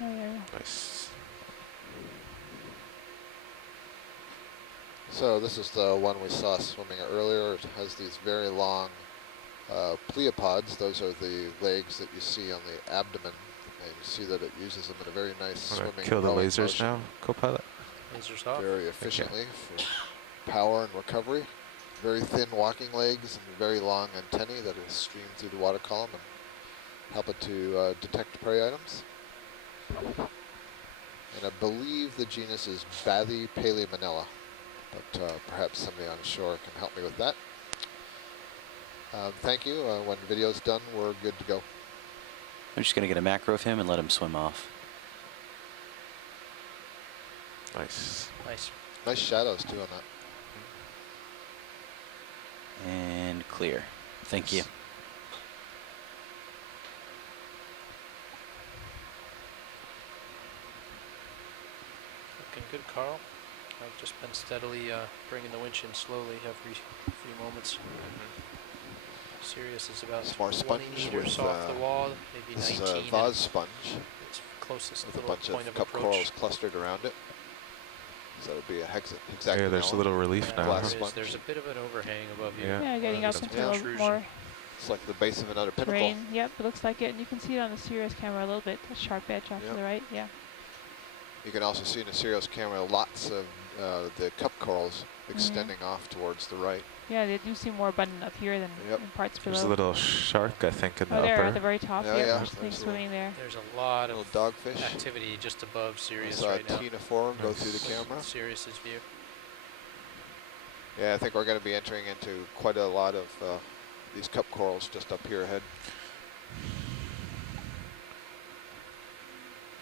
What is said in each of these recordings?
Oh, yeah. Nice. So this is the one we saw swimming earlier. It has these very long pleopods. Those are the legs that you see on the abdomen. And you see that it uses them in a very nice swimming. Kill the lasers motion. now, co-pilot. Lasers off. Very efficiently for power and recovery. Very thin walking legs and very long antennae that is streamed through the water column and help it to detect prey items. And I believe the genus is Bathy paleomanella, but perhaps somebody on shore can help me with that. Thank you. When the video's done, we're good to go. I'm just going to get a macro of him and let him swim off. Nice. Nice. Nice shadows too on that. And clear. Thank you. Looking good, Carl. I've just been steadily bringing the winch in slowly every few moments. Sirius is about Smart 20 sponge meters with, off the wall, maybe This 19. is a vase sponge It's closest with a little bunch point of of cup approach. corals clustered around it. So it'll be a hexagonal. Yeah, there's a little relief Yeah, now. glass huh? sponge. there's a bit of an overhang above you. Yeah. Yeah, getting up Some into a little intrusion. more It's like the base of another pinnacle. terrain. Yep, it looks like it. And you can see it on the Sirius camera a little bit, a sharp edge off to Yep. the right. Yeah. You can also see in the Sirius camera lots of the cup corals extending off towards the right. Yeah, they do seem more abundant up here than Yep. in parts There's a below. little shark, I think, in the Oh, there at the upper. very top. Yeah, Yep, yeah, there's things there's a swimming there. There's a lot Little of dogfish. activity just above I Sirius saw right now. Tina Forum go through the camera. Sirius's view. Yeah, I think we're going to be entering into quite a lot of these cup corals just up here ahead.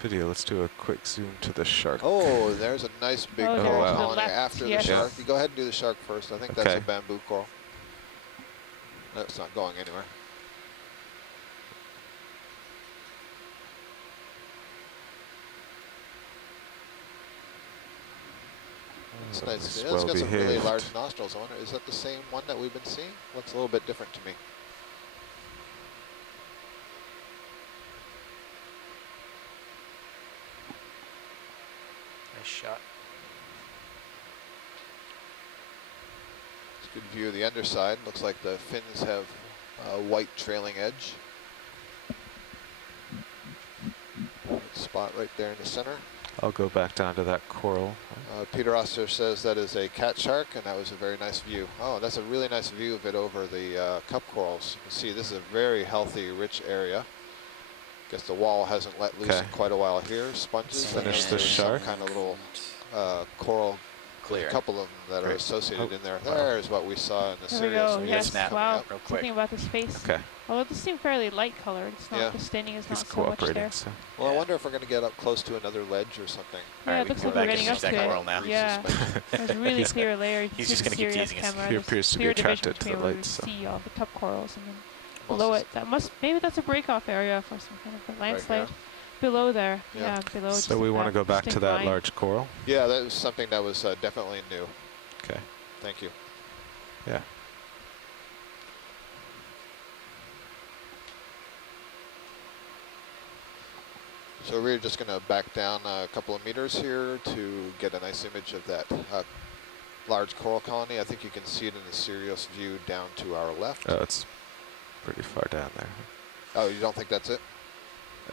Video, let's do a quick zoom to the shark. Oh, there's a nice big Oh, there coral to the colony left, after yes. the shark. Yeah. You go ahead and do the shark first. I think that's Okay. a bamboo coral. No, it's not going anywhere. It's nice. It's Yeah, it's well got some really behaved. large nostrils. I wonder, is that the same one that we've been seeing? Looks a little bit different to me. Nice shot. It's a good view of the underside. Looks like the fins have a white trailing edge. Good spot right there in the center. I'll go back down to that coral. Peter Oster says that is a cat shark, and that was a very nice view. Oh, that's a really nice view of it over the cup corals. You can see this is a very healthy, rich area. Guess the wall hasn't let loose in quite a while here. Sponges. Let's and finish then the there's shark. Some kind of little coral. Clear. A couple of them that are Great. associated Oh, in there. wow. There's what we saw in the There we Sirius. go. view Yes. snap coming Wow. up. real quick. Something about this face. Okay, Although this seems fairly light colored. It's not, Yeah. the staining is he's not so much there. cooperating. So. Well, I wonder if we're going to get up close to another ledge or something. Yeah, Alright, it we looks can like go we're back getting and up use that to coral it. now. Yeah. There's a really He's- clear layer. You he's can just see gonna the keep Sirius teasing us. camera. He There's appears to be clear division attracted to the between where we light, so. see all the cup corals, and then Must below have- it, that must maybe that's a break-off area for some kind of a landslide. here? Below there, Yeah. yeah, below. So just we want to that go back to distinct that line. large coral. Yeah, that was something that was definitely new. Okay. Thank you. Yeah. So we're just going to back down a couple of meters here to get a nice image of that large coral colony. I think you can see it in the Sirius view down to our left. Oh, it's pretty far down there. Oh, you don't think that's it?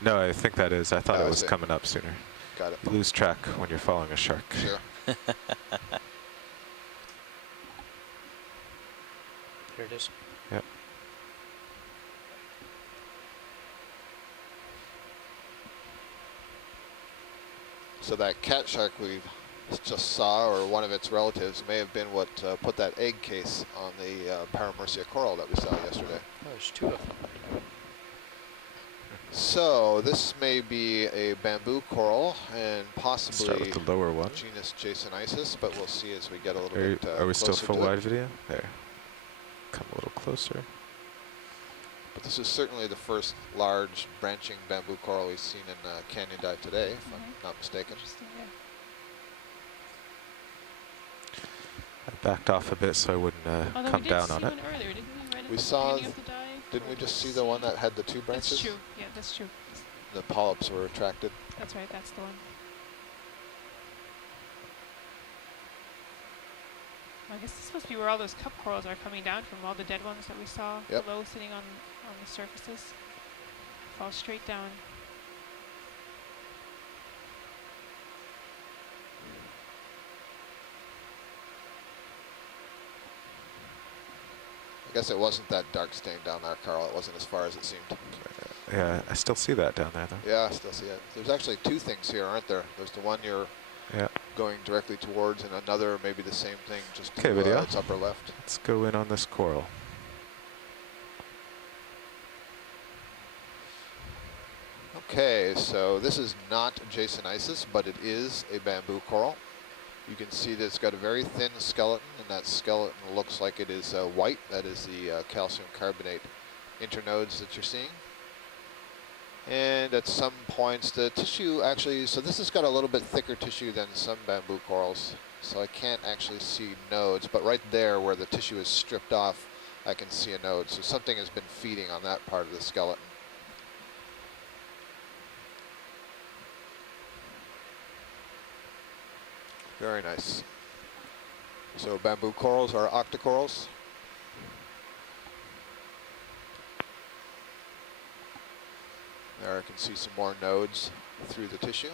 No, I think that is. I thought Oh, it I was see. coming up sooner. Got it. You lose track when you're following a shark. Sure. Here it is. Yep. So that cat shark we just saw, or one of its relatives, may have been what put that egg case on the Paranthopathies coral that we saw yesterday. Oh, there's two of them. So this may be a bamboo coral and Start possibly with the lower one. genus Jasonisis, but we'll see as we get a little Are, bit are we still closer full to it. wide video? There. Come a little closer. But this is certainly the first large branching bamboo coral we've seen in Canyon Dive today, if I'm not mistaken. Interesting, yeah. I backed off a bit so I wouldn't Although come we did down see on one it. earlier, didn't we? Right at We the saw beginning of the dive? Didn't we Or just did see the one that had the two branches? That's true. Yeah, that's true. The polyps were attracted. That's right, that's the one. I guess this must be where all those cup corals are coming down from, all the dead ones that we saw below sitting on the surfaces. Fall straight down. I guess it wasn't that dark stain down there, Carl. It wasn't as far as it seemed. Yeah, I still see that down there, though. Yeah, I still see it. There's actually two things here, aren't there? There's the one you're going directly towards, and another maybe the same thing, just to its upper left. Let's go in on this coral. Okay, so this is not Jasonisis, but it is a bamboo coral. You can see that it's got a very thin skeleton, and that skeleton looks like it is white. That is the calcium carbonate internodes that you're seeing. And at some points, the tissue actually, so this has got a little bit thicker tissue than some bamboo corals, so I can't actually see nodes, but right there where the tissue is stripped off, I can see a node. So something has been feeding on that part of the skeleton. Very nice. So bamboo corals are Octa corals. There I can see some more nodes through the tissue.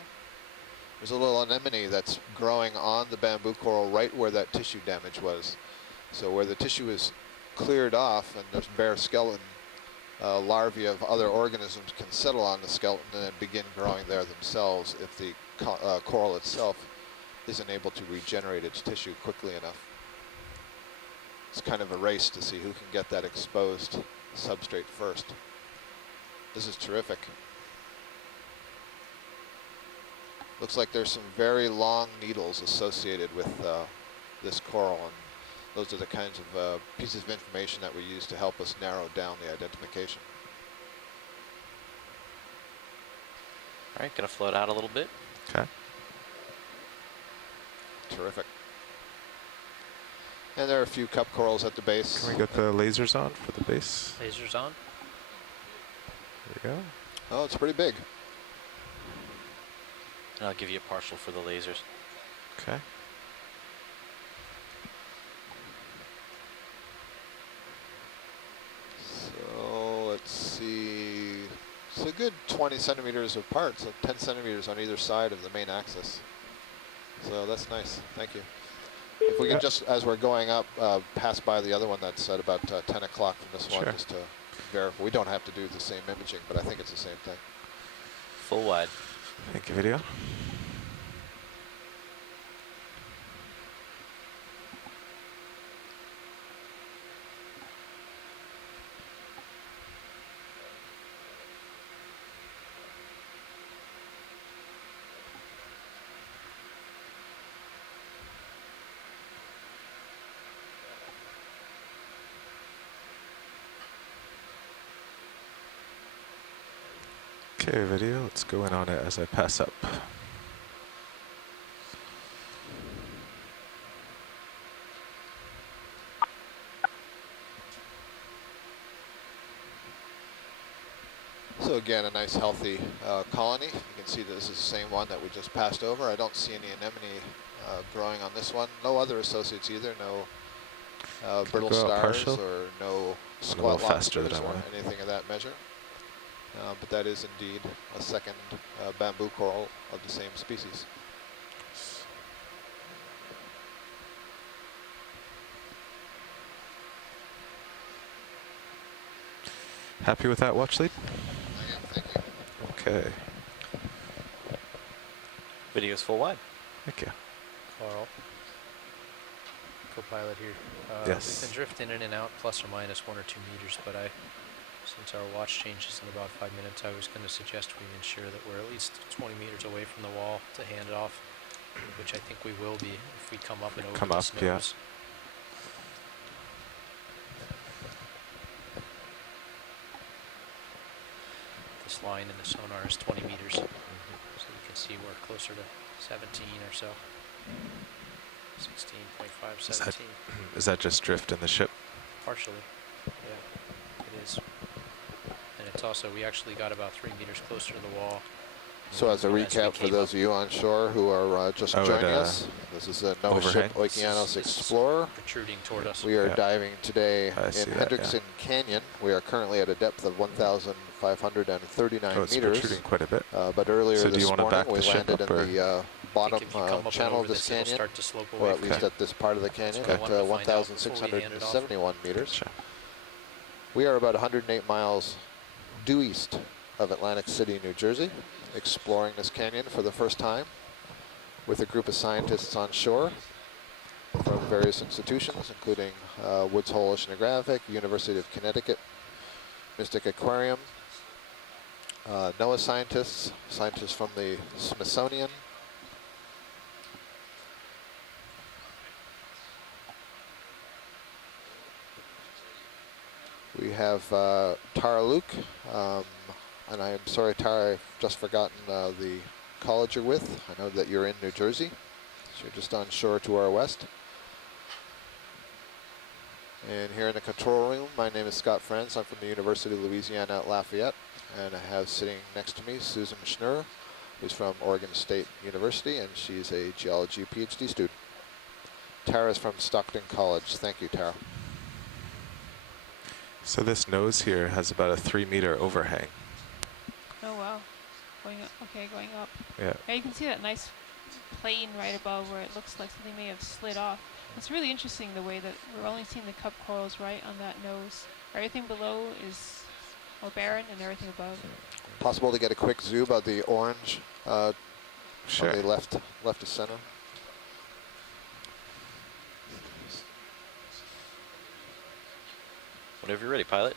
There's a little anemone that's growing on the bamboo coral right where that tissue damage was. So where the tissue is cleared off and there's bare skeleton, larvae of other organisms can settle on the skeleton and then begin growing there themselves if the coral itself isn't able to regenerate its tissue quickly enough. It's kind of a race to see who can get that exposed substrate first. This is terrific. Looks like there's some very long needles associated with this coral, and those are the kinds of pieces of information that we use to help us narrow down the identification. All right, gonna float out a little bit. Okay. Terrific. And there are a few cup corals at the base. Can we get the lasers on for the base? Lasers on. There we go. Oh, it's pretty big. And I'll give you a partial for the lasers. Okay. So let's see. It's a good 20 centimeters apart, so 10 centimeters on either side of the main axis. So that's nice. Thank you. If we can just, as we're going up, pass by the other one that's at about 10 o'clock from this one, just to verify. We don't have to do the same imaging, but I think it's the same thing. Full wide. Thank you, video. Okay, video, let's go in on it as I pass up. So again, a nice healthy colony. You can see that this is the same one that we just passed over. I don't see any anemone growing on this one. No other associates either. No brittle stars or no squat lobsters or anything of that measure. But that is indeed a second bamboo coral of the same species. Happy with that watch lead? I am, thank you. Okay. Video's full wide. Thank you. Carl, co-pilot here. Yes. We've been drifting in and out plus or minus 1 or 2 meters, but since our watch changes in about 5 minutes, I was going to suggest we ensure that we're at least 20 meters away from the wall to hand it off, which I think we will be if we come up and over the snows. Yeah. This line in the sonar is 20 meters, so you can see we're closer to 17 or so. 16.5, 17. Is that just drift in the ship? Partially, yeah, it is. And it it's also, we actually got about 3 meters closer to the wall. So as a As we recap for came those up. of you on shore who are just joining us, this is a NOAA ship overhang? Okeanos This is Explorer. protruding toward us. We are Yeah. diving today I in see that, Hendrickson Canyon. We are currently at a depth of 1,539 Oh, it's meters. protruding quite a bit. But earlier So do this you want to morning back we the ship landed up, in or? the I bottom think if you come up channel and of over this this, it'll canyon, start to slope or away at from least you. at this part of the canyon, what I at wanted to find out before we hand it off. 1,671 meters. Sure. We are about 108 miles due east of Atlantic City, New Jersey, exploring this canyon for the first time with a group of scientists on shore from various institutions, including Woods Hole Oceanographic, University of Connecticut, Mystic Aquarium, NOAA scientists, scientists from the Smithsonian, we have Tara Luke, and I am sorry, Tara, I've just forgotten the college you're with. I know that you're in New Jersey, so you're just on shore to our west. And here in the control room, my name is Scott Franz. I'm from the University of Louisiana at Lafayette, and I have sitting next to me Susan Schnurr, who's from Oregon State University, and she's a geology PhD student. Tara's from Stockton College. Thank you, Tara. So this nose here has about a 3-meter overhang. Oh wow, going up. Okay, going up. Yeah. Yeah, you can see that nice plane right above where it looks like something may have slid off. It's really interesting the way that we're only seeing the cup corals right on that nose. Everything below is all barren, and everything above. Possible to get a quick zoom of the orange Sure. on the left of center. Whenever you're ready, pilot.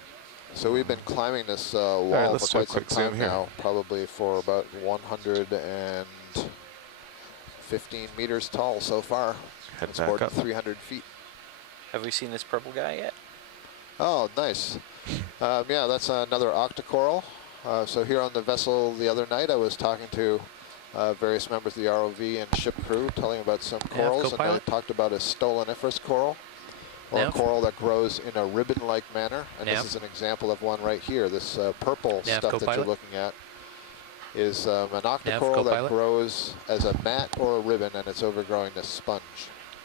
So we've been climbing this wall right, for let's do a quite some quick zoom time here. now, probably for about 115 meters tall so far. Head It's more back than up. 300 feet. Have we seen this purple guy yet? Oh, nice. Yeah, that's another Octa Coral. So here on the vessel the other night, I was talking to various members of the ROV and ship crew, telling about some corals, and I co-pilot. talked about a stoloniferous coral, or a Nav. coral that grows in a ribbon-like manner. And Nav. this is an example of one right here. This purple Nav, stuff that you're co-pilot. looking at is an Octa Nav, Coral that co-pilot. grows as a mat or a ribbon, and it's overgrowing this sponge.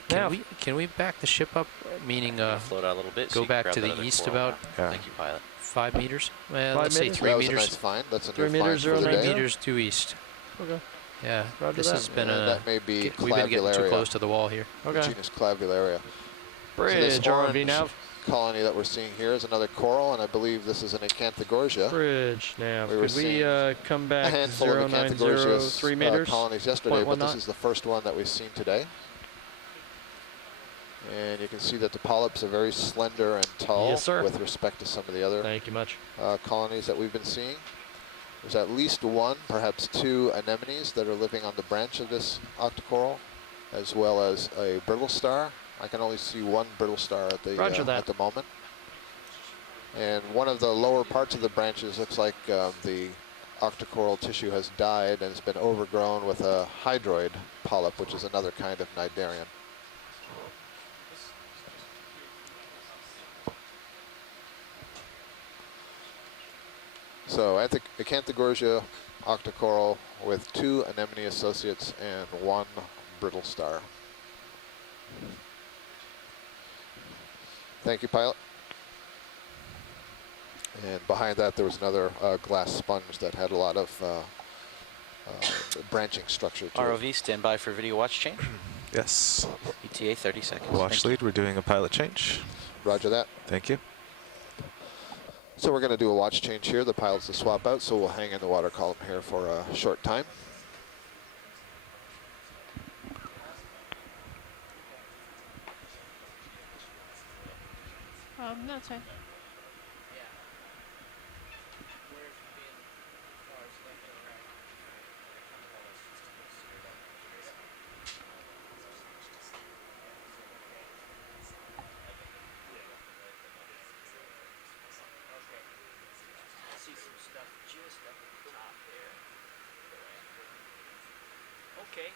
Can we back the ship up, meaning Float out a little bit. go so you can back grab to that the other east coral. about Yeah. Thank you, pilot. 5 meters? Well, 5 let's say meters? 3 That was a meters. nice find. That's a 3 new meters, find for the 090. 3 day. meters due east. Okay. Yeah, Roger this that. has been And a. that may be We've been getting too Clavularia, close to the wall here. the Okay. genus Clavularia. Bridge, so ROV this nav. orange colony that we're seeing here is another coral, and I believe this is an Acanthogorgia. Bridge nav. We were Could we seeing come A back handful of 090, Acanthogorgias 3 meters? colonies yesterday, but 0.1 this knot? is the first one that we've seen today. And you can see that the polyps are very slender and tall Yes, sir. with respect to some of the other Thank you much. colonies that we've been seeing. There's at least one, perhaps two anemones that are living on the branch of this octocoral, as well as a brittle star. I can only see one brittle star at Roger that. at the moment. And one of the lower parts of the branches looks like the octocoral tissue has died and has been overgrown with a hydroid polyp, which is another kind of cnidarian. So Acanthogorgia octocoral with 2 anemone associates and 1 brittle star. Thank you, pilot. And behind that, there was another glass sponge that had a lot of branching structure to it. ROV, stand by for video watch change. Yes. ETA 30 seconds. Watch Thank you. lead, we're doing a pilot change. Roger that. Thank you. So we're going to do a watch change here. The pilot's to swap out, so we'll hang in the water column here for a short time. No, it's fine. Okay.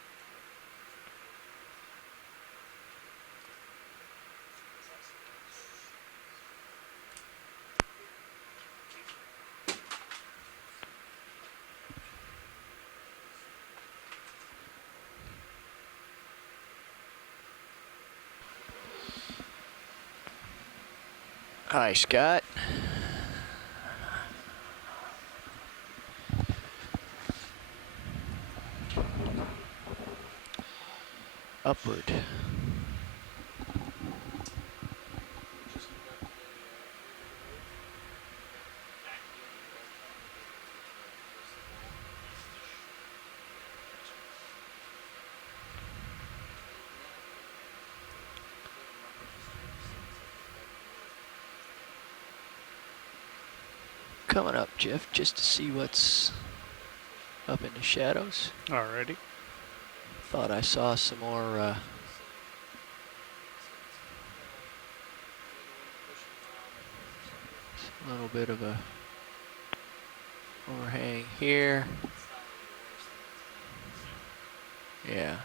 Hi, Scott. Upward. Coming up, Jeff, just to see what's up in the shadows. Alrighty. Thought I saw some more a little bit of a overhang here. Yeah.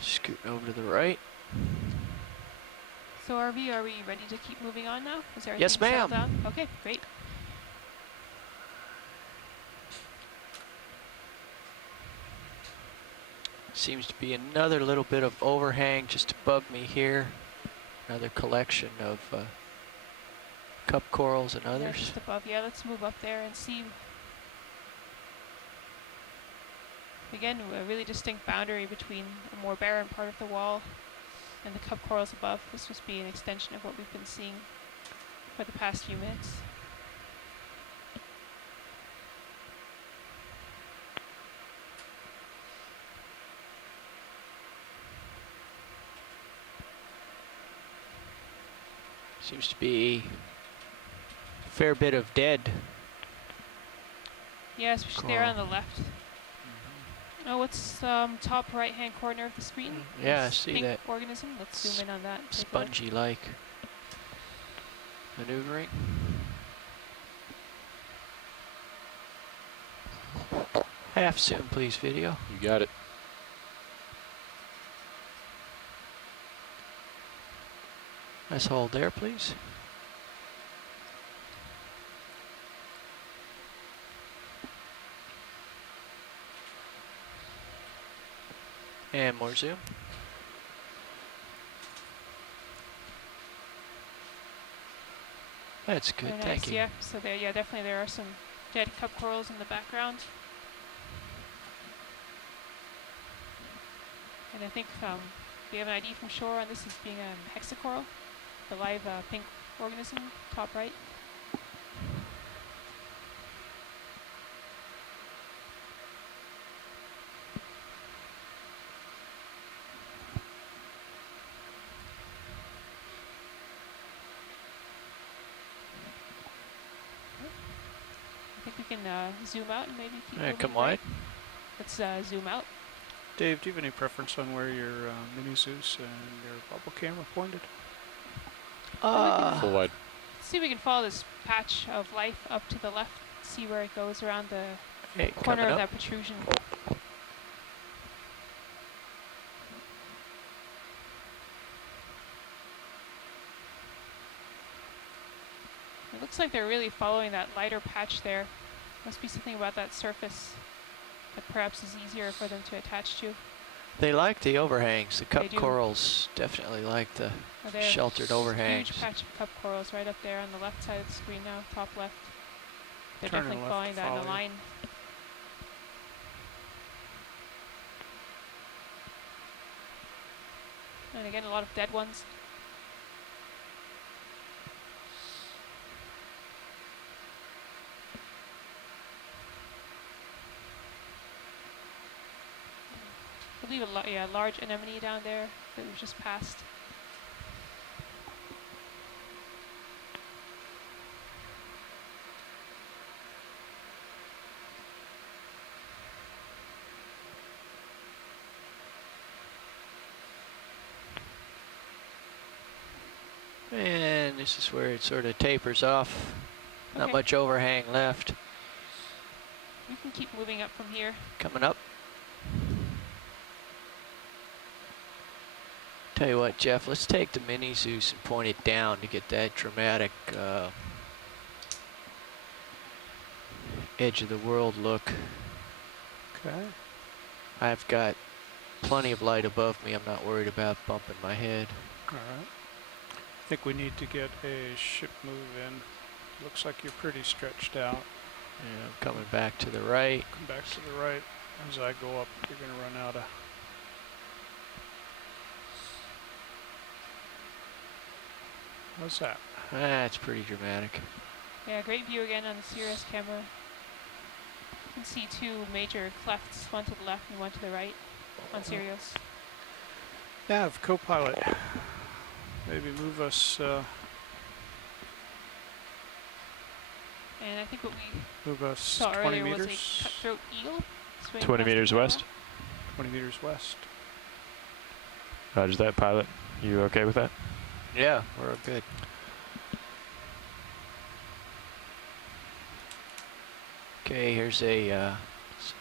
Scooting over to the right. So RV, are we ready to keep moving on now? Is there Yes, anything settled ma'am. down? Okay, great. Seems to be another little bit of overhang just above me here. Another collection of cup corals and Yeah, others. just above. Yeah, let's move up there and see. Again, a really distinct boundary between a more barren part of the wall and the cup corals above. This must be an extension of what we've been seeing for the past few minutes. Seems to be a fair bit of dead. Yeah, especially there on the left. Oh, what's top right-hand corner of the screen? Yeah, I This see pink that. organism. Let's zoom in on that. Take a look. Spongy-like maneuvering. Half zoom, please, video. You got it. Nice hold there, please. And more zoom. That's good, Very thank nice, you. yeah. So there, yeah, definitely there are some dead cup corals in the background. And I think we have an ID from shore on this as being a hexacoral, the live pink organism, top right. I think we can zoom out and maybe keep moving. Come right? wide. Let's zoom out. Dave, do you have any preference on where your mini Zeus and your bubble camera pointed? Full wide. See if we can follow this patch of life up to the left, see where it goes around the Hey, corner coming of up. that protrusion. It looks like they're really following that lighter patch there. Must be something about that surface that perhaps is easier for them to attach to. They like the overhangs. The They cup do. corals definitely like the Oh, there, sheltered overhangs. huge patch of cup corals right up there on the left side of the screen now, top left. They're Turn definitely left, following that in follow a you. line. And again, a lot of dead ones. I believe a large anemone down there that was just passed. And this is where it sort of tapers off. Not Okay. much overhang left. We can keep moving up from here. Coming up. Tell you what, Jeff, let's take the mini Zeus and point it down to get that dramatic edge of the world look. Okay. I've got plenty of light above me. I'm not worried about bumping my head. All right. I think we need to get a ship move in. Looks like you're pretty stretched out. And I'm coming back to the right. Come back to the right. As I go up, you're going to run out of... What's that? That's pretty dramatic. Yeah, great view again on the Sirius camera. You can see two major clefts, one to the left and one to the right on Sirius. Yeah, if co-pilot, maybe move us, And I think what we move us saw 20 earlier was meters. a cutthroat eel. swimming 20 past the meters camera. west. 20 meters west. Roger that, pilot. You okay with that? Yeah, we're good. Okay, here's a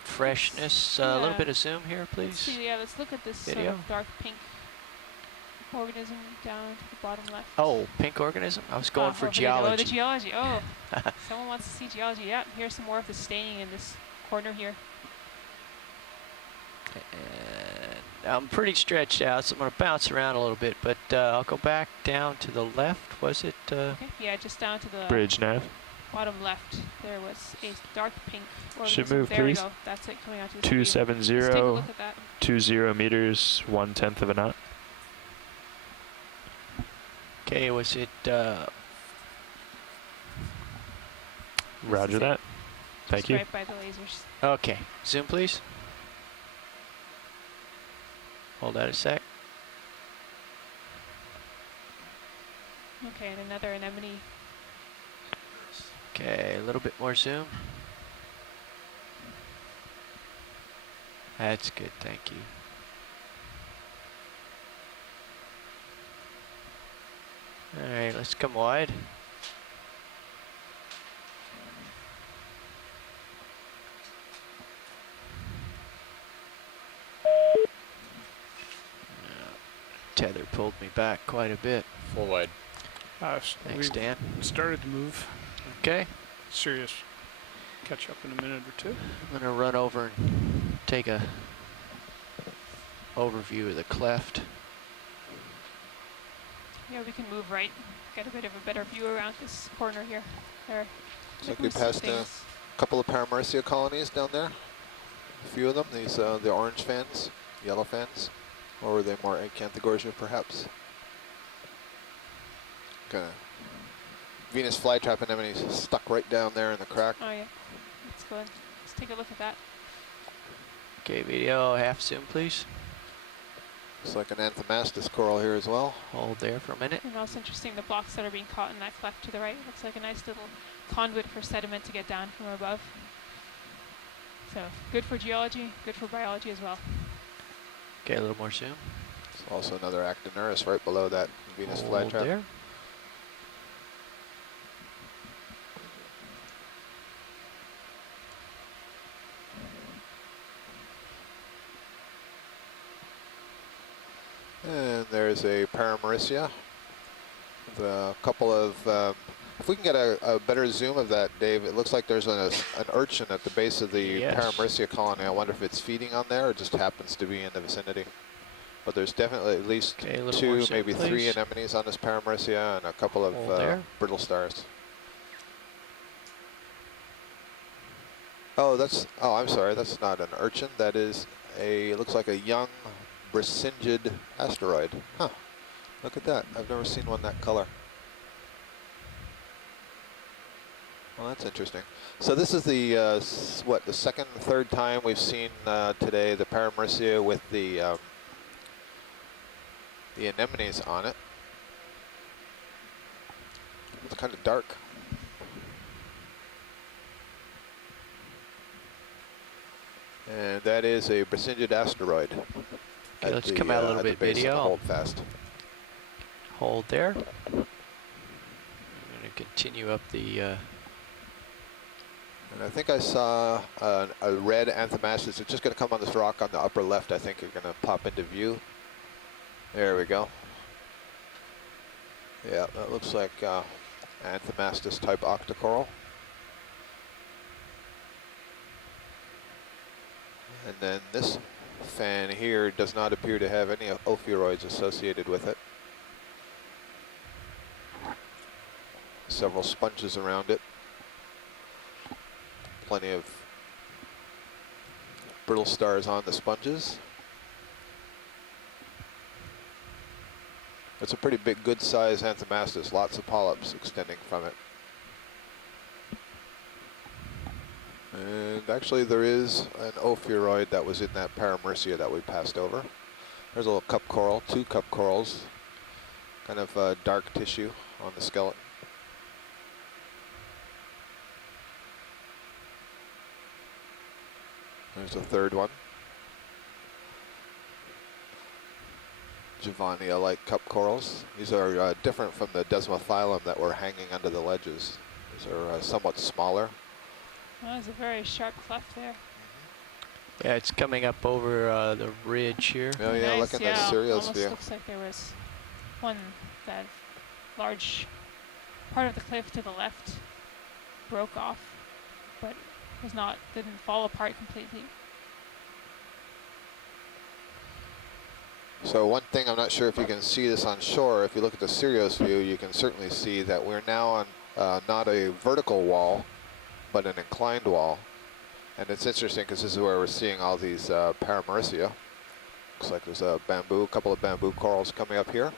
freshness. A little Yeah. bit of zoom here, Let's please. see, yeah, let's look at this sort Video. of dark pink organism down to the bottom left. Oh, pink organism? I was going for Oh, the geology. geology. Oh, someone wants to see geology. Yeah, here's some more of the staining in this corner here. And I'm pretty stretched out, so I'm going to bounce around a little bit, but I'll go back down to the left. Was it? Okay, yeah, just down to the Bridge nav. bottom left. There was a dark pink organism. Should move, there please. we go. That's it coming out to the screen. Let's take a 270, look at that. 20 meters, 1/10 of a knot. Okay, was it? Roger that. Thank Just you. right by the lasers. Okay, zoom please. Hold that a sec. Okay, and another anemone. Okay, a little bit more zoom. That's good, thank you. All right, let's come wide. Tether pulled me back quite a bit. Full wide. Thanks, We've Dan. started to move. Okay, Serious catch up in a minute or two. I'm gonna run over and take a overview of the cleft. Yeah, we can move right. Get a bit of a better view around this corner here. There. Looks like There we some passed a things. couple of Paramaricia colonies down there. A few of them, these the orange fans, yellow fans, or were they more Acanthogorgia perhaps? Kind of Venus flytrap anemones stuck right down there in the crack. Oh yeah, let's go and let's take a look at that. Okay, video half zoom, please. Looks like an Anthomastus coral here as well. Hold there for a minute. And also interesting, the blocks that are being caught in that cleft to the right. Looks like a nice little conduit for sediment to get down from above. So good for geology, good for biology as well. Okay, a little more zoom. There's also another Ectonuris right below that Venus Hold flytrap. there. And there's a Paramaricia with a couple of, if we can get a better zoom of that, Dave, it looks like there's an urchin at the base of the Yes. Paramaricia colony. I wonder if it's feeding on there or just happens to be in the vicinity. But there's definitely at least Okay, a little more two, zoom, maybe three please. anemones on this Paramaricia and a couple of Hold there. brittle stars. Oh, I'm sorry, that's not an urchin. That is looks like a young Brisingid asteroid. Huh, look at that. I've never seen one that color. Well, that's interesting. So this is the, the second, third time we've seen today the Paramaricia with the anemones on it. It's kind of dark. And that is a Brisingid asteroid. Okay, let's come out a little bit, video. Hold fast. Hold there. I'm going to continue up the. And I think I saw a red Anthomastus. It's just going to come on this rock on the upper left. I think you're going to pop into view. There we go. Yeah, that looks like Anthomastus type Octa Coral. And then this fan here does not appear to have any ophiuroids associated with it. Several sponges around it. Plenty of brittle stars on the sponges. It's a pretty big, good size Anthomastus, lots of polyps extending from it. And actually there is an ophiuroid that was in that Paramercia that we passed over. There's a little cup coral, 2 cup corals, kind of dark tissue on the skeleton. There's a third one. Javania-like cup corals. These are different from the Desmophyllum that were hanging under the ledges. These are somewhat smaller. Oh, there's a very sharp cleft there. Yeah, it's coming up over the ridge here. Oh yeah, Nice, look at yeah. the serials Almost view. looks like there was one, that large part of the cliff to the left broke off, but didn't fall apart completely. So one thing, I'm not sure if you can see this on shore, if you look at the Sirius view, you can certainly see that we're now on not a vertical wall, but an inclined wall. And it's interesting because this is where we're seeing all these Paramercia. Looks like there's a couple of bamboo corals coming up here.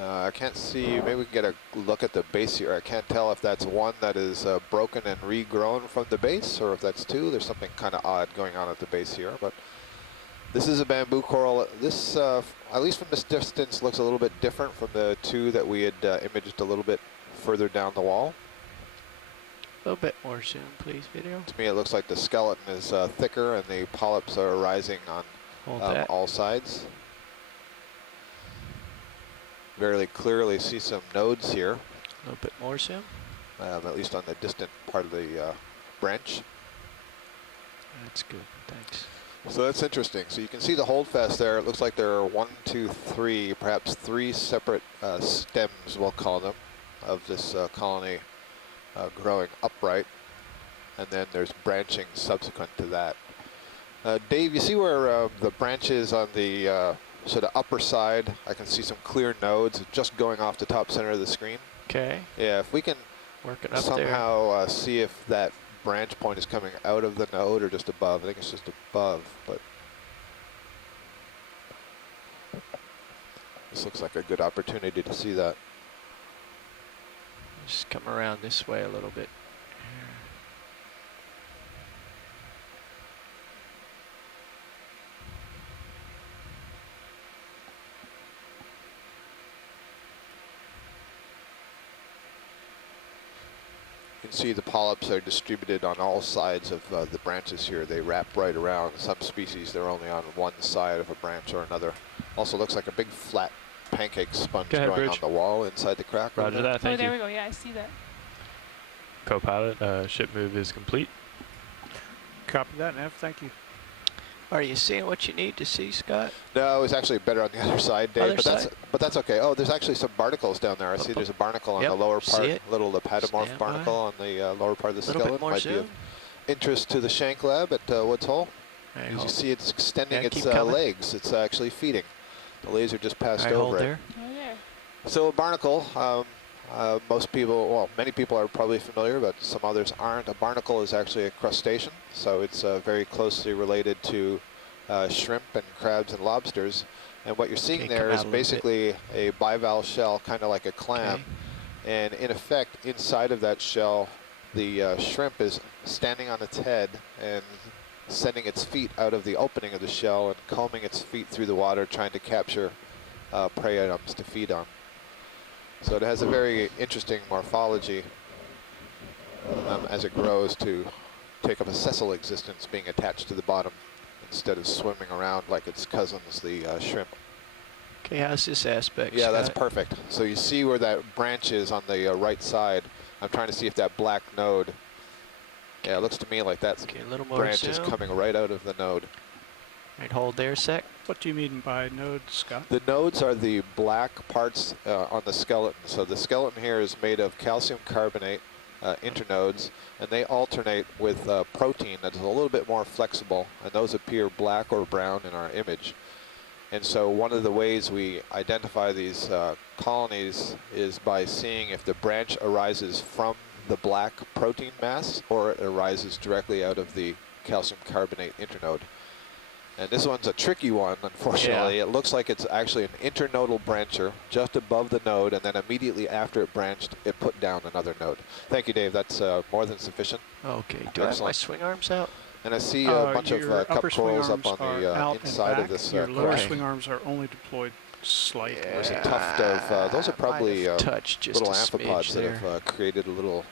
I can't see, maybe we can get a look at the base here. I can't tell if that's one that is broken and regrown from the base, or if that's 2. There's something kind of odd going on at the base here, but this is a bamboo coral. This, at least from this distance, looks a little bit different from the 2 that we had imaged a little bit further down the wall. A little bit more zoom, please, video. To me, it looks like the skeleton is thicker and the polyps are rising on all sides. Very clearly see some nodes here. A little bit more zoom. At least on the distant part of the branch. That's good, thanks. So that's interesting. So you can see the holdfast there. It looks like there are 1, 2, 3, perhaps 3 separate stems, we'll call them, of this colony growing upright. And then there's branching subsequent to that. Dave, you see where the branch is on the sort of upper side? I can see some clear nodes just going off the top center of the screen. Okay. Yeah, if we can Working up somehow see if that branch point is coming out of the node or just above. I think it's just above, but this looks like a good opportunity to see that. Just come around this way a little bit. You can see the polyps are distributed on all sides of the branches here. They wrap right around. Some species, they're only on one side of a branch or another. Also looks like a big flat pancake sponge Go ahead, going Bridge. on the wall inside the crack. Roger that, Oh, thank there you. we go. Yeah, I see that. Co-pilot, ship move is complete. Copy that, Nev. Thank you. Are you seeing what you need to see, Scott? No, it was actually better on the other side, Dave. Other but side? that's okay. Oh, there's actually some barnacles down there. I see there's a barnacle on Yep, the lower see part, it? little lepatomorph Stand barnacle by. on the lower part of the A little skeleton. bit more Might be zoom. of interest to the Shank Lab at Woods Hole. All right, As you hold. see, it's extending Yeah, its keep coming. legs. It's actually feeding. The laser just passed All right, hold over it. there. Oh, there. So a barnacle, most people, well, many people are probably familiar, but some others aren't. A barnacle is actually a crustacean, so it's very closely related to shrimp and crabs and lobsters. And what you're seeing Okay, there come is out a little basically a bivalve shell, kind of like a clam. Okay. And in effect, inside of that shell, the shrimp is standing on its head and sending its feet out of the opening of the shell and combing its feet through the water, trying to capture prey items to feed on. So it has a very interesting morphology as it grows to take up a sessile existence, being attached to the bottom instead of swimming around like its cousins, the shrimp. Okay, how's this aspect, Yeah, that's Scott? perfect. So you see where that branch is on the right side. I'm trying to see if that black node, yeah, it looks to me like that Okay, a little more branch is zoom. coming right out of the node. Right, hold there a sec. What do you mean by node, Scott? The nodes are the black parts on the skeleton. So the skeleton here is made of calcium carbonate internodes, and they alternate with protein that is a little bit more flexible, and those appear black or brown in our image. And so one of the ways we identify these colonies is by seeing if the branch arises from the black protein mass or it arises directly out of the calcium carbonate internode. And this one's a tricky one, unfortunately. Yeah. It looks like it's actually an internodal brancher just above the node, and then immediately after it branched, it put down another node. Thank you, Dave. That's more than sufficient. Okay, do I have my Excellent. swing arms out? And I see a bunch of Your cup upper swing corals arms up on are the out and inside back. of this Your lower coral. swing arms are only deployed slightly. There's a tuft of, those are probably Might have touched just little a smidge amphipods that there. have created a little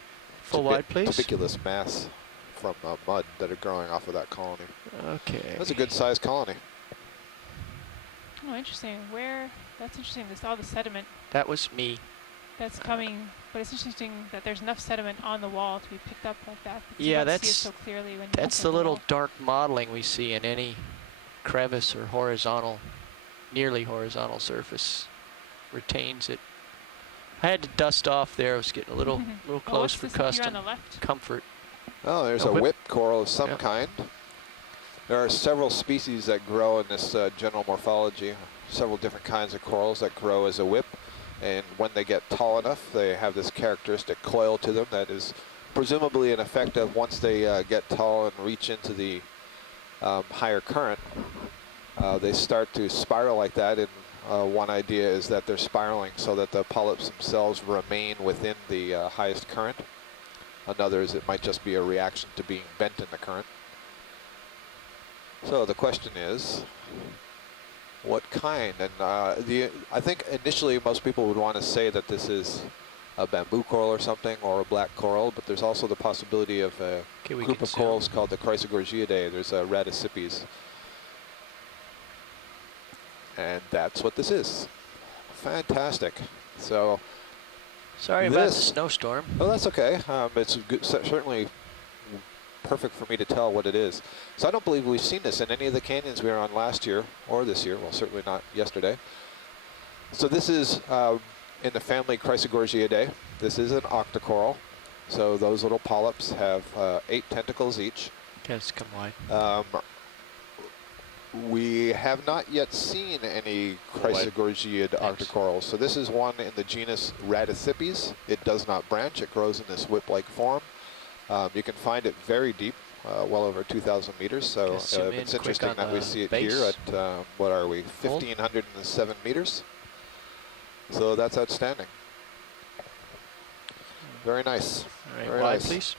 Full wide, please. tuberculous mass from mud that are growing off of that colony. Okay. That's a good sized colony. Oh, interesting. Where? That's interesting. This all the sediment That was me. that's coming, but it's interesting that there's enough sediment on the wall to be picked up like that. Because Yeah, you don't see it that's- so clearly when you That's look the at little wall. dark modeling we see in any crevice or horizontal, nearly horizontal surface. Retains it. I had to dust off there. I was getting a little Oh, close what's for this up here on custom the left? comfort. Oh, there's A a whip. whip coral of some Yep. kind. There are several species that grow in this general morphology, several different kinds of corals that grow as a whip. And when they get tall enough, they have this characteristic coil to them that is presumably an effect of once they get tall and reach into the higher current, they start to spiral like that. And one idea is that they're spiraling so that the polyps themselves remain within the highest current. Another is it might just be a reaction to being bent in the current. So the question is, what kind? And I think initially most people would want to say that this is a bamboo coral or something, or a black coral, but there's also the possibility of a Okay, we group can of zoom. corals called the Chrysogorgiidae. There's a Radicipes. And that's what this is. Fantastic. So, Sorry about the this- snowstorm. well, that's okay. It's good, certainly perfect for me to tell what it is. So I don't believe we've seen this in any of the canyons we were on last year or this year. Well, certainly not yesterday. So this is in the family Chrysogorgiidae. This is an Octa Coral. So those little polyps have 8 tentacles each. Okay, let's come wide. We have not yet seen any Chrysogorgiid octocorals. So this is one in the genus Radicipes. It does not branch. It grows in this whip-like form. You can find it very deep, well over 2,000 meters. So Okay, zoom in it's quick interesting on that we the see it base. here at, what are we, Hold. 1,507 meters. So that's outstanding. Very nice. All right, Very wide, nice. please.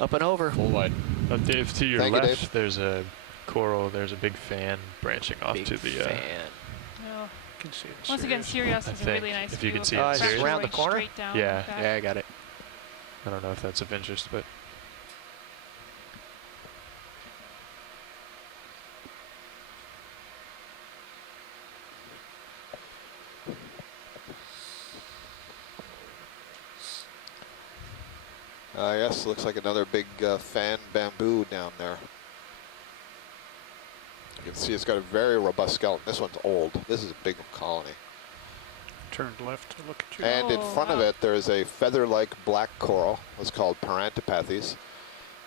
Up and over. Full wide. Dave, to your Thank you, left, Dave. there's a coral. There's a big fan branching off Big to the. fan. No. You can see it. Once again, Sirius I is a really think nice if you view can of see the it, is it fracture around the going corner? straight down Yeah. like that. Yeah, I got it. I don't know if that's of interest, but Yes, looks like another big fan bamboo down there. You can see it's got a very robust skeleton. This one's old. This is a big colony. Turned left to look at you. And in Oh, front of wow. it, there is a feather-like black coral. It's called Paranthopathies.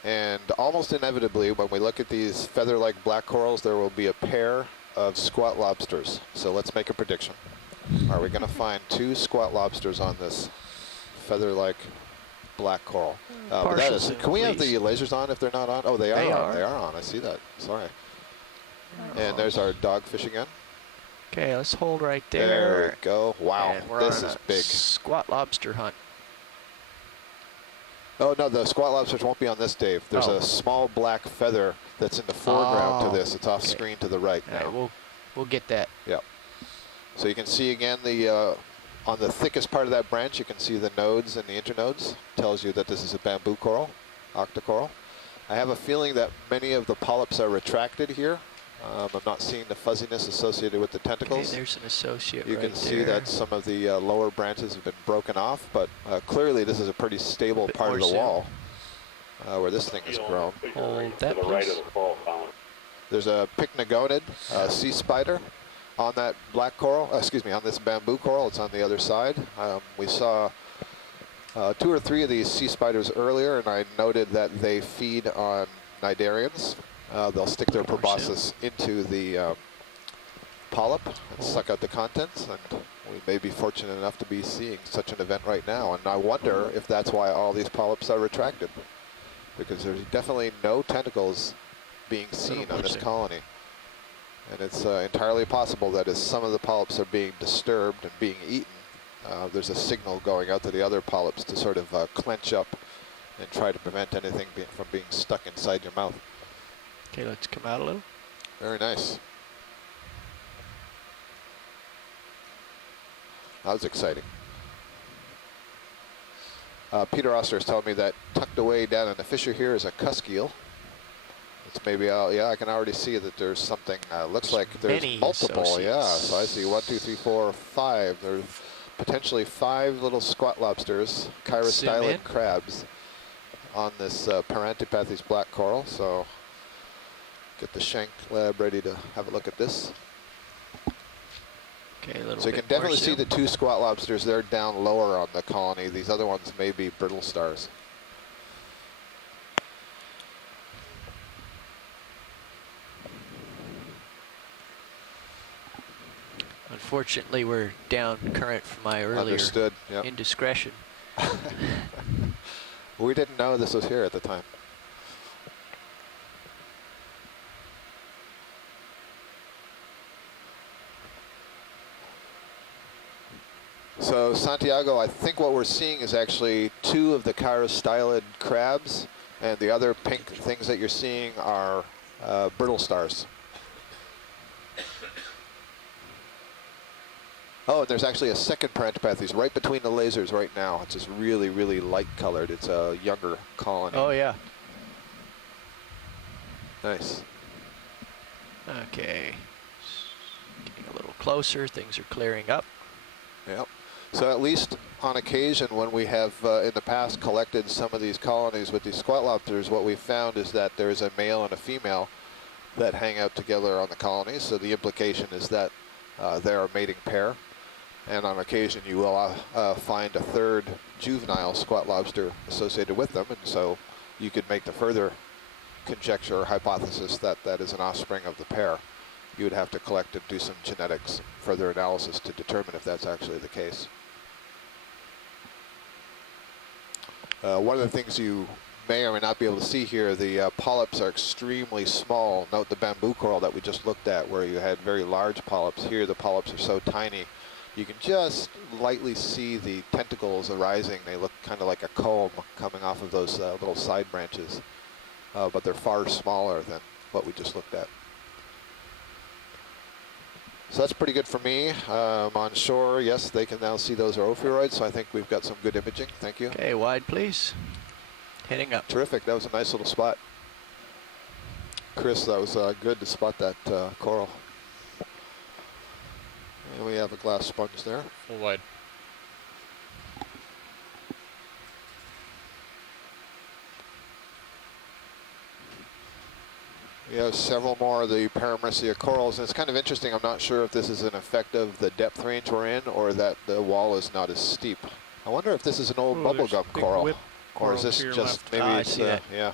And almost inevitably, when we look at these feather-like black corals, there will be a pair of squat lobsters. So let's make a prediction. Are we going to find 2 squat lobsters on this feather-like black coral? But that Partial is, zoom, can we have the please. lasers on if they're not on? Oh, they are They on. are. They are on. I see that. Sorry. Oh. And there's our dogfish again. Okay, let's hold right There there. we go. Wow, And we're this on is a big. squat lobster hunt. Oh, no, the squat lobsters won't be on this, Dave. There's Oh. a small black feather that's in the foreground Oh, to this. It's off okay. screen to the right All right, now. we'll get that. Yep. So you can see again the on the thickest part of that branch, you can see the nodes and the internodes. Tells you that this is a bamboo coral, Octa Coral. I have a feeling that many of the polyps are retracted here. I'm not seeing the fuzziness associated with the Okay, tentacles. there's an associate You right can see there. that some of the lower branches have been broken off, but clearly this is a pretty stable Bit part more of the zoom. wall. where this thing has grown. Hold that, please. There's a pycnogonid sea spider on that black coral, excuse me, on this bamboo coral. It's on the other side. We saw 2 or 3 of these sea spiders earlier, and I noted that they feed on cnidarians. They'll stick their proboscis into the polyp and suck out the contents, and we may be fortunate enough to be seeing such an event right now. And I wonder if that's why all these polyps are retracted, because there's definitely no tentacles being seen on this colony. And it's entirely possible that as some of the polyps are being disturbed and being eaten, there's a signal going out to the other polyps to sort of clench up and try to prevent anything from being stuck inside your mouth. Okay, let's come out a little. Very nice. That was exciting. Peter Oster is telling me that tucked away down in the fissure here is a cusk eel. It's maybe, yeah, I can already see that there's something, looks like there's multiple, yeah. So I see 1, 2, 3, 4, 5. There's potentially 5 little squat lobsters, chirostylid crabs on this Paranthopathies black coral. So get the Shank lab ready to have a look at this. Okay, a little so you can definitely see the 2 squat lobsters. They're down lower on the colony. These other ones may be brittle stars. Unfortunately, we're down current from my earlier Understood. Yep. indiscretion. We didn't know this was here at the time. So Santiago, I think what we're seeing is actually 2 of the chirostylid crabs, and the other pink things that you're seeing are brittle stars. Oh, and there's actually a second Paranthopathies right between the lasers right now. It's just really, really light colored. It's a younger colony. Oh, yeah. Nice. Okay. Getting a little closer. Things are clearing up. Yep. So at least on occasion when we have in the past collected some of these colonies with these squat lobsters, what we've found is that there's a male and a female that hang out together on the colonies. So the implication is that they're a mating pair. And on occasion you will find a 3rd juvenile squat lobster associated with them. And so you could make the further conjecture or hypothesis that that is an offspring of the pair. You would have to collect and do some genetics, further analysis to determine if that's actually the case. One of the things you may or may not be able to see here, the polyps are extremely small. Note the bamboo coral that we just looked at where you had very large polyps. Here the polyps are so tiny, you can just lightly see the tentacles arising. They look kind of like a comb coming off of those little side branches, but they're far smaller than what we just looked at. So that's pretty good for me. On shore, yes, they can now see those are ophiuroids, so I think we've got some good imaging. Thank you. Okay, wide, please. Heading up. Terrific. That was a nice little spot. Chris, that was good to spot that coral. And we have a glass sponge there. Full wide. We have several more of the Paramecium corals, and it's kind of interesting. I'm not sure if this is an effect of the depth range we're in or that the wall is not as steep. I wonder if this is an old bubblegum coral, or is this just maybe it's yeah.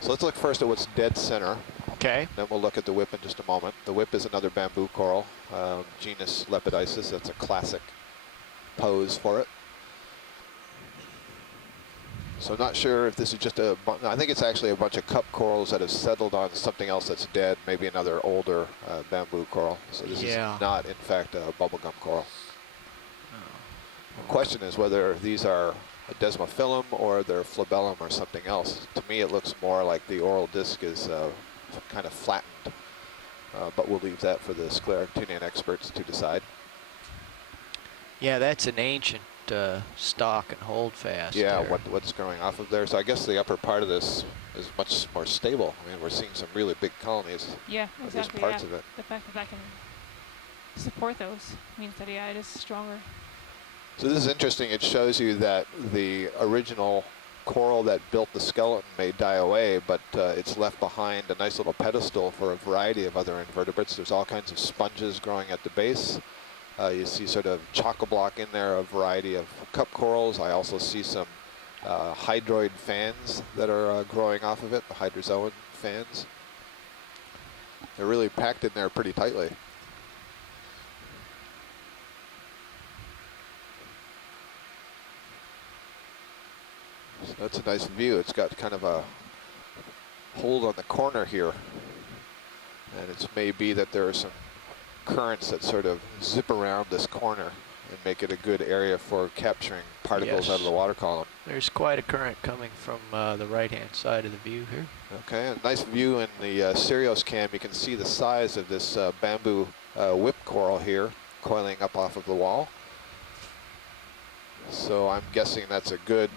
So let's look first at what's dead center. Okay. Then we'll look at the whip in just a moment. The whip is another bamboo coral, genus Lepidisis. That's a classic pose for it. So I'm not sure if this is just I think it's actually a bunch of cup corals that have settled on something else that's dead, maybe another older bamboo coral. So this is not, in fact, a bubblegum coral. The question is whether these are a desmophyllum or they're flabellum or something else. To me, it looks more like the oral disc is kind of flattened, but we'll leave that for the scleractinian experts to decide. Yeah, that's an ancient stock and hold fast. Yeah, what's growing off of there. So I guess the upper part of this is much more stable. I mean, we're seeing some really big colonies. Yeah, exactly. These parts of it. The fact that that can support those means that, it is stronger. So this is interesting. It shows you that the original coral that built the skeleton may die away, but it's left behind a nice little pedestal for a variety of other invertebrates. There's all kinds of sponges growing at the base. You see sort of chock-a-block in there, a variety of cup corals. I also see some hydroid fans that are growing off of it, the hydrozoan fans. They're really packed in there pretty tightly. So that's a nice view. It's got kind of a hold on the corner here. And it may be that there are some currents that sort of zip around this corner and make it a good area for capturing particles out of the water column. There's quite a current coming from the right-hand side of the view here. Okay, a nice view in the Sirius cam. You can see the size of this bamboo whip coral here coiling up off of the wall. So I'm guessing that's a good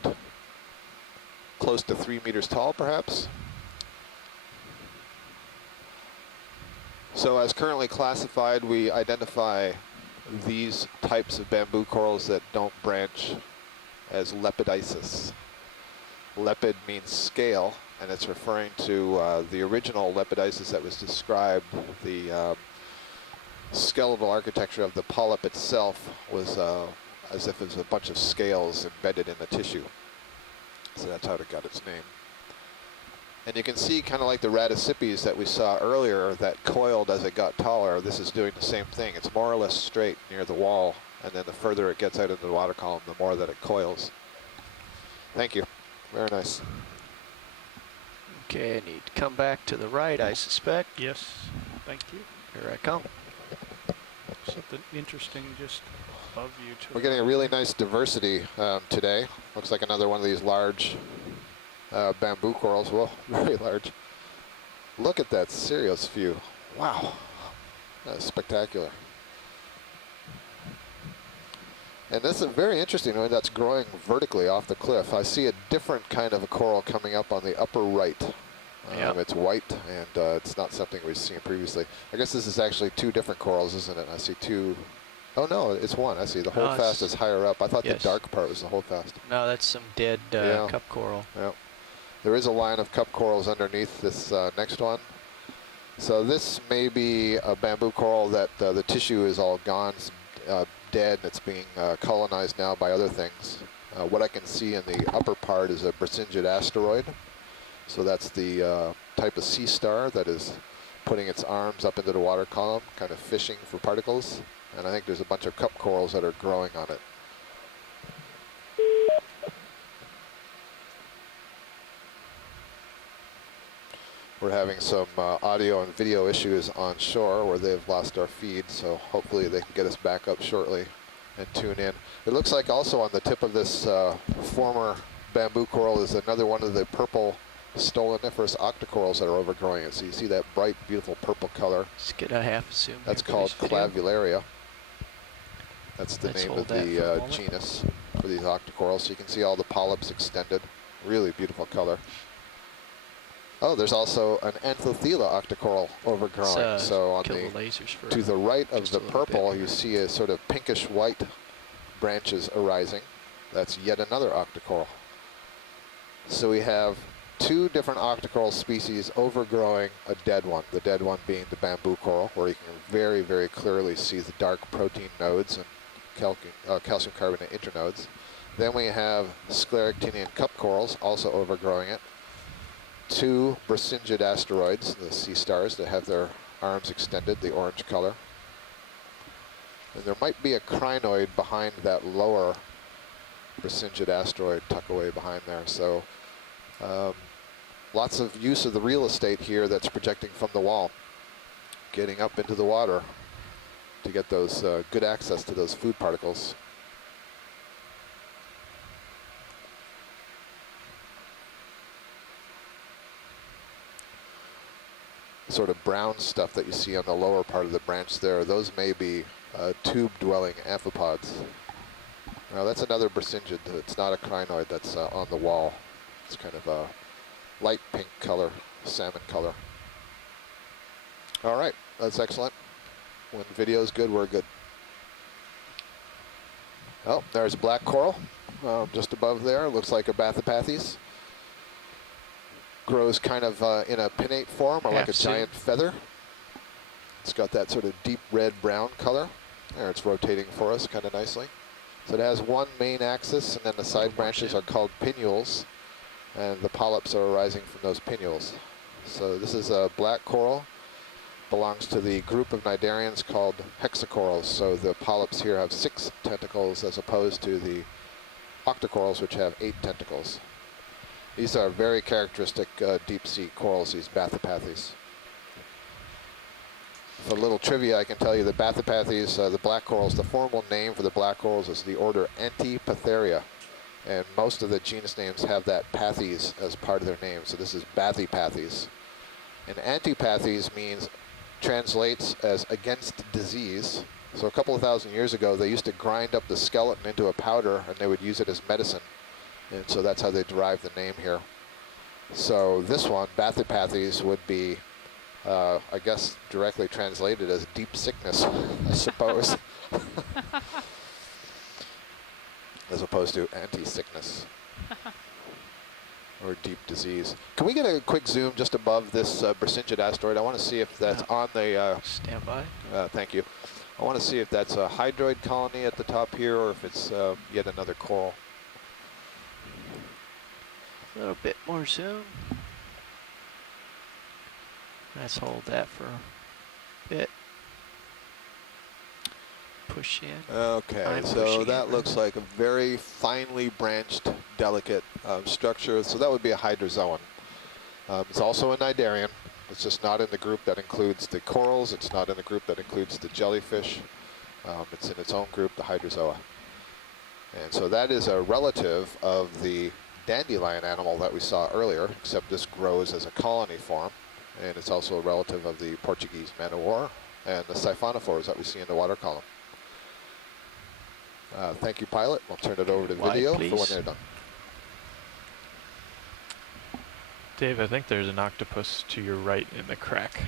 close to 3 meters tall, perhaps. So as currently classified, we identify these types of bamboo corals that don't branch as lepidices. Lepid means scale, and it's referring to the original lepidices that was described. The skeletal architecture of the polyp itself was as if it was a bunch of scales embedded in the tissue. So that's how it got its name. And you can see, kind of like the radicipes that we saw earlier that coiled as it got taller, this is doing the same thing. It's more or less straight near the wall, and then the further it gets out into the water column, the more that it coils. Thank you. Very nice. Okay, I need to come back to the right, I suspect. Yes, thank you. Here I come. Something interesting just above you. We're getting a really nice diversity today. Looks like another one of these large bamboo corals. Well, very large. Look at that Sirius view. Wow, that's spectacular. And this is very interesting. That's growing vertically off the cliff. I see a different kind of a coral coming up on the upper right. It's white, and it's not something we've seen previously. I guess this is actually two different corals, isn't it? I see two. Oh no, it's one. I see the holdfast is higher up. I thought the dark part was the holdfast. No, that's some dead cup coral. Yeah. There is a line of cup corals underneath this next one. So this may be a bamboo coral that the tissue is all gone, dead, and it's being colonized now by other things. What I can see in the upper part is a Brisingid asteroid. So that's the type of sea star that is putting its arms up into the water column, kind of fishing for particles. And I think there's a bunch of cup corals that are growing on it. We're having some audio and video issues on shore where they've lost our feed, so hopefully they can get us back up shortly and tune in. It looks like also on the tip of this former bamboo coral is another one of the purple stoloniferous octocorals that are overgrowing it. So you see that bright, beautiful purple color. Just get a half zoom. That's called clavularia. That's the name of the genus for these octocorals. So you can see all the polyps extended. Really beautiful color. Oh, there's also an Anthothela octocoral overgrowing. So on to the right of the purple, you see a sort of pinkish white branches arising. That's yet another octocoral. So we have two different octocoral species overgrowing a dead one, the dead one being the bamboo coral, where you can very, very clearly see the dark protein nodes and calcium carbonate internodes. Then we have scleractinian cup corals also overgrowing it. Two Brisingid asteroids, the sea stars that have their arms extended, the orange color. And there might be a crinoid behind that lower Brisingid asteroid tucked away behind there. So lots of use of the real estate here that's projecting from the wall, getting up into the water to get those good access to those food particles. Sort of brown stuff that you see on the lower part of the branch there, those may be tube-dwelling amphipods. Now that's another Brisingid. It's not a crinoid that's on the wall. It's kind of a light pink color, salmon color. All right, that's excellent. When video's good, we're good. Oh, there's black coral just above there. Looks like a Paranthopathies. Grows kind of in a pinnate form, or like a giant feather. It's got that sort of deep red-brown color. There, it's rotating for us kind of nicely. So it has one main axis, and then the side branches are called pinnules, and the polyps are arising from those pinnules. So this is a black coral. Belongs to the group of cnidarians called hexacorals. So the polyps here have 6 tentacles as opposed to the Octa Corals, which have 8 tentacles. These are very characteristic deep sea corals, these Paranthopathies. For a little trivia, I can tell you the Paranthopathies, the black corals, the formal name for the black corals is the order Antipatharia. And most of the genus names have that pathes as part of their name. So this is Paranthopathies. And Antipathies means, translates as against disease. So a couple of thousand years ago, they used to grind up the skeleton into a powder and they would use it as medicine. And so that's how they derived the name here. So this one, Paranthopathies, would be, I guess, directly translated as deep sickness, I suppose. As opposed to anti-sickness. Or deep disease. Can we get a quick zoom just above this Bersingid asteroid? I want to see if that's on the... Stand by. Thank you. I want to see if that's a hydroid colony at the top here, or if it's yet another coral. A little bit more zoom. Let's hold that for a bit. Push in. Okay, so that looks like a very finely branched, delicate structure. So that would be a hydrozoan. It's also a cnidarian. It's just not in the group that includes the corals. It's not in the group that includes the jellyfish. It's in its own group, the hydrozoa. And so that is a relative of the dandelion animal that we saw earlier, except this grows as a colony form. And it's also a relative of the Portuguese man o' war and the siphonophores that we see in the water column. Thank you, pilot. We'll turn it over to video for when they're done. Dave, I think there's an octopus to your right in the crack.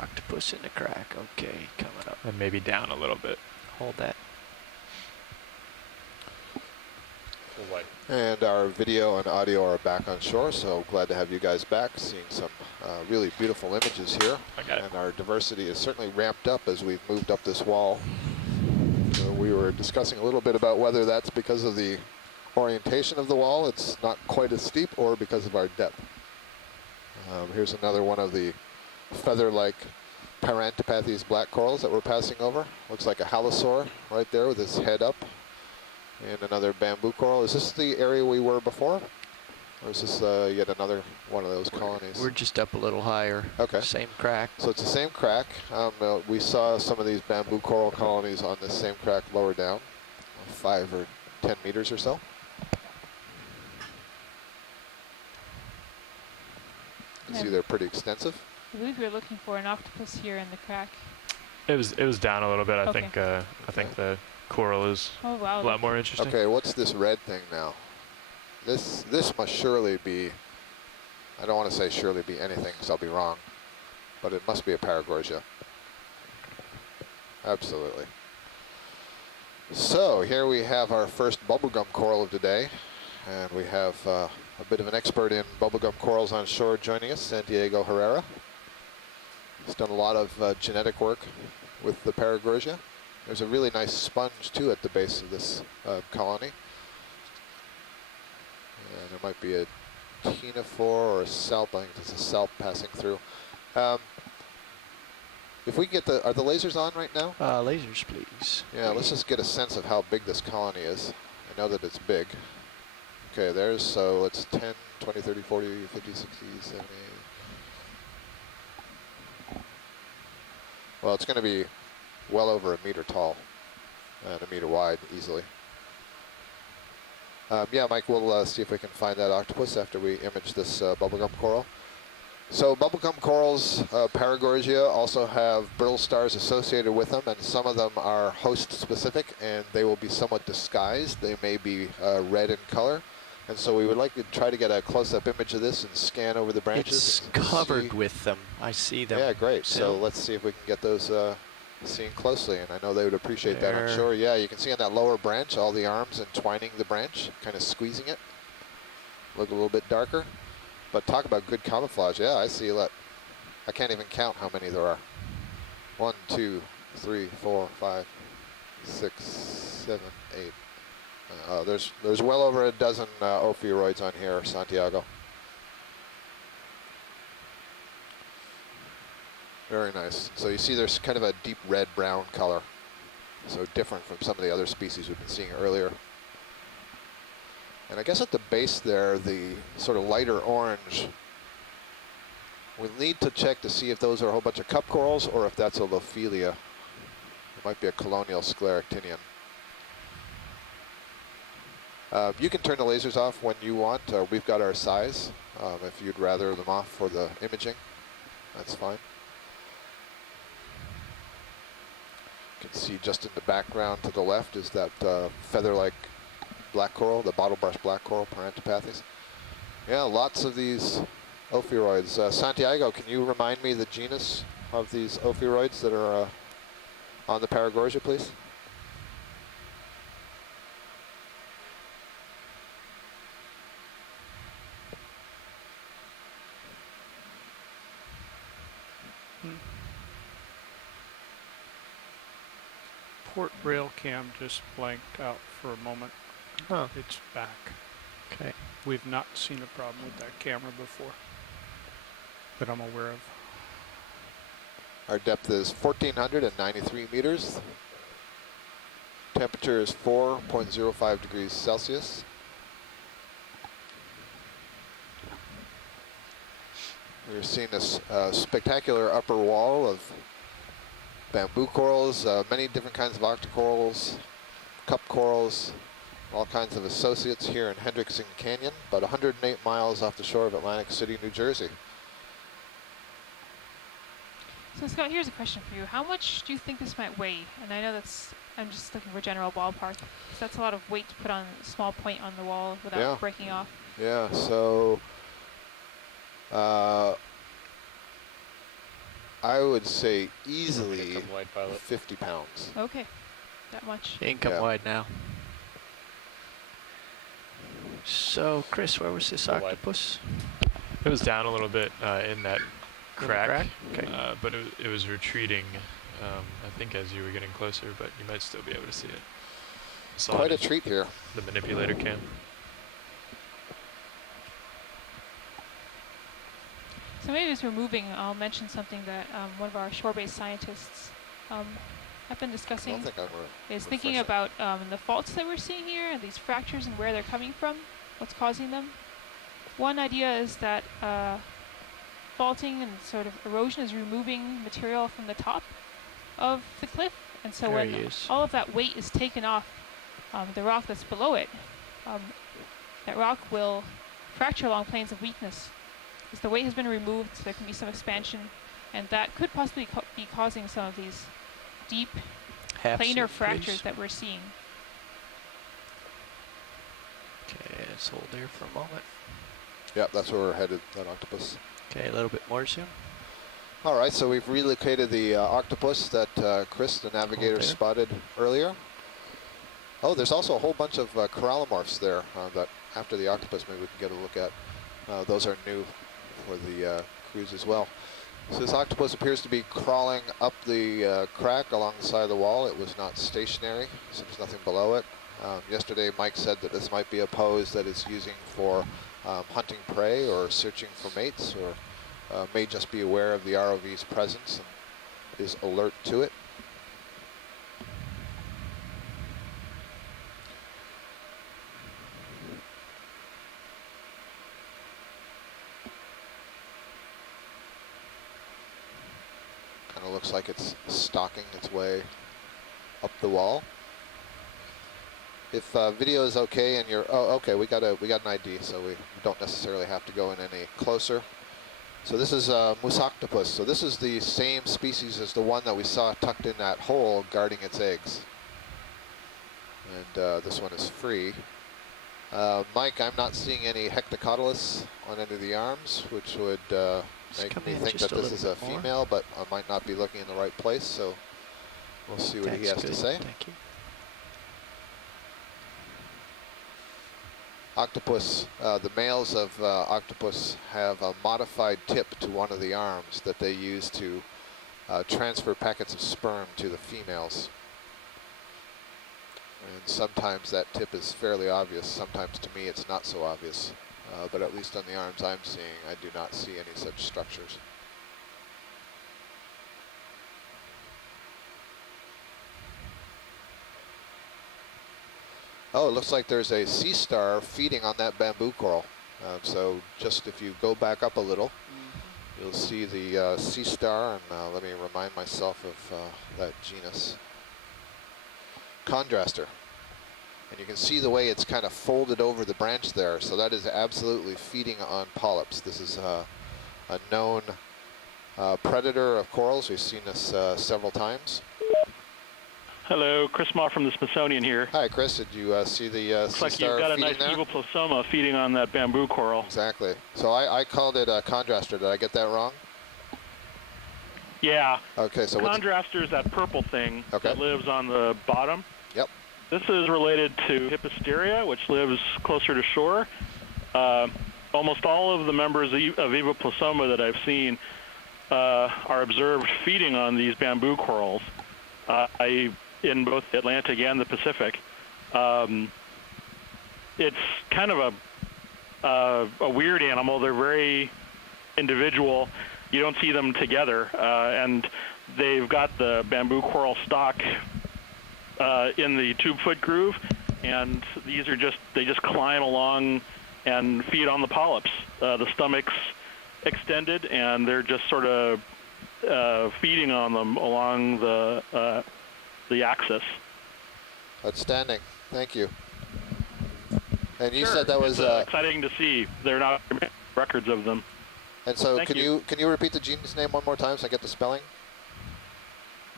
Octopus in the crack. Okay, coming up. And maybe down a little bit. Hold that. And our video and audio are back on shore, so glad to have you guys back, seeing some really beautiful images here. I got it. And our diversity is certainly ramped up as we've moved up this wall. We were discussing a little bit about whether that's because of the orientation of the wall, it's not quite as steep, or because of our depth. Here's another one of the feather-like Paranthopathies black corals that we're passing over. Looks like a halosaur right there with his head up. And another bamboo coral. Is this the area we were before? Or is this yet another one of those colonies? We're just up a little higher. Okay. Same crack. So it's the same crack. We saw some of these bamboo coral colonies on this same crack lower down, 5 or 10 meters or so. You see they're pretty extensive. I believe we were looking for an octopus here in the crack. It was down a little bit. I Okay. think the coral is Oh wow. a lot more interesting. Okay, what's this red thing now? This must surely be, I don't want to say surely be anything because I'll be wrong, but it must be a Paragorgia. Absolutely. So here we have our first bubblegum coral of today, and we have a bit of an expert in bubblegum corals on shore joining us, Santiago Herrera. He's done a lot of genetic work with the Paragorgia. There's a really nice sponge too at the base of this colony. And there might be a ctenophore or a salp. I think there's a salp passing through. If we get are the lasers on right now? Lasers, please. Yeah, let's just get a sense of how big this colony is. I know that it's big. Okay, so it's 10, 20, 30, 40, 50, 60, 70. Well, it's going to be well over 1 meter tall and 1 meter wide easily. Yeah, Mike, we'll see if we can find that octopus after we image this bubblegum coral. So bubblegum corals, Paragorgia, also have brittle stars associated with them, and some of them are host specific, and they will be somewhat disguised. They may be red in color, and so we would like to try to get a close-up image of this and scan over the branches. It's covered with them. I see them. Yeah, great. So let's see if we can get those seen closely, and I know they would appreciate that, I'm There. sure. Yeah, you can see on that lower branch all the arms entwining the branch, kind of squeezing it. Look a little bit darker. But talk about good camouflage. Yeah, I see. I can't even count how many there are. 1, 2, 3, 4, 5, 6, 7, 8. There's well over a dozen ophiuroids on here, Santiago. Very nice. So you see there's kind of a deep red-brown color. So different from some of the other species we've been seeing earlier. And I guess at the base there, the sort of lighter orange, we'll need to check to see if those are a whole bunch of cup corals or if that's a Lophelia. It might be a colonial scleractinian. You can turn the lasers off when you want. We've got our size. If you'd rather them off for the imaging, that's fine. You can see just in the background to the left is that feather-like black coral, the bottle-brush black coral, Paranthopathies. Yeah, lots of these ophiuroids. Santiago, can you remind me the genus of these ophiuroids that are on the Paragorgia, please? Port rail cam just blanked out for a moment. Oh, It's back. okay. We've not seen a problem with that camera before that I'm aware of. Our depth is 1,493 meters. Temperature is 4.05 degrees Celsius. We're seeing this spectacular upper wall of bamboo corals, many different kinds of octa corals, cup corals, all kinds of associates here in Hendrickson Canyon, about 108 miles off the shore of Atlantic City, New Jersey. So Scott, here's a question for you. How much do you think this might weigh? And I know I'm just looking for general ballpark. So that's a lot of weight to put on a small point on the wall without breaking off. Yeah, so I would say easily Wide pilot. 50 pounds. Okay, that much. Ain't come Yeah. wide now. So, Chris, where was this Go wide. octopus? It was down a little bit in that In the crack, Okay. but it was retreating, I think, as you were getting closer, but you might still be able to see it. I saw Quite it a treat here. in the manipulator cam. So maybe as we're moving, I'll mention something that one of our shore-based scientists have been I discussing. don't think I'm Is thinking about the faults that we're seeing here, and these fractures and where they're coming from, what's causing them. One idea is that faulting and sort of erosion is removing material from the top of the cliff, and so There he when is. all of that weight is taken off the rock that's below it, that rock will fracture along planes of weakness. As the weight has been removed, there can be some expansion, and that could possibly be causing some of these deep Half planar zoom, fractures please. that we're seeing. Okay, let's hold there for a moment. Yeah, that's where we're headed, that octopus. Okay, a little bit more zoom. All right, so we've relocated the octopus that Chris, the navigator, there. spotted earlier. Oh, there's also a whole bunch of corallomorphs there that after the octopus maybe we can get a look at. Those are new for the cruise as well. So this octopus appears to be crawling up the crack along the side of the wall. It was not stationary, so there's nothing below it. Yesterday Mike said that this might be a pose that it's using for hunting prey or searching for mates, or may just be aware of the ROV's presence and is alert to it. Kind of looks like it's stalking its way up the wall. If video is okay and you're, oh, okay, we got an ID, so we don't necessarily have to go in any closer. So this is Moos Octopus. So this is the same species as the one that we saw tucked in that hole guarding its eggs. And this one is free. Mike, I'm not seeing any Hectocotylis on any of the arms, which would Just make come me in think just that a this is little a bit more. female, but I might not be looking in the right place. So We'll see what he That's has to good. say. Thank you. Octopus, the males of octopus have a modified tip to one of the arms that they use to transfer packets of sperm to the females. And sometimes that tip is fairly obvious. Sometimes to me it's not so obvious. But at least on the arms I'm seeing, I do not see any such structures. Oh, it looks like there's a sea star feeding on that bamboo coral. So just if you go back up a little, you'll see the sea star, and let me remind myself of that genus. Chondraster. And you can see the way it's kind of folded over the branch there, so that is absolutely feeding on polyps. This is a known predator of corals. We've seen this several times. Hello, Chris Ma from the Smithsonian here. Hi, Chris. Did you see the Looks sea like star you've got a feeding nice there? Evoplosoma feeding on that bamboo coral. Exactly. So I called it a chondraster. Did I get that wrong? Yeah. Okay, so what's... Chondraster is that purple thing Okay. that lives on the bottom. Yep. This is related to Hipposteria, which lives closer to shore. Almost all of the members of Evoplosoma that I've seen are observed feeding on these bamboo corals in both the Atlantic and the Pacific. It's kind of a weird animal. They're very individual. You don't see them together, and they've got the bamboo coral stalk in the tube-foot groove, and these are they just climb along and feed on the polyps. The stomach's extended, and they're just sort of feeding on them along the axis. Outstanding. Thank you. And you Sure. said that was... It's exciting to see. They're not records of them. and so Thank can you. you repeat the genus name one more time so I get the spelling?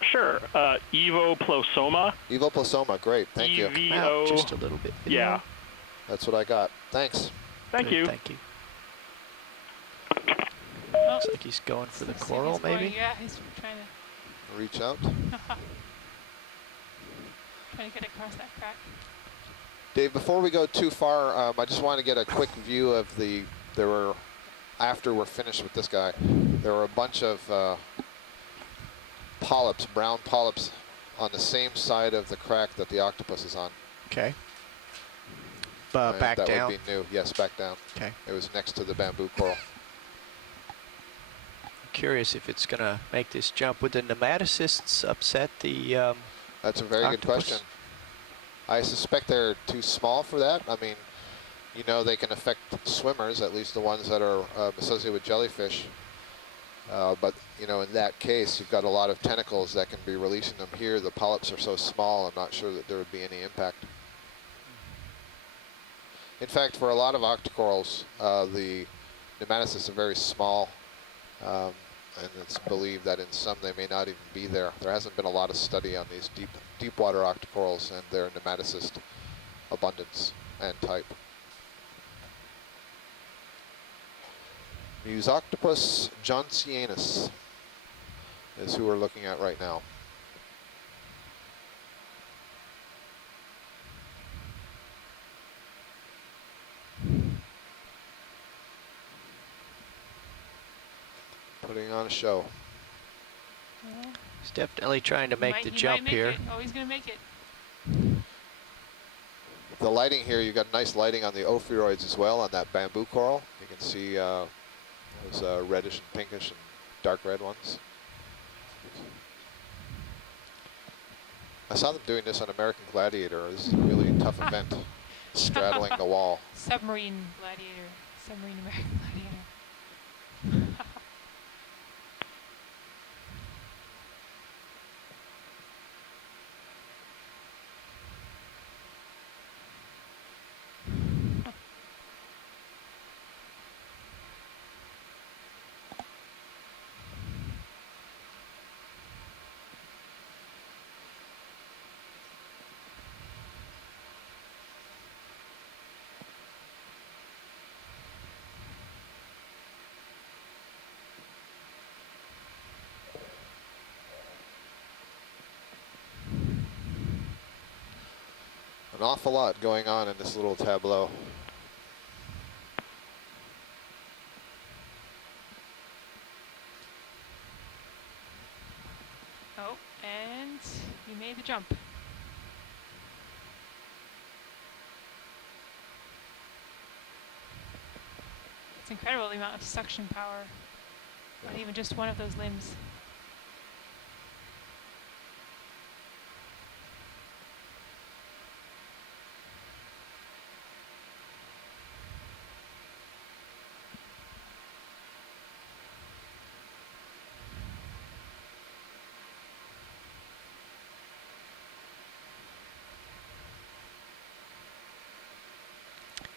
Sure. Evoplosoma. Evoplosoma. Great. Thank you. Out just a little bit. Yeah. That's what I got. Thanks. Thank you. Thank you. Oh, Looks like he's going for the let's see, coral, he's going- maybe? Yeah, he's trying to Reach out. get across that crack. Dave, before we go too far, I just want to get a quick view of after we're finished with this guy, there were a bunch of polyps, brown polyps, on the same side of the crack that the octopus is on. Okay. And Back that down. would be new. Yes, back down. Okay. It was next to the bamboo coral. Curious if it's going to make this jump. Would the nematocysts upset the That's a very good octopus? question. I suspect they're too small for that. I mean, you know, they can affect swimmers, at least the ones that are associated with jellyfish. But, you know, in that case, you've got a lot of tentacles that can be releasing them here. The polyps are so small, I'm not sure that there would be any impact. In fact, for a lot of octocorals, the nematocysts are very small, and it's believed that in some they may not even be there. There hasn't been a lot of study on these deep water octocorals and their nematocyst abundance and type. Moos Octopus johnsonianus is who we're looking at right now. Putting on a show. Yeah. He's definitely trying to make the He jump might make here. It. Oh, he's going to make it. The lighting here, you've got nice lighting on the ophiuroids as well on that bamboo coral. You can see those reddish and pinkish and dark red ones. I saw them doing this on American Gladiator. It was a really tough event, straddling the wall. Submarine gladiator. Submarine American gladiator. An awful lot going on in this little tableau. Oh, and you made the jump. It's incredible the amount of suction power on even just one of those limbs.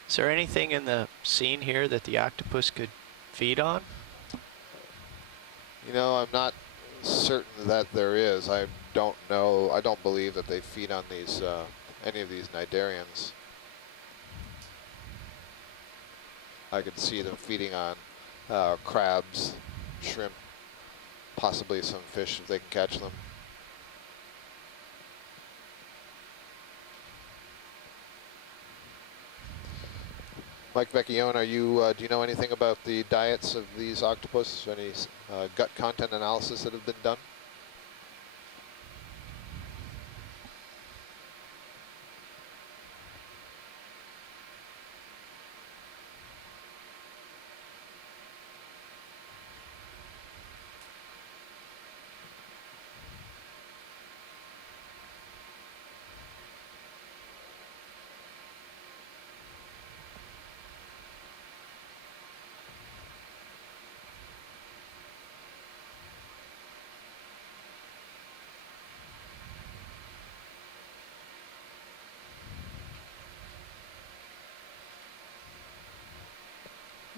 Is there anything in the scene here that the octopus could feed on? You know, I'm not certain that there is. I don't know. I don't believe that they feed on these any of these cnidarians. I could see them feeding on crabs, shrimp, possibly some fish if they can catch them. Mike Vecchione, are you? Do you know anything about the diets of these octopus? Any gut content analysis that have been done?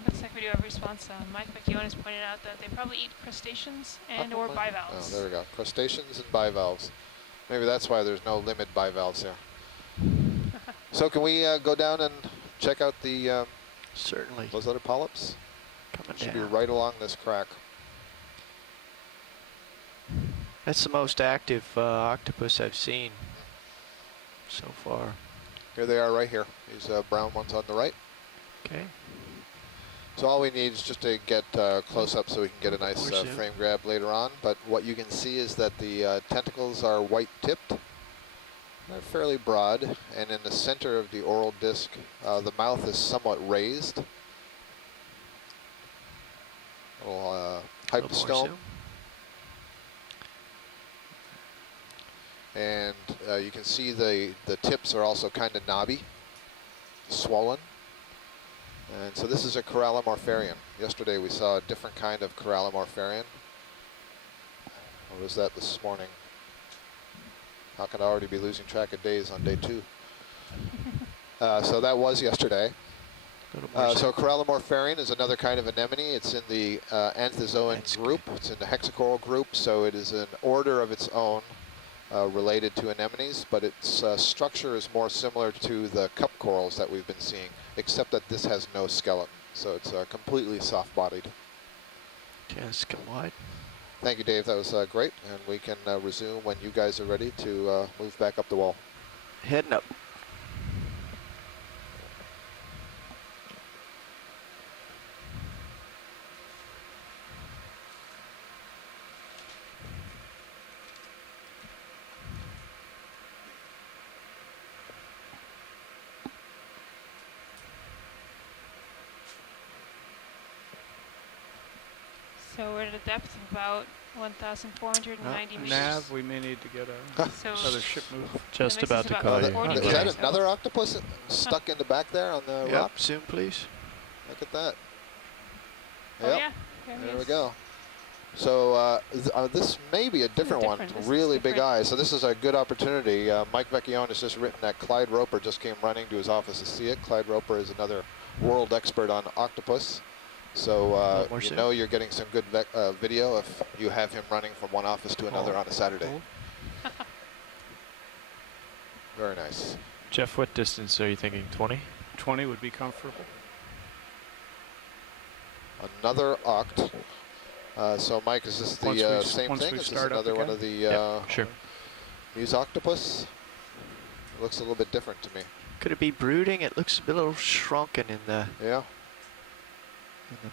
Looks like we do have a response. Mike Vecchione has pointed out that they probably eat crustaceans and or bivalves. Oh, there we go. Crustaceans and bivalves. Maybe that's why there's no limit bivalves here. So can we go down and check out the Certainly. those other polyps? Coming Should down. be right along this crack. That's the most active octopus I've seen so far. Here they are right here. These brown ones on the right. Okay. So all we need is just to get close up so we can get a nice More zoom. frame grab later on. But what you can see is that the tentacles are white tipped. They're fairly broad, and in the center of the oral disc, the mouth is somewhat raised. A little hypostome. And you can see the tips are also kind of knobby, swollen. And so this is a Corallomorpharian. Yesterday we saw a different kind of Corallomorpharian. Or was that this morning? How can I already be losing track of days on day 2? So that was yesterday. So Corallomorpharian is another kind of anemone. It's in the Anthozoan group. It's in the hexacoral group, so it is an order of its own related to anemones, but its structure is more similar to the cup corals that we've been seeing, except that this has no skeleton, so it's completely soft-bodied. Yeah, let's come wide. Thank you, Dave. That was great, and we can resume when you guys are ready to move back up the wall. Heading up. So we're at a depth of about 1,490 meters. Nav, we may need to get So another ship move. Just mix about is to about call you. 40 Is meters. that another octopus stuck in the back there on the Yep, rock? zoom please. Look at that. Oh Yep. yeah, he There we is. go. So this may be a different one, different. This is really big different. eyes. So this is a good opportunity. Mike Vecchione has just written that Clyde Roper just came running to his office to see it. Clyde Roper is another world expert on octopus. So more you zoom. know you're getting some good video if you have him running from one office to another on a Saturday. Very nice. Jeff, what distance are you thinking? 20? 20 would be comfortable. Another oct. So Mike, is this Once the we- same once thing? we Is this start up another one again? of the Yep, sure. Moos Octopus? looks a little bit different to me. Could it be brooding? It looks a little shrunken in the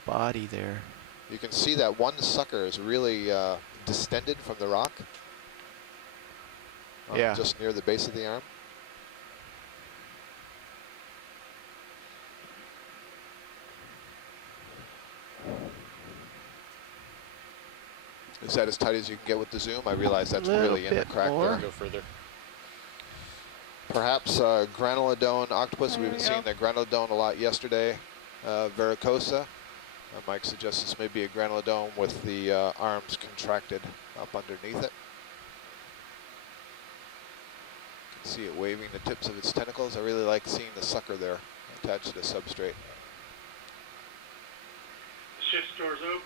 body there. You can see that one sucker is really distended from the rock. Yeah. Just near the base of the arm. Is that as tight as you can get with the zoom? I realize that's really in the crack there. Go further. Perhaps granulodon octopus. We've been seeing the granulodon a lot yesterday. Varicosa. Mike suggests this may be a granulodon with the arms contracted up underneath it. You can see it waving the tips of its tentacles. I really like seeing the sucker there attached to the substrate.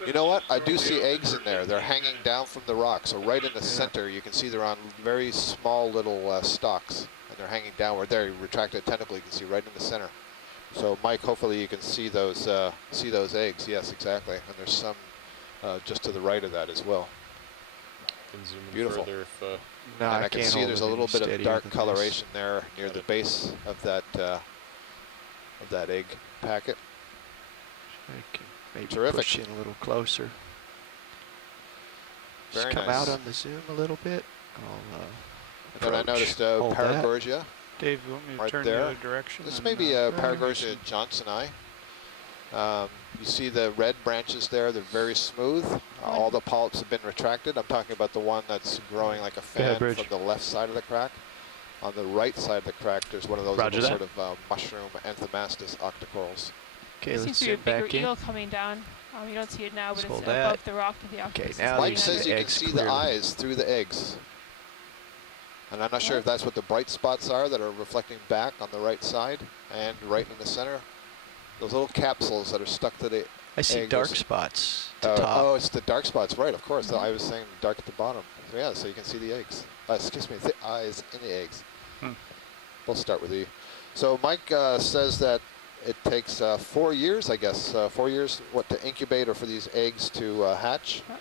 You know what? I do see eggs in there. They're hanging down from the rock. So right in the center, you can see they're on very small little stalks, and they're hanging downward. There, retracted tentacle. You can see right in the center. So, Mike, hopefully you can see those eggs. Yes, exactly. And there's some just to the right of that as well. Can zoom in Beautiful. further if, No, and I can see there's a little bit of dark coloration there near the base of that egg packet. I can maybe Terrific. push in a little closer. Just Very come nice. out on the zoom a little bit. And then I noticed Hold that. Paragorgia. Dave, you want me to Right turn there. the other direction? This and, may be Paragorgia johnsoni. You see the red branches there, they're very smooth. All the polyps have been retracted. I'm talking about the one that's growing like a fan from the left side of the crack. On the right side of the crack, there's one of those little sort of mushroom Anthomastus octocorals. Okay, Seems let's to be a zoom bigger back in. eel coming down. You don't see it now, but Let's it's hold that. above the rock to the octopus. now Mike these says are you can eggs see the clearly. eyes through the eggs. And I'm not sure if that's what the bright spots are that are reflecting back on the right side and right in the center. Those little capsules that are stuck to the I see egg, dark those- spots at the top. Oh, it's the dark spots, right, of course. I was saying dark at the bottom. So yeah, so you can see the eggs. Excuse me, the eyes in the eggs. We'll start with E. So Mike says that it takes 4 years, I guess, 4 years, to incubate or for these eggs to hatch. wow.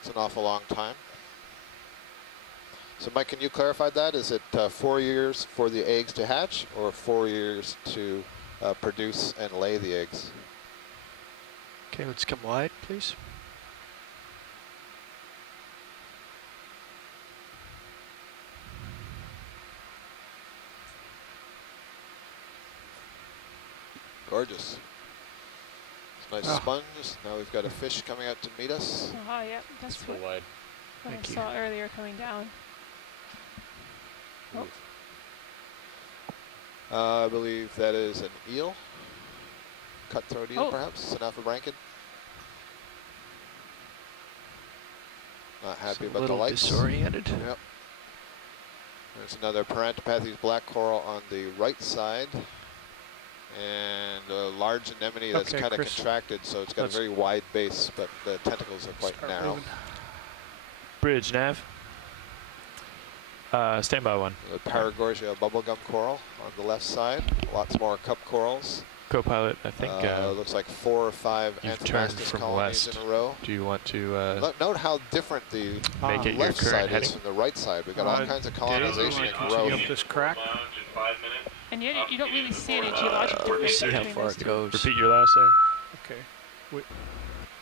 It's an awful long time. So Mike, can you clarify that? Is it 4 years for the eggs to hatch or 4 years to produce and lay the eggs? Okay, let's come wide, please. Gorgeous. It's a nice sponge. Now we've got a fish coming out to meet us. Yeah, that's Go what wide. I Thank you. saw earlier coming down. Oh, I believe that is an eel. Cutthroat eel, perhaps. It's an alpha-branchid. Not happy about the little lights. disoriented. Yep. There's another Paranthopathies black coral on the right side. And a large anemone that's Okay, kind of Chris. contracted, so it's got a very wide base, but the tentacles are quite Start narrow. moving. Bridge, nav. Standby one. The Paragorgia bubblegum coral on the left side. Lots more cup corals. Co-pilot, I think Looks like 4 or 5 you've turned Anthomastus from colonies west. in a row. Do you want to Note how different the make it your left current side heading? is from the right side. We've got all kinds of colonization Dave, and you want to growth. continue up this crack? and yet you don't really see any geologic difference See how between far those it two. goes. repeat your last there? Okay.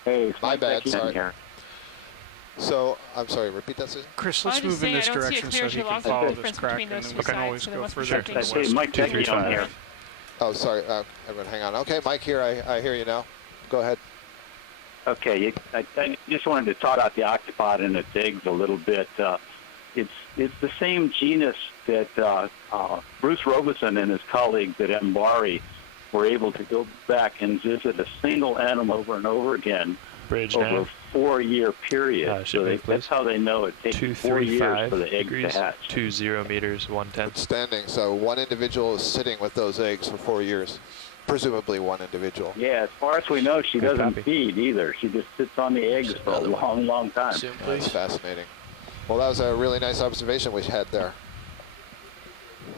Hey, it's My Mike bad, Becky in sorry. here. So, I'm sorry, repeat that, Susan? Chris, I'm let's just move in saying I this don't see a direction clear so he can geological follow this difference crack, between and those then two we can sides, always so there go must be further to something the That's west. hey, Mike Becky on 235. here. Oh, sorry, everyone hang on. Okay, Mike here, I hear you now. Go ahead. Okay, I just wanted to talk about the octopod and its eggs a little bit. It's the same genus that Bruce Robeson and his colleagues at Mbari were able to go back and visit a single animal over and over again Bridge, over a nav. 4-year period. Should So move, that's please. how they know it takes 4 years 235 for the eggs degrees, to hatch. 20 meters, 110. Outstanding. So one individual is sitting with those eggs for 4 years. Presumably one individual. Yeah, as far as we know, she Good doesn't copy. feed either. She just sits on the eggs for a another one. long time. Zoom, That's please. fascinating. Well, that was a really nice observation we had there.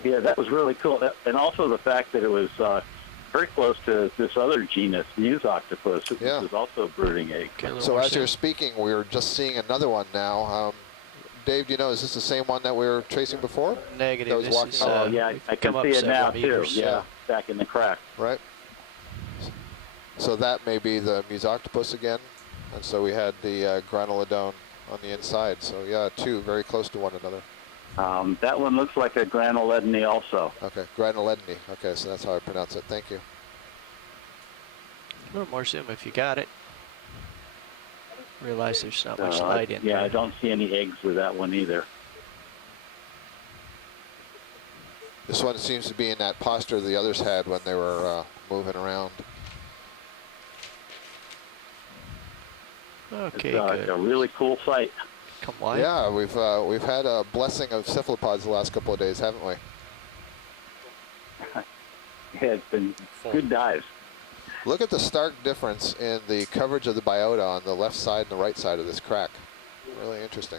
Yeah, that was really cool. And also the fact that it was very close to this other genus, Moos Octopus, which Yeah. is also a brooding egg. Okay, a little So more as zoom. you're speaking, we're just seeing another one now. Dave, do you know, is this the same one that we were tracing before? Negative. That was This walking is, along? Oh, yeah, I can come up see it now, several too. meters. Yeah, back in the crack. Right. So that may be the Moos Octopus again. And so we had the granulodon on the inside. So yeah, two very close to one another. That one looks like a granulodony also. Okay, granulodony. Okay, so that's how I pronounce it. Thank you. A little more zoom if you got it. Realize there's not much light in Yeah, there. I don't see any eggs with that one either. This one seems to be in that posture the others had when they were moving around. Okay, It's good. a really cool sight. Come wide. Yeah, we've had a blessing of cephalopods the last couple of days, haven't we? Yeah, it's been good dives. Look at the stark difference in the coverage of the biota on the left side and the right side of this crack. Really interesting.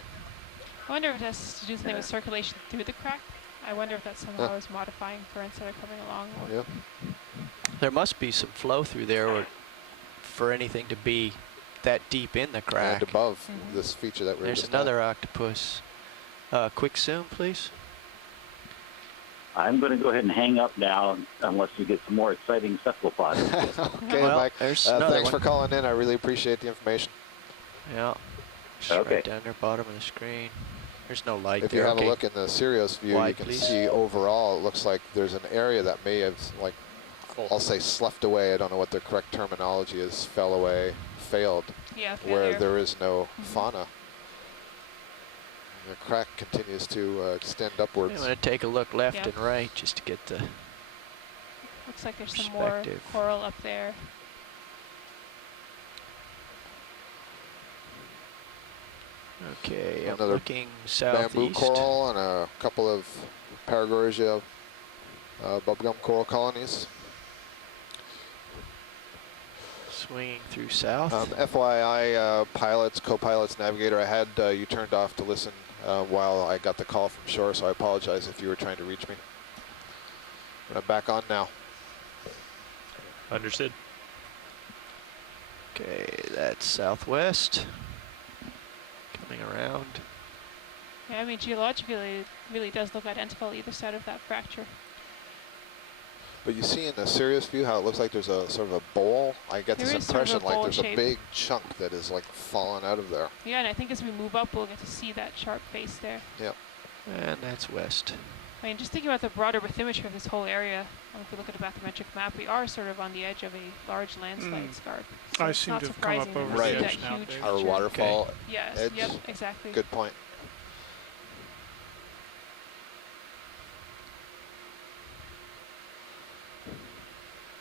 I wonder if it has to do something with circulation through the crack. I wonder if that somehow is modifying currents that are coming along. Or Yep. There must be some flow through there or for anything to be that deep in the crack. And above this feature that we're There's just another octopus. Quick zoom, please. I'm going to go ahead and hang up now unless we get some more exciting cephalopods. Okay, Well, Mike. there's another Thanks for one. calling in. I really appreciate the information. Yeah. Just Okay. right down there, bottom of the screen. There's no light If there. you have okay. a look in the Sirius view, you Wide, can please. see overall it looks like there's an area that may have, like, I'll say sloughed away. I don't know what the correct terminology is. Fell away, failed, yeah, where failure. there is no fauna. The crack continues to extend upwards. I'm going to take a look left Yeah. and right just to get the Looks like there's some more perspective. coral up there. Okay, I'm Another looking Bamboo southeast. coral and a couple of Paragorgia bubblegum coral colonies. Swinging through south. FYI, pilots, co-pilots, navigator, I had you turned off to listen while I got the call from shore, so I apologize if you were trying to reach me. But I'm back on now. Understood. Okay, that's southwest. Coming around. Yeah, I mean, geologically, it really does look identical either side of that fracture. But you see in the Sirius view how it looks like there's a sort of a bowl. I get There this is sort of a impression like bowl there's shape. a big chunk that is like fallen out of there. Yeah, and I think as we move up, we'll get to see that sharp face there. Yep. And that's west. I mean, just thinking about the broader bathymetry of this whole area, if we look at a bathymetric map, we are sort of on the edge of a large landslide scarp. So I it's seem not to have come up surprising that over we see the that edge now, huge Dave. Our feature. waterfall Yes, edge. yep, exactly. Good point.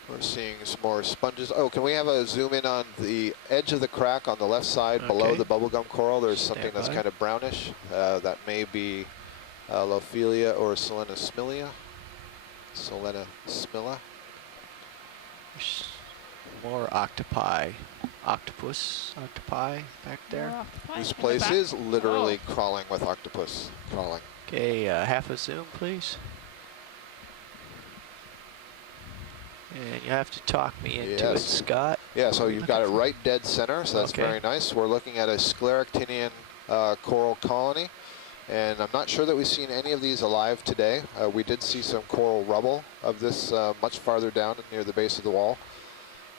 We're seeing some more sponges. Oh, can we have a zoom in on the edge of the crack on the left side below Okay. the bubblegum coral? There's something Stand that's by. kind of brownish. That may be Lophelia or Selenosmilla. Selenosmilla. There's more octopi. Octopi back there. More octopi This in the place back. is literally Oh. crawling with octopus crawling. Okay, half a zoom, please. And you have to talk me into it, Yes. Scott. Yeah, so you've got it right dead center, so that's Okay. very nice. We're looking at a scleractinian coral colony, and I'm not sure that we've seen any of these alive today. We did see some coral rubble of this much farther down near the base of the wall,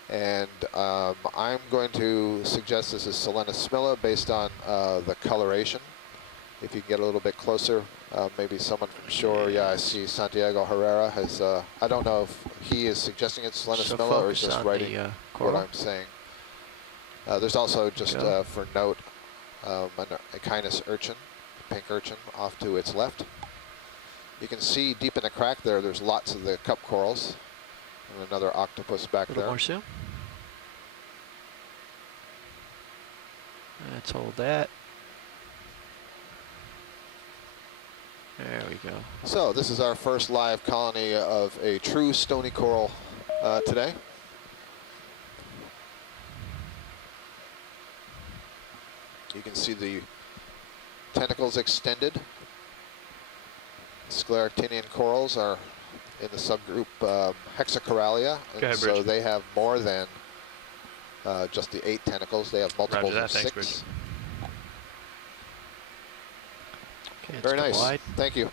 and I'm going to suggest this is Selenosmilla based on the coloration. If you can get a little bit closer, maybe someone from shore. Yeah, I see Santiago Herrera has, I don't know if he is suggesting it's So Selenosmilla or is focus just on writing the, what coral. I'm saying. There's also just Go. for note, an Ectonuris urchin, pink urchin off to its left. You can see deep in the crack there, there's lots of the cup corals and another octopus back A little there. more zoom. Let's hold that. There we go. So this is our first live colony of a true stony coral today. You can see the tentacles extended. Scleractinian corals are in the subgroup Hexacoralia, and Go ahead, so Bridge. they have more than just the 8 tentacles. They have multiples that. of Thanks, 6. Okay, let's Very go nice. wide. Thank you.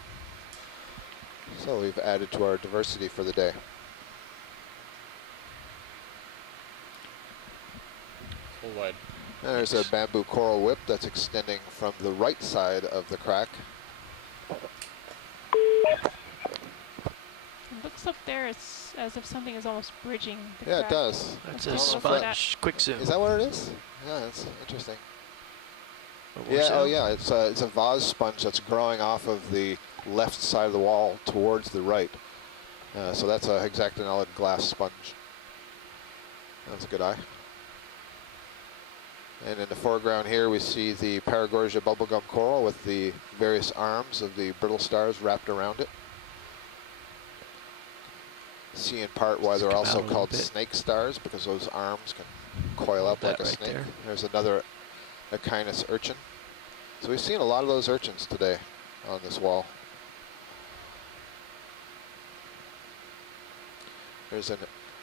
So we've added to our diversity for the day. Full wide. There's a bamboo coral whip that's extending from the right side of the crack. It looks up there, it's as if something is almost bridging the Yeah, crack. it does. That's Let's a take look at that. sponge. Quick zoom. Is that what it is? Yeah, that's interesting. What was Yeah, that? oh yeah, it's a vase sponge that's growing off of the left side of the wall towards the right. So that's a hexagonal glass sponge. That's a good eye. And in the foreground here we see the Paragorgia bubblegum coral with the various arms of the brittle stars wrapped around it. See in part why they're Come also out a little called bit. snake stars, because those arms can coil up That like a right snake. there. There's another Okeanos urchin. So we've seen a lot of those urchins today on this wall. There's an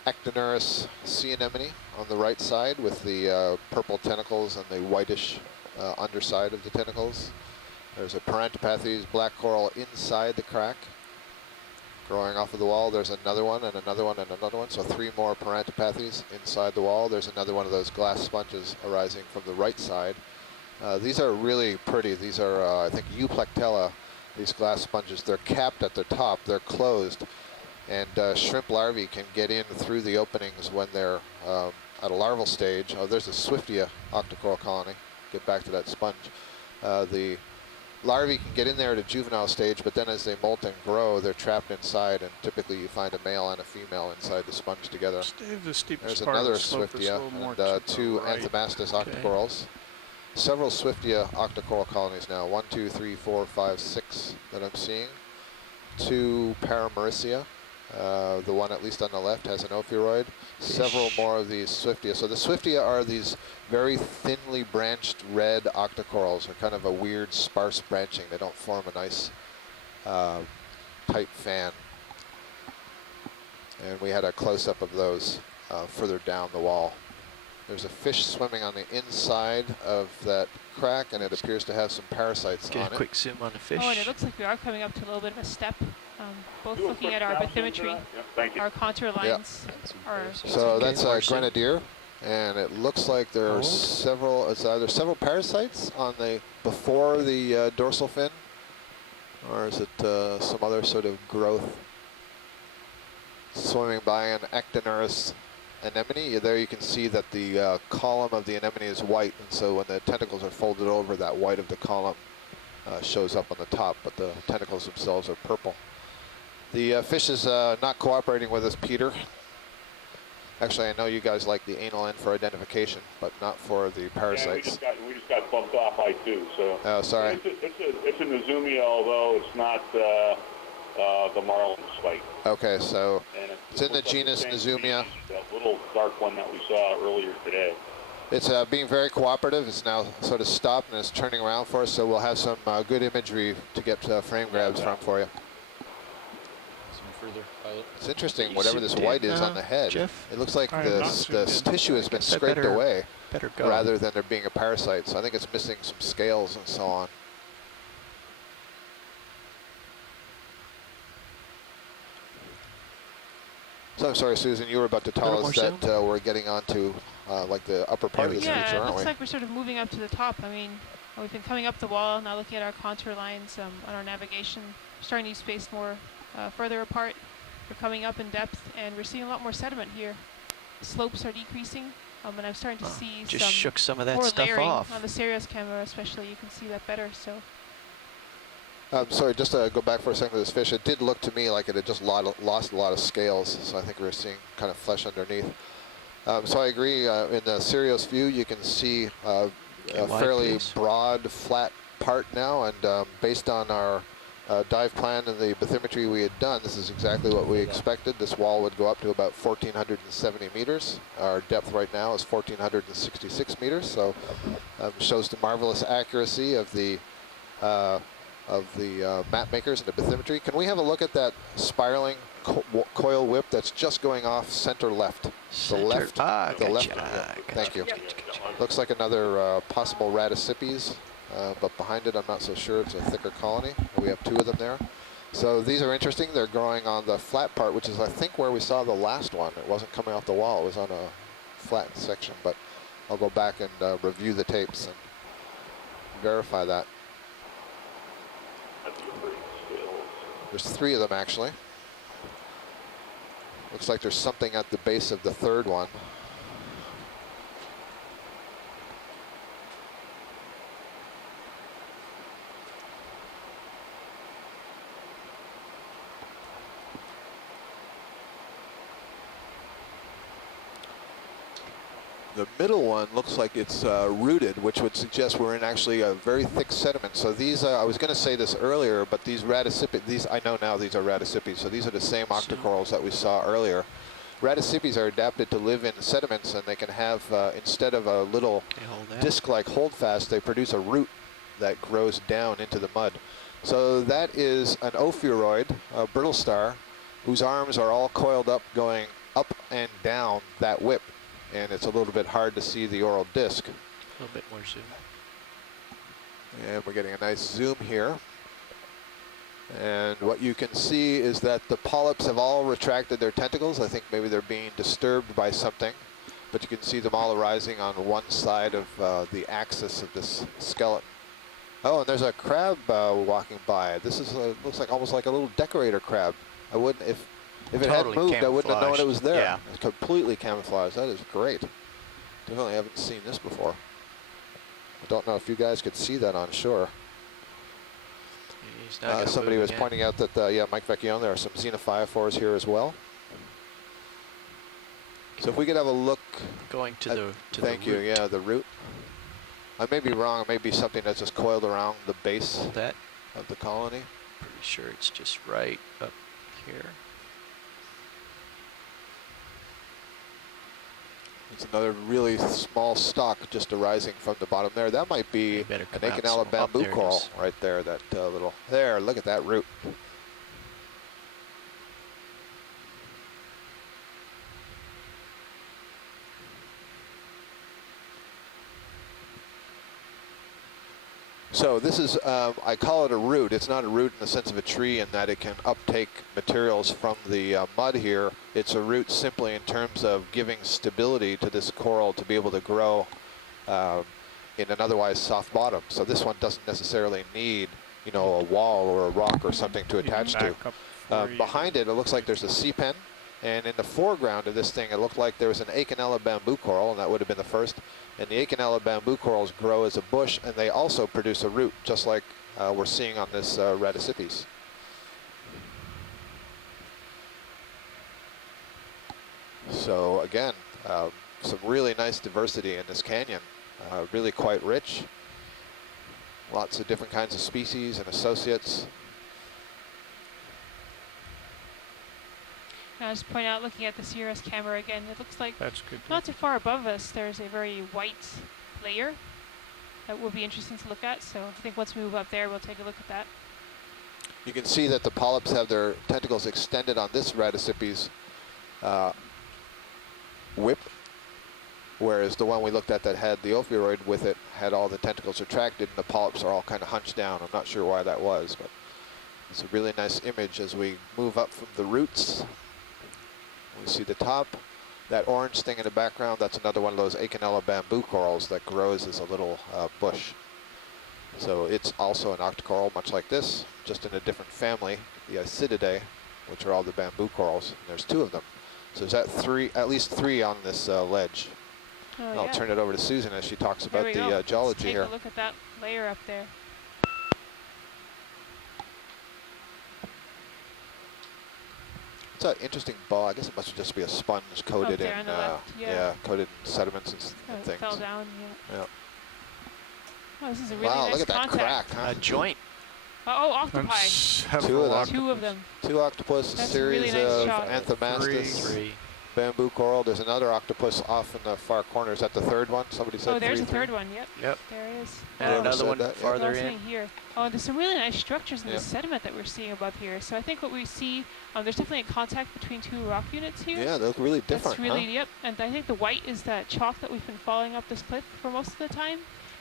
Ectonuris Sea Anemone on the right side with the purple tentacles and the whitish underside of the tentacles. There's a Paranthopathies black coral inside the crack, growing off of the wall. There's another one and another one and another one. So 3 more Paranthopathies inside the wall. There's another one of those glass sponges arising from the right side. These are really pretty. These are, I think, Euplectella, these glass sponges. They're capped at the top. They're closed. And shrimp larvae can get in through the openings when they're at a larval stage. Oh, there's a Swiftia Octa Coral colony. Get back to that sponge. The larvae can get in there at a juvenile stage, but then as they molt and grow, they're trapped inside, and typically you find a male and a female inside the sponge together. Dave, the steepest There's part of another the slope is a Swiftia little more and to the 2 right. Anthomastus Okay. octocorals. Several Swiftia octocoral colonies now. 1, 2, 3, 4, 5, 6 that I'm seeing. 2 Paramaricia. The one at least on the left has an ophiuroid. Several more of these Swiftia. So the Swiftia are these very thinly branched red octocorals. They're kind of a weird sparse branching. They don't form a nice tight fan. And we had a close-up of those further down the wall. There's a fish swimming on the inside of that crack, and it appears to have some parasites Get on a it. quick zoom on the fish. Oh, and it looks like we are coming up to a little bit of a step. Both looking at our bathymetry, our contour lines are So Okay, that's a more zoom. grenadier, and it looks like there are Gold. several. It's either several parasites on the before the dorsal fin, or is it some other sort of growth? Swimming by an Ectonuris anemone. There you can see that the column of the anemone is white, and so when the tentacles are folded over, that white of the column shows up on the top, but the tentacles themselves are purple. The fish is not cooperating with us, Peter. Actually, I know you guys like the anal end for identification, but not for the parasites. Yeah, we just got bumped off I-2, so. Oh, sorry. It's a Nizumia, although it's not the marlin spike. Okay, so And it's in the genus same Nizumia. species, that little dark one that we saw earlier today. It's being very cooperative. It's now sort of stopped and it's turning around for us, so we'll have some good imagery to get frame grabs from for you. Some further pilot. It's interesting, You whatever this zoomed white in, is on the head. Jeff? It looks like I have not the zoomed in. tissue has been Guess I scraped better- away Better go. rather than there being a parasite. So I think it's missing some scales and so on. So I'm sorry, Susan, you were about to tell Little us more that we're getting onto like the upper part of we this go. Yeah, feature, it aren't looks we? like we're sort of moving up to the top. I mean, we've been coming up the wall, now looking at our contour lines on our navigation, starting to be spaced more further apart. We're coming up in depth, and we're seeing a lot more sediment here. Slopes are decreasing, and I'm starting to see Just some shook some of that more stuff layering off. on the Sirius camera, especially. You can see that better. So Sorry, just to go back for a second to this fish, it did look to me like it had just lost a lot of scales, so I think we were seeing kind of flesh underneath. So I agree, in the Sirius view, you can see a wide, fairly please. broad, flat part now, and based on our dive plan and the bathymetry we had done, this is exactly what we expected. This wall would go up to about 1,470 meters. Our depth right now is 1,466 meters, so shows the marvelous accuracy of the map makers and the bathymetry. Can we have a look at that spiraling coil whip that's just going off center left? Center. The left. Ah, the gotcha. left. Gotcha, Thank you. gotcha, gotcha. Looks like another possible Radicipes but behind it I'm not so sure. It's a thicker colony. We have 2 of them there. So these are interesting. They're growing on the flat part, which is I think where we saw the last one. It wasn't coming off the wall. It was on a flat section, but I'll go back and review the tapes and verify that. There's 3 of them actually. Looks like there's something at the base of the 3rd one. The middle one looks like it's rooted, which would suggest we're in actually a very thick sediment. So these, I was going to say this earlier, but these radicipes, I know now these are radicipes, so these are the same Octa Corals that we saw earlier. Radicipes are adapted to live in sediments, and they can have, instead of a little disc-like holdfast, they produce a root that grows down into the mud. So that is an ophiuroid, a brittle star, whose arms are all coiled up, going up and down that whip. And it's a little bit hard to see the oral disc. A little bit more zoom. And we're getting a nice zoom here. And what you can see is that the polyps have all retracted their tentacles. I think maybe they're being disturbed by something. But you can see them all arising on one side of the axis of this skeleton. Oh, and there's a crab walking by. This is looks like almost like a little decorator crab. I wouldn't, if it Totally hadn't moved, I wouldn't have known it was there. Yeah. It's completely camouflaged. That is great. Definitely haven't seen this before. I don't know if you guys could see that on shore. Somebody was pointing out that, yeah, Mike Vecchione, there are some xenophyophores here as well. So if we could have a look. Going to the thank you, yeah, the root. I may be wrong. It may be something that's just coiled around the base of the colony. Pretty sure it's just right up here. It's another really small stalk just arising from the bottom there. That might be an Acanella bamboo coral right there, that little, there, look at that root. So this is, I call it a root. It's not a root in the sense of a tree in that it can uptake materials from the mud here. It's a root simply in terms of giving stability to this coral to be able to grow in an otherwise soft bottom. So this one doesn't necessarily need, you know, a wall or a rock or something to attach to. Behind it, it looks like there's a sea pen. And in the foreground of this thing, it looked like there was an Acanella bamboo coral, and that would have been the first. And the Acanella bamboo corals grow as a bush, and they also produce a root, just like we're seeing on this Radicipes. So again, some really nice diversity in this canyon, really quite rich. Lots of different kinds of species and associates. I'll just point out, looking at the CRS camera again, it looks like That's good. not too far above us, there's a very white layer that will be interesting to look at. So I think once we move up there, we'll take a look at that. You can see that the polyps have their tentacles extended on this Radicipes whip, whereas the one we looked at that had the ophiuroid with it had all the tentacles retracted, and the polyps are all kind of hunched down. I'm not sure why that was, but it's a really nice image as we move up from the roots. We see the top. That orange thing in the background, that's another one of those Acanella bamboo corals that grows as a little bush. So it's also an Octa Coral, much like this, just in a different family, the Isididae, which are all the bamboo corals. And there's 2 of them. So there's at least 3 on this ledge. I'll turn it over to Susan as she talks about the geology here. Take a look at that layer up there. It's an interesting ball. I guess it must just be a sponge coated in, coated in sediments and things. Fell down. Yeah. Oh, this is a really wow, nice look at that contact. crack, huh? A joint. Oh, octopi. 2 of them. 2 octopus, a series really nice of Anthomastus. 3. Bamboo coral. There's another octopus off in the far corner. Is that the 3rd one? Somebody said 3. Oh, there's a 3rd one. Yep. There it is. And another one farther in. Here. Oh, there's some really nice structures in the sediment that we're seeing above here. So I think what we see, there's definitely a contact between 2 rock units here. Yeah, they look really different. That's really, yep. And I think the white is that chalk that we've been following up this cliff for most of the time.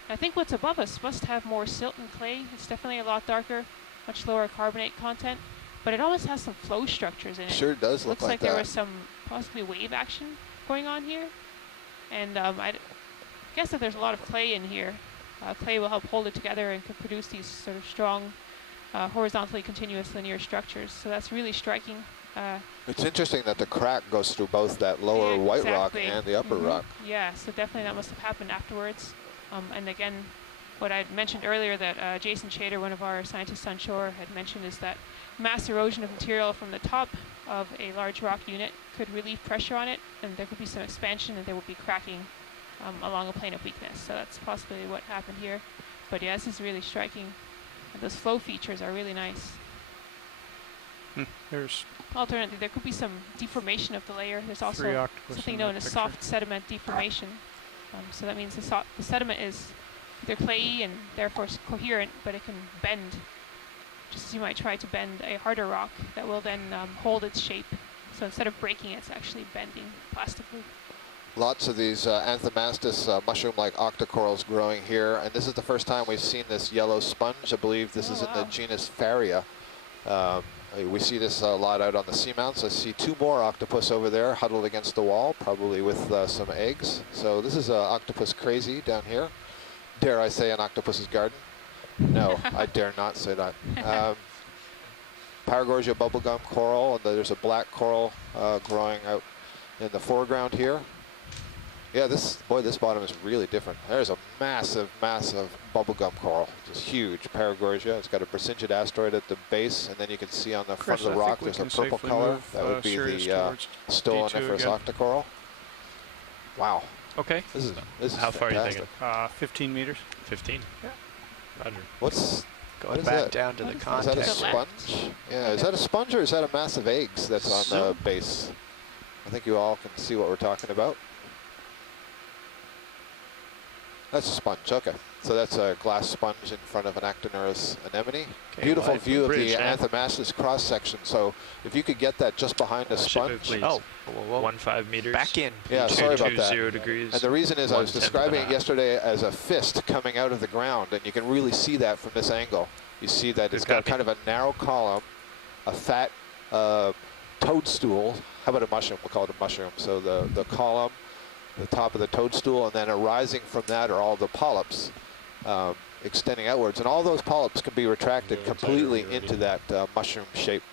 I think what's above us must have more silt and clay. It's definitely a lot darker, much lower carbonate content, but it almost has some flow structures in it. Sure does look Looks like that. there was some possibly wave action going on here. And I guess that there's a lot of clay in here. Clay will help hold it together and could produce these sort of strong, horizontally continuous linear structures. So that's really striking. It's interesting that the crack goes through both that lower white rock and the upper rock. Yeah, so definitely that must have happened afterwards. And again, what I mentioned earlier that Jason Chater, one of our scientists on shore, had mentioned is that mass erosion of material from the top of a large rock unit could relieve pressure on it, and there could be some expansion and there would be cracking along a plane of weakness. So that's possibly what happened here. But yeah, this is really striking. And those flow features are really nice. There's Alternatively, there could be some deformation of the layer. There's also something known as soft sediment deformation. So that means the sediment is either clayey and therefore coherent, but it can bend, just as you might try to bend a harder rock that will then hold its shape. So instead of breaking, it's actually bending plastically. Lots of these Anthomastus mushroom-like Octa Corals growing here, and this is the first time we've seen this yellow sponge. I believe this is in the genus Faria. We see this a lot out on the seamounts. I see 2 more octopus over there huddled against the wall, probably with some eggs. So this is octopus crazy down here. Dare I say an octopus's garden? No, I dare not say that. Paragorgia bubblegum coral, and there's a black coral growing out in the foreground here. Yeah, this bottom is really different. There's a massive, massive bubblegum coral, just huge. Paragorgia. It's got a Brisingid asteroid at the base, and then you can see on the front of the rock there's a purple color. That would be the Stoloniferous Octa Coral. Wow. Okay. This is how far fantastic. are you thinking? 15 meters. 15? Yeah. Roger. What's Going back down to the contact. Is that a sponge? Yeah, is that a sponge or is that a massive eggs that's on the base? I think you all can see what we're talking about. That's a sponge, okay. So that's a glass sponge in front of an Ectonuris anemone. Okay, Beautiful view of the British, Anthomastus cross section. So if you could get that just behind the sponge. Please. Oh, 15 meters. back in. Yeah, sorry about that. 0 degrees. And the reason is I was describing it yesterday as a fist coming out of the ground, and you can really see that from this angle. You see that it's got kind of a narrow column, a fat toadstool. How about a mushroom? We'll call it a mushroom. So the column, the top of the toadstool, and then arising from that are all the polyps extending outwards. And all those polyps can be retracted completely into that mushroom shape.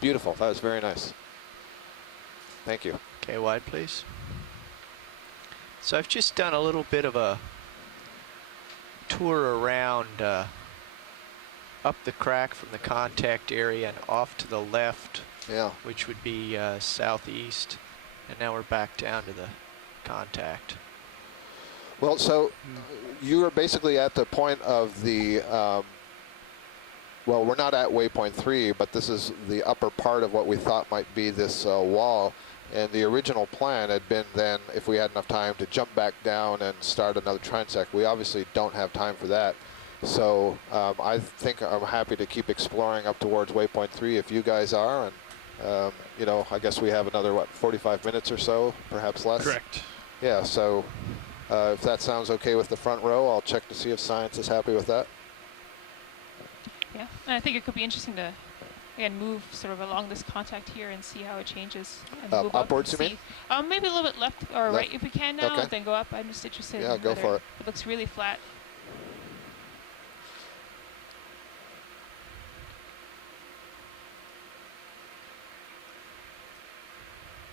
Beautiful. That was very nice. Thank you. Okay, wide please. So I've just done a little bit of a tour around up the crack from the contact area and off to the left, which would be southeast. And now we're back down to the contact. Well, so you are basically at the point of the, well, we're not at waypoint 3, but this is the upper part of what we thought might be this wall. And the original plan had been then, if we had enough time, to jump back down and start another transect. We obviously don't have time for that. So I think I'm happy to keep exploring up towards waypoint 3 if you guys are. And, you know, I guess we have another, what, 45 minutes or so, perhaps less? Correct. Yeah, so if that sounds okay with the front row, I'll check to see if science is happy with that. Yeah, and I think it could be interesting to, again, move sort of along this contact here and see how it changes. And move upwards, up you mean? Maybe a little bit left or right if we can now, Okay. then go up. I'm just interested Yeah, in go whether for it. It looks really flat.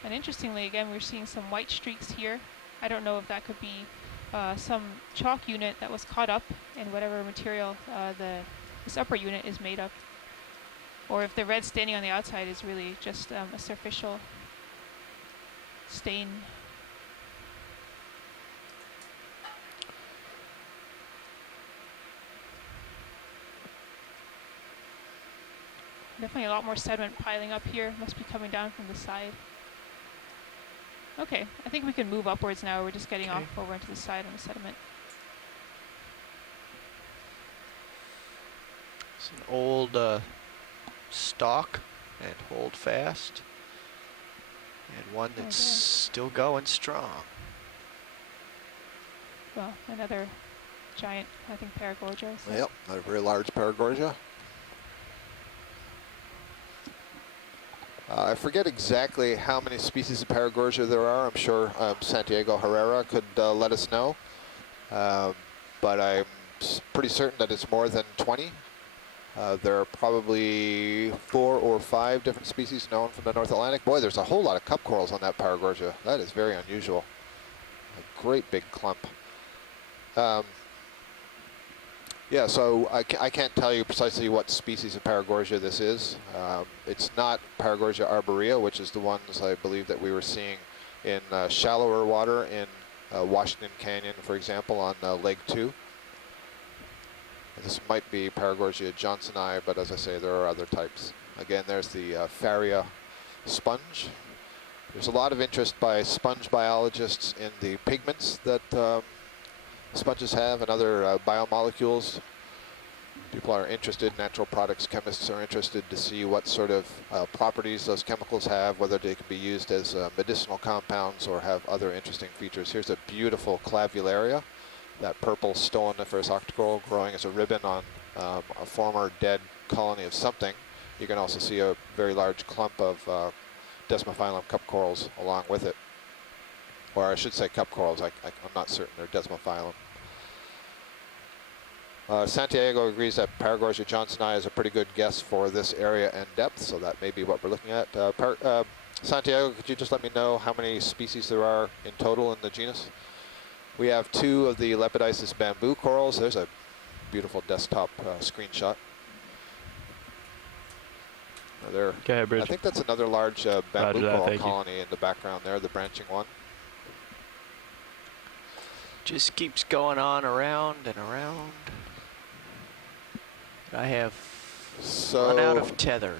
And interestingly, again, we're seeing some white streaks here. I don't know if that could be some chalk unit that was caught up in whatever material this upper unit is made of. Or if the red staining on the outside is really just a superficial stain. Definitely a lot more sediment piling up here. Must be coming down from the side. Okay, I think we can move upwards now. We're just getting off over into the side on the sediment. It's an old stock and hold fast, and one that's still going strong. Well, another giant, I think, Paragorgia. So. Yep, a very large Paragorgia. I forget exactly how many species of Paragorgia there are. I'm sure Santiago Herrera could let us know. But I'm pretty certain that it's more than 20. There are probably 4 or 5 different species known from the North Atlantic. Boy, there's a whole lot of cup corals on that Paragorgia. That is very unusual. A great big clump. Yeah, so I can't tell you precisely what species of Paragorgia this is. It's not Paragorgia arborea, which is the ones I believe that we were seeing in shallower water in Washington Canyon, for example, on Lake 2. This might be Paragorgia johnsoni, but as I say, there are other types. Again, there's the Faria sponge. There's a lot of interest by sponge biologists in the pigments that sponges have and other biomolecules. People are interested, natural products chemists are interested to see what sort of properties those chemicals have, whether they can be used as medicinal compounds or have other interesting features. Here's a beautiful clavularia, that purple stoloniferous octocoral growing as a ribbon on a former dead colony of something. You can also see a very large clump of Desmophyllum cup corals along with it. Or I should say cup corals, I'm not certain they're Desmophyllum. Santiago agrees that Paragorgia johnsoni is a pretty good guess for this area and depth, so that may be what we're looking at. Santiago, could you just let me know how many species there are in total in the genus? We have 2 of the Lepidopsis bamboo corals. There's a beautiful desktop screenshot. There. Okay, Bridge. I think that's another large bamboo coral colony in the background there, the branching one. Just keeps going on around and around. I have run out of tether.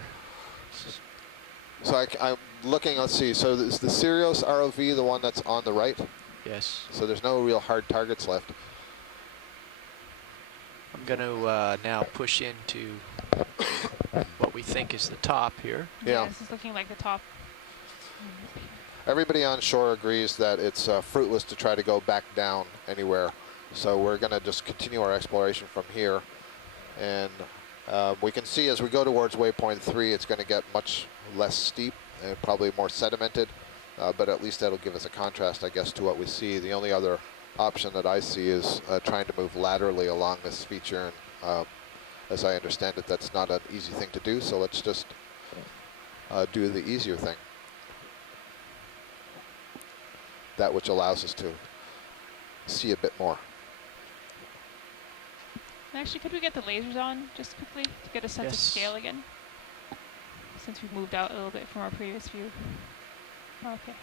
So I'm looking, let's see, so is the Sirios ROV the one that's on the right? Yes. So there's no real hard targets left. I'm going to now push into what we think is the top here. Yeah, this is looking like the top. Everybody on shore agrees that it's fruitless to try to go back down anywhere. So we're going to just continue our exploration from here. And we can see as we go towards waypoint 3, it's going to get much less steep and probably more sedimented. But at least that'll give us a contrast, I guess, to what we see. The only other option that I see is trying to move laterally along this feature. And as I understand it, that's not an easy thing to do. So let's just do the easier thing. That which allows us to see a bit more. Actually, could we get the lasers on just quickly to get a sense of scale again? Since we've moved out a little bit from our previous view. Okay.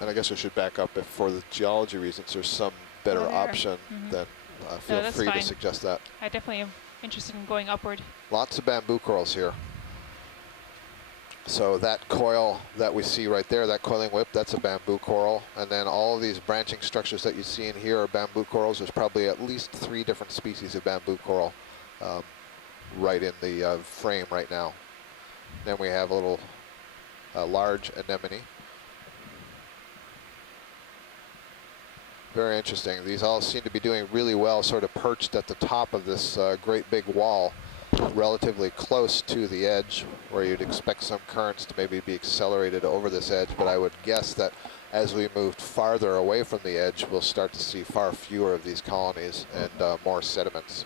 And I guess I should back up if for the geology reasons there's some better option, then feel free to suggest that. I definitely am interested in going upward. Lots of bamboo corals here. So that coil that we see right there, that coiling whip, that's a bamboo coral. And then all of these branching structures that you see in here are bamboo corals. There's probably at least 3 different species of bamboo coral right in the frame right now. Then we have a little large anemone. Very interesting. These all seem to be doing really well, sort of perched at the top of this great big wall, relatively close to the edge, where you'd expect some currents to maybe be accelerated over this edge. But I would guess that as we move farther away from the edge, we'll start to see far fewer of these colonies and more sediments.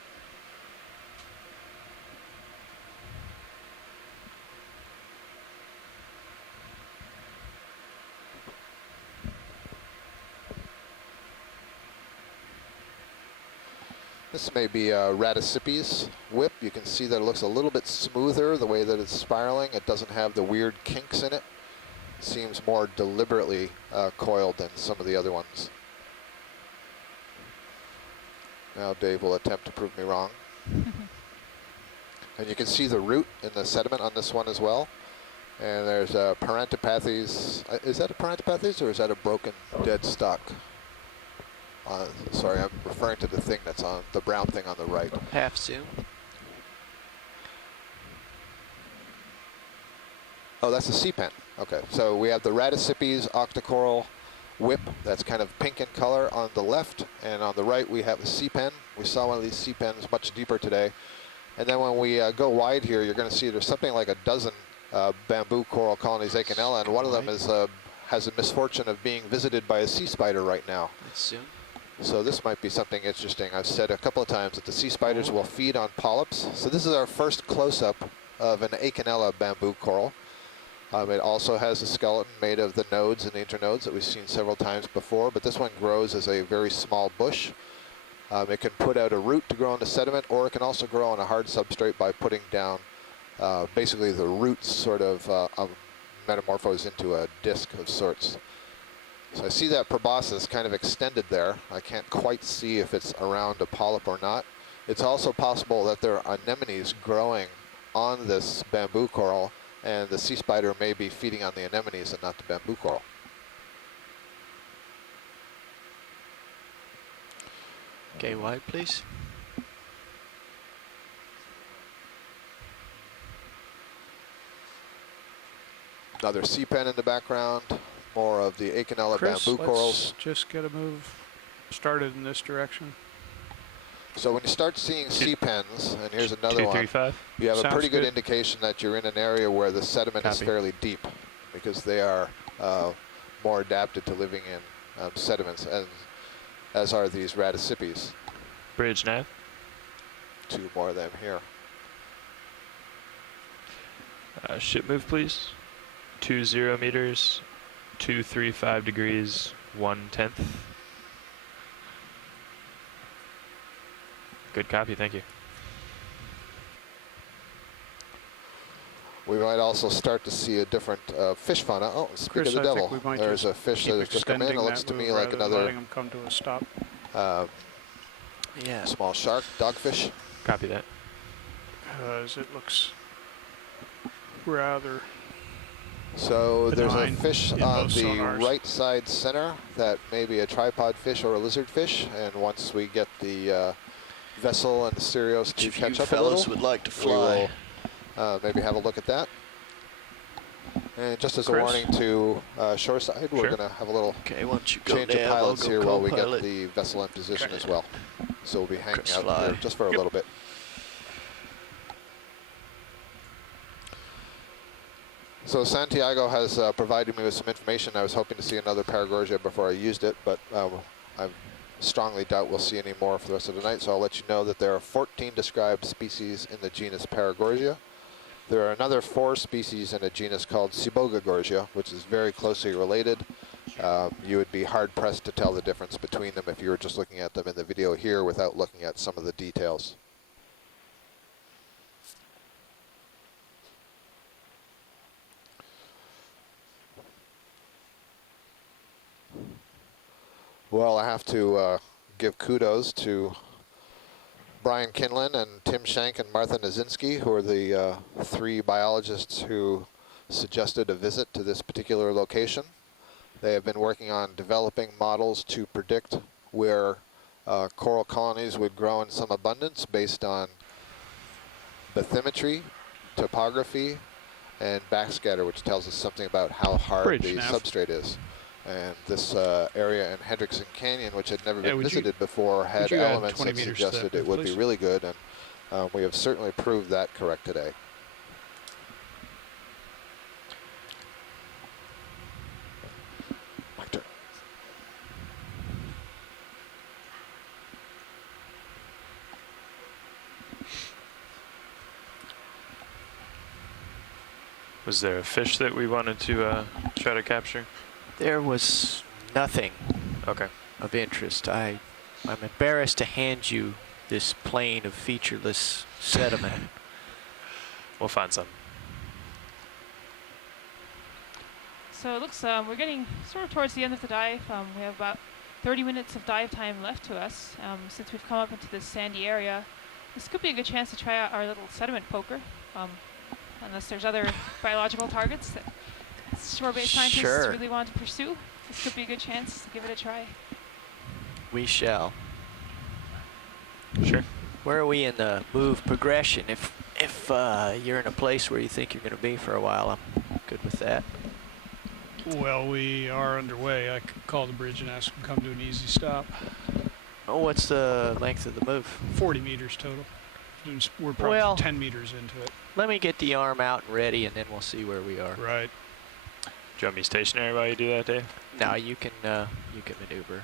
This may be a Radicipes whip. You can see that it looks a little bit smoother the way that it's spiraling. It doesn't have the weird kinks in it. It seems more deliberately coiled than some of the other ones. Now Dave will attempt to prove me wrong. And you can see the root in the sediment on this one as well. And there's a Paranthopathies. Is that a Paranthopathies or is that a broken dead stock? Sorry, I'm referring to the thing that's on the brown thing on the right. Half zoom. Oh, that's the sea pen. Okay, so we have the Radicipes, Octa Coral, whip that's kind of pink in color on the left, and on the right we have a sea pen. We saw one of these sea pens much deeper today. And then when we go wide here, you're going to see there's something like a dozen bamboo coral colonies, Canelo, and one of them is has a misfortune of being visited by a sea spider right now. Soon. So this might be something interesting. I've said a couple of times that the sea spiders will feed on polyps. So this is our first close-up of an Canelo bamboo coral. It also has a skeleton made of the nodes and the internodes that we've seen several times before, but this one grows as a very small bush. It can put out a root to grow into sediment, or it can also grow on a hard substrate by putting down basically the roots sort of metamorphose into a disc of sorts. So I see that proboscis kind of extended there. I can't quite see if it's around a polyp or not. It's also possible that there are anemones growing on this bamboo coral, and the sea spider may be feeding on the anemones and not the bamboo coral. Okay, wide, please. Another sea pen in the background, more of the Canelo Chris, bamboo corals. let's just get a move started in this direction. So when you start seeing sea pens, and here's another one, 235. you have a Sounds pretty good good. indication that you're in an area where the sediment is Copy. fairly deep, because they are more adapted to living in sediments, and as are these radicipes. Bridge nav. Two more of them here. Ship move, please. 20 meters, 235 degrees, 1/10. Good copy, thank you. We might also start to see a different fish fauna. Oh, speak Chris, of the I devil. think we might There's just a fish keep that has just come in. It extending looks that to me move like rather than another letting them come to a stop. Yeah. small shark, dogfish. Copy that. Because it looks rather... So there's a benign fish in on those the sonars. right side center that may be a tripod fish or a lizard fish, and once we get the vessel and the stereos to If you catch up a fellows little, would like to we fly. will maybe have a look at that. And just as a Chris? warning to shoreside, we're Sure. going to have a little Okay, once you go change of nav, I'll pilots go here while we get co-pilot. the vessel in position Okay. as well. So we'll be hanging Chris, out fly. here just for a little bit. So Santiago has provided me with some information. I was hoping to see another Paragorgia before I used it, but I strongly doubt we'll see any more for the rest of the night. So I'll let you know that there are 14 described species in the genus Paragorgia. There are another 4 species in a genus called Sibogagorgia, which is very closely related. You would be hard-pressed to tell the difference between them if you were just looking at them in the video here without looking at some of the details. Well, I have to give kudos to Brian Kinlan and Tim Shank and Martha Nazinski, who are the 3 biologists who suggested a visit to this particular location. They have been working on developing models to predict where coral colonies would grow in some abundance based on bathymetry, topography, and backscatter, which tells us something about how hard Bridge the nav. substrate is. And this area in Hendrickson Canyon, which had never Yeah, been would you- visited before, had you add elements 20 that meters to that suggested move, it would be please? really good, and we have certainly proved that correct today. My turn. Was there a fish that we wanted to try to capture? There was nothing Okay. of interest. I'm embarrassed to hand you this plane of featureless sediment. We'll find some. So it looks we're getting sort of towards the end of the dive. We have about 30 minutes of dive time left to us. Since we've come up into this sandy area, this could be a good chance to try out our little sediment poker. Unless there's other biological targets that shore-based scientists Sure. really want to pursue, this could be a good chance to give it a try. We shall. Sure. Where are we in the move progression? If you're in a place where you think you're going to be for a while, I'm good with that. Well, we are underway. I could call the bridge and ask them to come to an easy stop. Oh, what's the length of the move? 40 meters total. We're probably 10 meters into it. Let me get the arm out and ready, and then we'll see where we are. Right. Do you want me stationary while you do that, Dave? No, you can maneuver.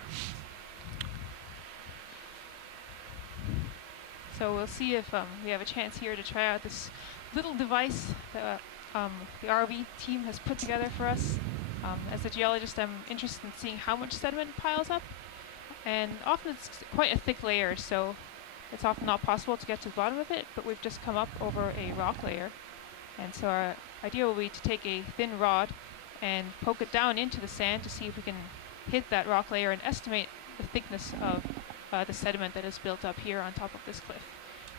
So we'll see if we have a chance here to try out this little device that the ROV team has put together for us. As a geologist, I'm interested in seeing how much sediment piles up. And often it's quite a thick layer, so it's often not possible to get to the bottom of it, but we've just come up over a rock layer. And so our idea will be to take a thin rod and poke it down into the sand to see if we can hit that rock layer and estimate the thickness of the sediment that is built up here on top of this cliff.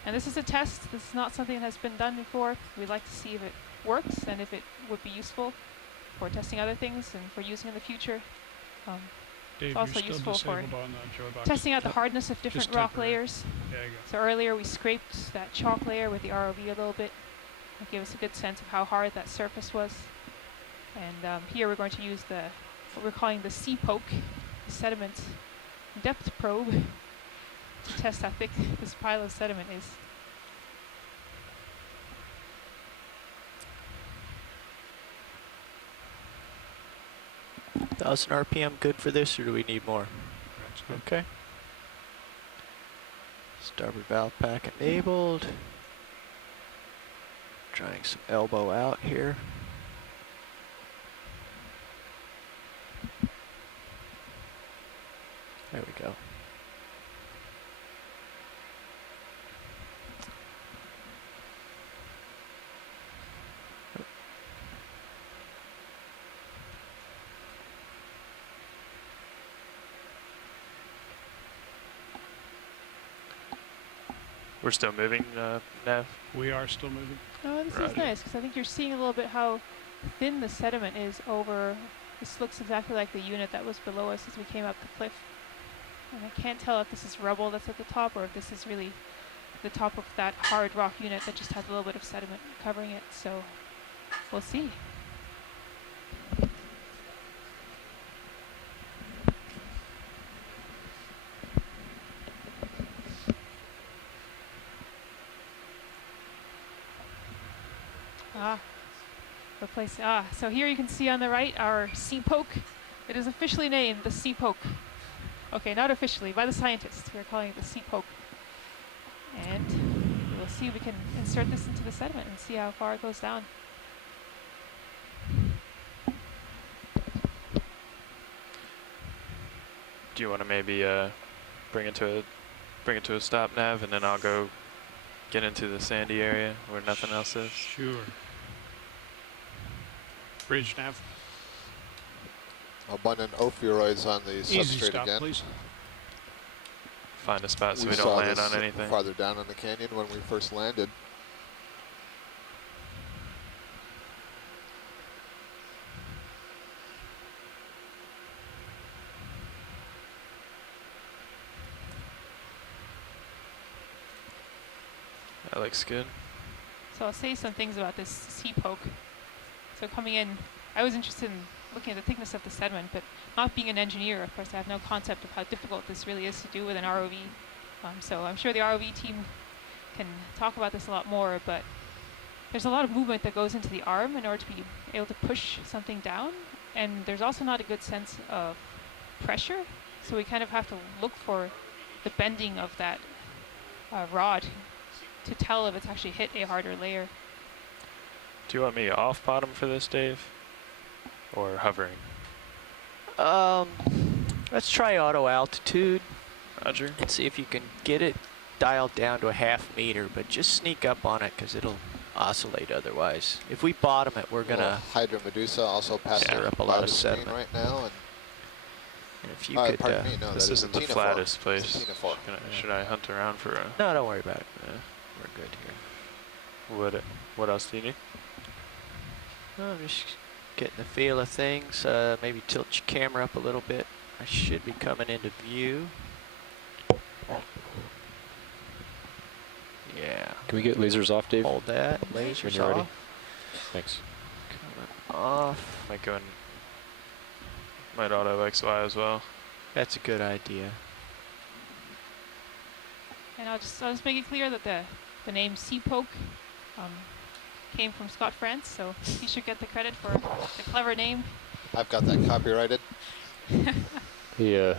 And this is a test. This is not something that has been done before. We'd like to see if it works and if it would be useful for testing other things and for using in the future. Dave, it's also you're useful still for disabled on the joy box. testing out the hardness of different Just rock temporary. layers. There you go. So earlier we scraped that chalk layer with the ROV a little bit. It gave us a good sense of how hard that surface was. And here we're going to use what we're calling the sea poke, the sediment depth probe, to test how thick this pile of sediment is. 1,000 RPM good for this, or do we need more? That's good. Okay. Starboard valve pack enabled. Trying some elbow out here. There we go. We're still moving, Nav? We are still moving. Oh, this is Roger. nice, because I think you're seeing a little bit how thin the sediment is over. This looks exactly like the unit that was below us as we came up the cliff. And I can't tell if this is rubble that's at the top or if this is really the top of that hard rock unit that just has a little bit of sediment covering it. So we'll see. So here you can see on the right our sea poke. It is officially named the sea poke. Okay, not officially, by the scientists. We're calling it the sea poke. And we'll see if we can insert this into the sediment and see how far it goes down. Do you want to maybe bring it to a stop, Nav, and then I'll go get into the sandy area where nothing else is? Sure. Bridge nav. Abundant ophiuroids on the Easy substrate stop, again. please. Find a spot so we saw don't land this on anything. farther down in the canyon when we first landed. That looks good. So I'll say some things about this sea poke. So coming in, I was interested in looking at the thickness of the sediment, but not being an engineer, of course, I have no concept of how difficult this really is to do with an ROV. So I'm sure the ROV team can talk about this a lot more, but there's a lot of movement that goes into the arm in order to be able to push something down, and there's also not a good sense of pressure, so we kind of have to look for the bending of that rod to tell if it's actually hit a harder layer. Do you want me off bottom for this, Dave? Or hovering? Let's try auto altitude. Roger. And see if you can get it dialed down to a 1/2 meter, but just sneak up on it because it'll oscillate otherwise. If we bottom it, we're gonna Hydromedusa also passing stir up a lot of the screen sediment right now. And if you could, pardon me, no, this that is isn't a the ctenophore. flattest place. It's a ctenophore. Should I hunt around for a... no, don't worry about it. We're good here. What else do you need? I'm just getting the feel of things. Maybe tilt your camera up a little bit. I should be coming into view. Yeah. Can we get lasers off, Dave? Hold that. When Lasers you're ready. off. Thanks. Coming off. Might go in Might auto XY as well. That's a good idea. And I'll just make it clear that the name Sea Poke came from Scott France, so he should get the credit for the clever name. I've got that copyrighted. Hey, do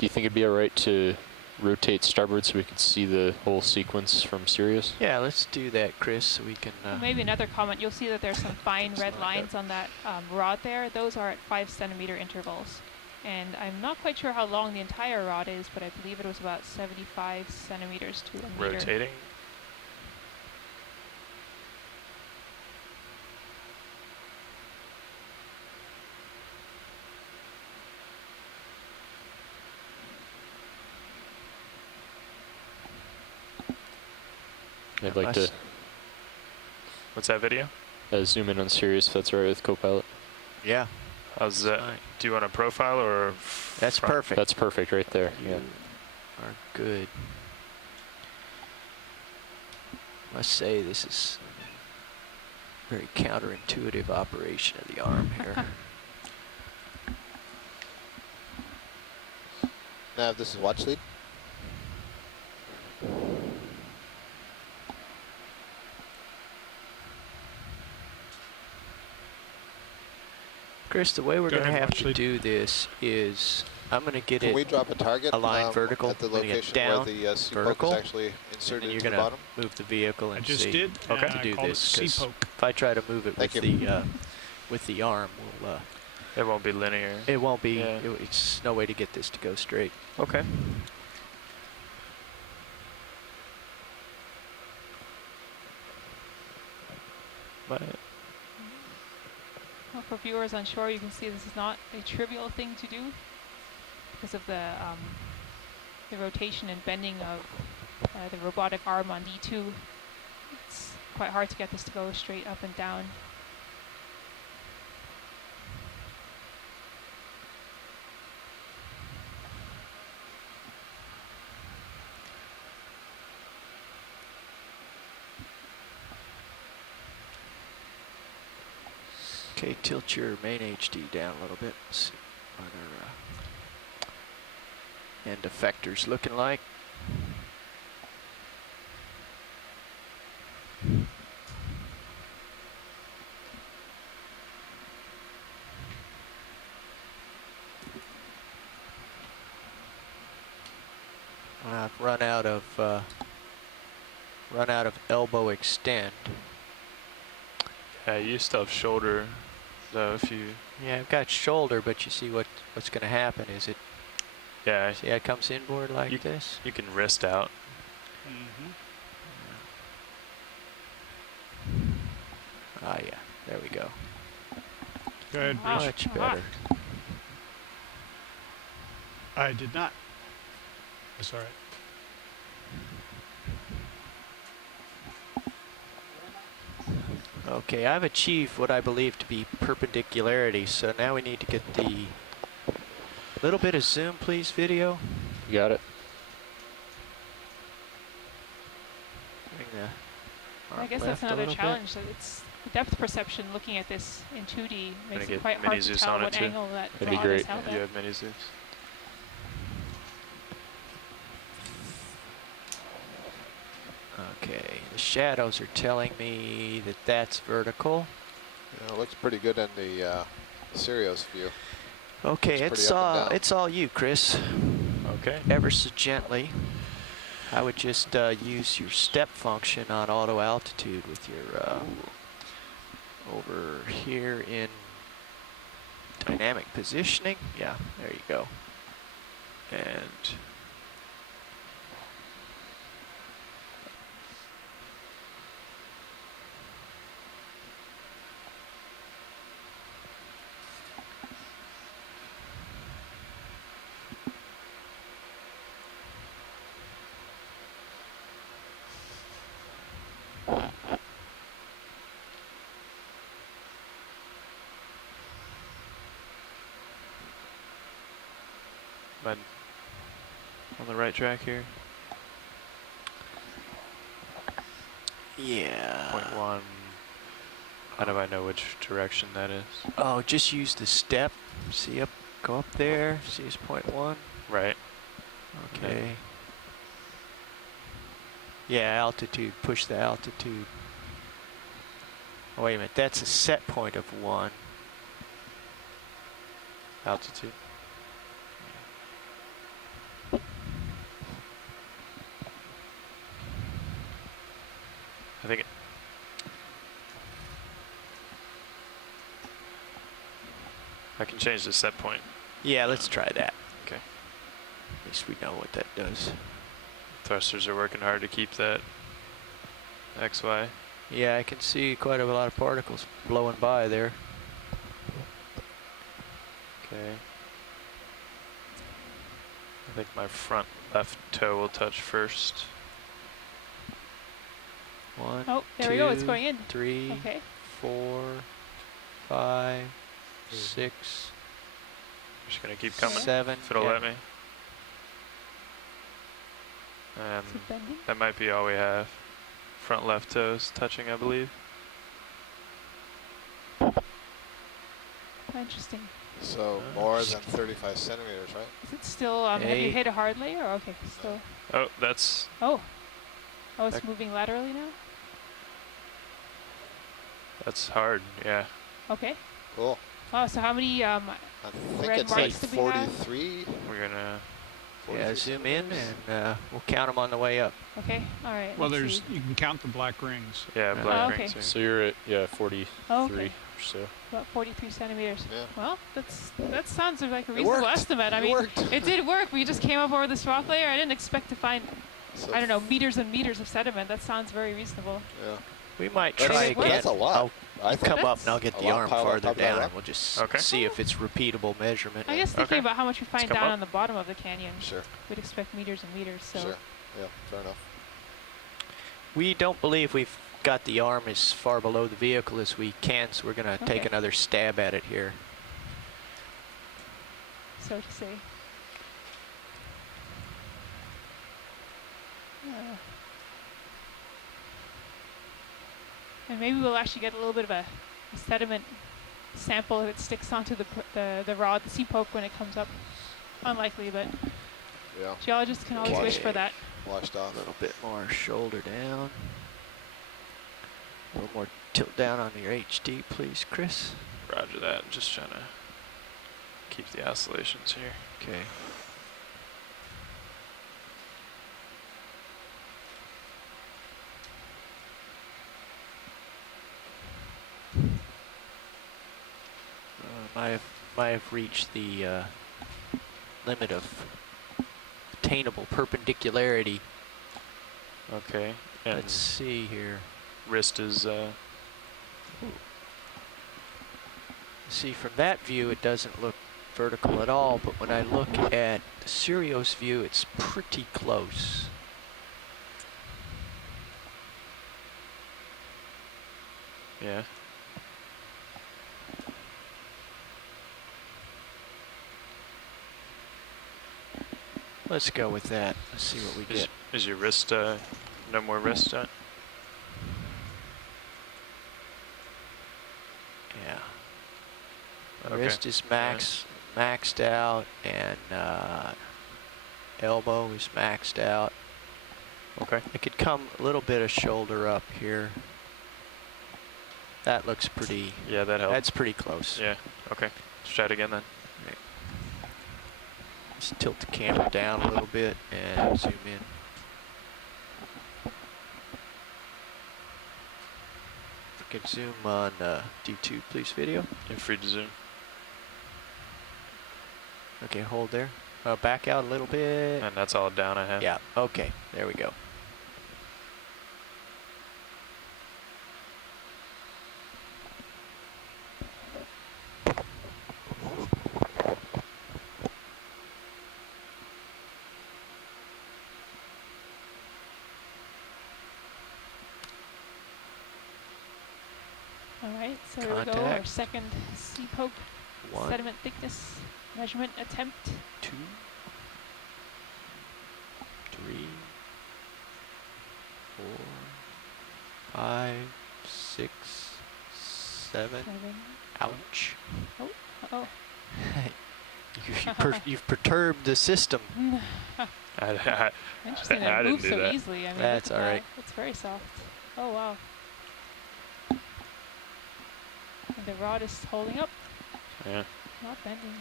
you think it'd be alright to rotate starboard so we could see the whole sequence from Sirius? Yeah, let's do that, Chris, so we can... Maybe another comment. You'll see that there's some fine red lines on that rod there. Those are at 5 centimeter intervals. And I'm not quite sure how long the entire rod is, but I believe it was about 75 centimeters to a meter. Rotating? I'd like to... What's that video? Zoom in on Sirius if that's all right with Copilot. Yeah. How's that? Do you want a profile or... That's front? perfect. That's perfect right there. You are good. Must say this is a very counterintuitive operation of the arm here. Nav, this is watch lead. Chris, the way we're going to have to do this is I'm going to get Can we drop a target aligned vertical at the location down, where the sea poke vertical, is actually inserted and to you're the going bottom? to move the vehicle and I just see did. okay. to do this. Because if I try to move it with the arm, we'll, it won't be linear. It won't be. Yeah. It's no way to get this to go straight. Okay. Well, for viewers on shore, you can see this is not a trivial thing to do because of the rotation and bending of the robotic arm on D2. It's quite hard to get this to go straight up and down. Okay, tilt your main HD down a little bit. See what our end effectors looking like. I've run out of elbow extend. Yeah, you still have shoulder, though. If you yeah, I've got shoulder, but you see what's going to happen is it. Yeah. See, it comes inboard like this. You can wrist out. Ah, yeah. There we go. Go ahead, Much better. I did not. That's all right. Okay, I've achieved what I believe to be perpendicularity, so now we need to get the little bit of zoom, please, video. You got it. I guess that's another challenge. That it's the depth perception. Looking at this in 2D makes it quite hard to tell what angle that rod is held at. You have mini zooms. Okay, the shadows are telling me that that's vertical. Yeah, it looks pretty good in the Sirius view. Okay, it's all you, Chris. Okay. Ever so gently. I would just use your step function on auto altitude with your over here in dynamic positioning. Yeah, there you go. And on the right track here. yeah. 0.1. How do I know which direction that is? Oh, just use the step. See up Go up there, see his point 1. Right. Okay. Yeah, altitude, push the altitude. Oh, wait a minute, that's a set point of 1. Altitude. I think I can change the set point. Yeah, let's try that. Okay. At least we know what that does. Thrusters are working hard to keep that XY. Yeah, I can see quite a lot of particles blowing by there. Okay. I think my front left toe will touch first. 1, Oh, there 2, we go. It's going in. 3, Okay. 4, 5, 6. I'm just gonna keep coming. 7. If it'll yeah. let me. And Is it bending? that might be all we have. Front left toes touching, I believe. Interesting. So more than 35 centimeters, right? Is it still, have you hit a hard layer? Okay, still. Oh, that's... Oh, it's moving laterally now? That's hard, yeah. Okay. Cool. Oh, so how many I think red it's like marks do we have? 43. We're gonna... Yeah, zoom in and we'll count them on the way up. Okay, all right. Well, let's there's see. you can count the black rings. Yeah, Oh, black okay. rings. here. So you're at 43 okay. or so. About 43 centimeters. Yeah. Well, that sounds like a reasonable estimate. I mean, worked. it did work. We just came up over this rock layer. I didn't expect to find, So I don't know, meters and meters of sediment. That sounds very reasonable. Yeah. We might That's- try it again. That's a lot. I You think come up and I'll get a the lot arm piled on farther top of that down rock. and we'll just Okay. see if it's repeatable measurement. I guess thinking Okay. about how much we find come down up. on the bottom of the canyon, Sure. we'd expect meters and meters. So Sure. Yeah, fair enough. We don't believe we've got the arm as far below the vehicle as we can, so we're going to take Okay. another stab at it here. so to say. And maybe we'll actually get a little bit of a sediment sample if it sticks onto the rod, the sea poke when it comes up. Unlikely, but Yeah. geologists can always wish for that. Washed off. A little bit more shoulder down. A little more tilt down on your HD, please, Chris. Roger that. Just trying to keep the oscillations here. Okay. Might have reached the limit of attainable perpendicularity. Okay. And Let's see here. wrist is... See, from that view, it doesn't look vertical at all, but when I look at the Sirius view, it's pretty close. yeah. Let's go with that. Let's see what we get. Is your wrist... no more wrist on? Yeah. Okay. Wrist is maxed out, and elbow is maxed out. Okay. I could come a little bit of shoulder up here. That looks pretty. Yeah, that helps. That's pretty close. Yeah. Okay. Let's try it again then. Just tilt the camera down a little bit and zoom in. If we could zoom on D2, please, video. You're free to zoom. Okay, hold there. Back out a little bit. And that's all down I have. Yeah, okay, there we go. All right, so here we go. Our Contact. second sea poke 1, sediment thickness measurement attempt. 2, 3, 4, 5, 6, 7. 7. Ouch. Oh. You've perturbed the system. Interesting that I it didn't moves do so that. easily. I mean, That's look at all right. that. It's very soft. Oh, wow. And the rod is holding up, Yeah. not bending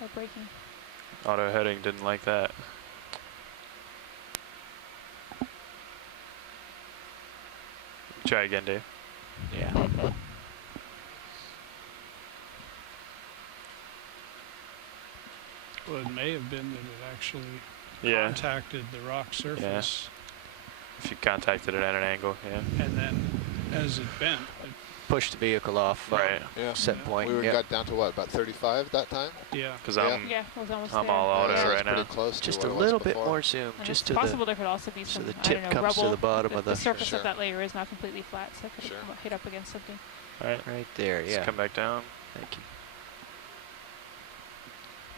or breaking. Auto heading didn't like that. Try again, Dave. Yeah. Well, it may have been that it actually Yeah. contacted the rock surface, If you contacted it at an angle, yeah. and then as it bent, it, Push the vehicle off. Right. Yeah. Set point. We Yep. got down to what, about 35 that time? yeah. Because Yeah. I'm Yeah, it was almost I'm there. all auto Yeah, right it's now. pretty close to Just what a it was little bit before. more zoom, And just it's to possible the. there could also be so some, the I tip don't know, comes to rubble. the bottom of the the- surface Sure. of that layer is not completely flat, so it could Sure. hit up against something. Right. Right there. Let's Yeah. come back down. Thank you.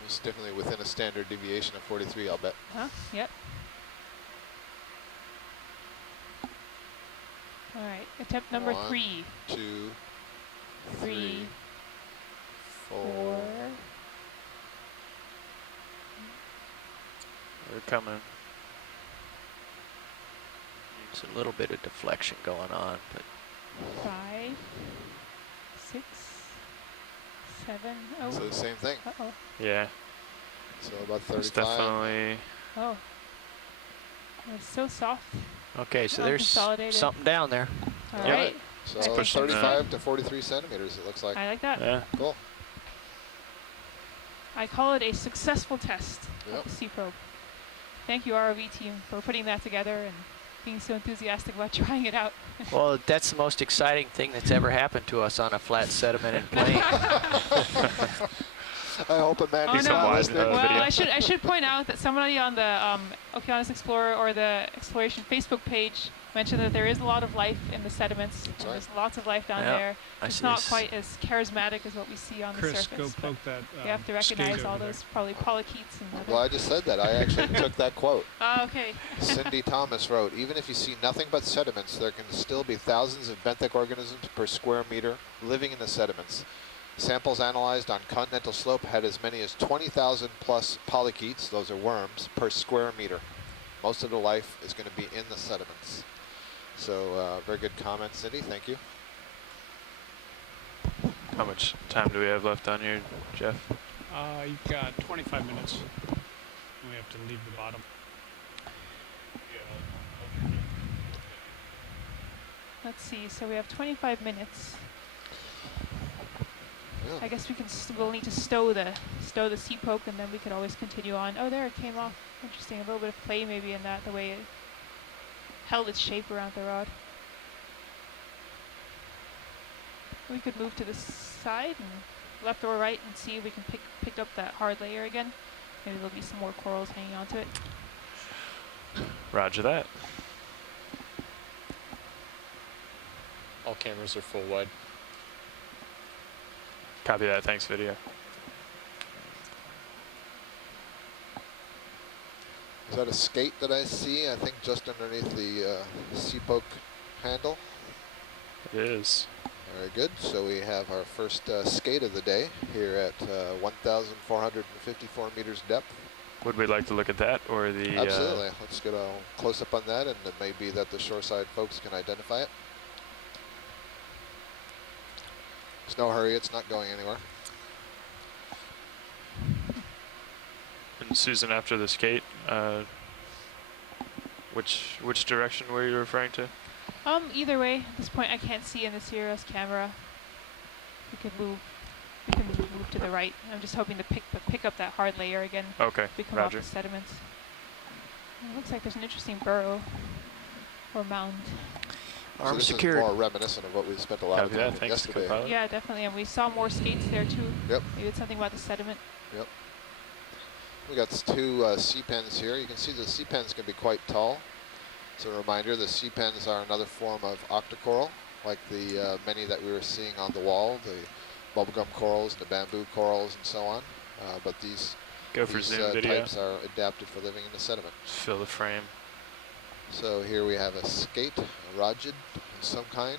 It's definitely within a standard deviation of 43, I'll bet. Huh? Yep. All right, attempt number 1, 3. 2, 3, 4. 4. We're coming. There's a little bit of deflection going on, but 5, 6, 7. Oh. So the same thing. Uh-oh. Yeah. So about It's 35. definitely. Oh. It's so soft. okay. So there's Unconsolidated. something down there. All Yep. right. So I think that's 35 to 43 centimeters, it looks like. I like that. Yeah. Cool. I call it a successful test Yep. of the sea probe. Thank you, ROV team, for putting that together and being so enthusiastic about trying it out. Well, that's the most exciting thing that's ever happened to us on a flat sedimented plane. I hope Amanda's Oh, no. not listening. Well, video. I should point out that somebody on the Okeanos Explorer or the Exploration Facebook page mentioned that there is a lot of life in the sediments. And right. there's lots of life down Yeah, there. I It's see not this. quite as charismatic as what we see on the Chris, surface. go but poke that. you have to skate recognize all over there. those probably polychaetes and Well, other. I just said that. I actually took that quote. Oh, okay. Cindy Thomas wrote, even if you see nothing but sediments, there can still be thousands of benthic organisms per square meter living in the sediments. Samples analyzed on continental slope had as many as 20,000 plus polychaetes, those are worms, per square meter. Most of the life is going to be in the sediments. So very good comment, Cindy. Thank you. How much time do we have left on here, Jeff? You've got 25 minutes. We have to leave the bottom. Let's see. So we have 25 minutes. Yeah. I guess we'll need to stow the sea poke, and then we could always continue on. Oh, there it came off. Interesting. A little bit of play maybe in that, the way it held its shape around the rod. We could move to the side and left or right and see if we can pick up that hard layer again. Maybe there'll be some more corals hanging onto it. Roger that. All cameras are full wide. Copy that. Thanks, video. Is that a skate that I see? I think just underneath the sea poke handle. It is. Very good. So we have our first skate of the day here at 1,454 meters depth. Would we like to look at that or the? Absolutely. Let's get a close up on that, and it may be that the shoreside folks can identify it. There's no hurry. It's not going anywhere. And Susan, after the skate, which direction were you referring to? Either way, at this point I can't see in the Sirius camera. We can move to the right. I'm just hoping to pick up that hard layer again. Okay, We come off roger. the sediments. It looks like there's an interesting burrow or mound. So this is more reminiscent of what we spent a lot of Copy time that. with Thanks, yesterday. co-pilot. Yeah, definitely. And we saw more skates there too. Yep. Maybe it's something about the sediment. Yep. We got two sea pens here. You can see the sea pens can be quite tall. So a reminder, the sea pens are another form of Octa Coral, like the many that we were seeing on the wall, the bubblegum corals, the bamboo corals, and so on. But these Zoom video. types are adapted for living in the sediment. Fill the frame. So here we have a skate, a rogid of some kind.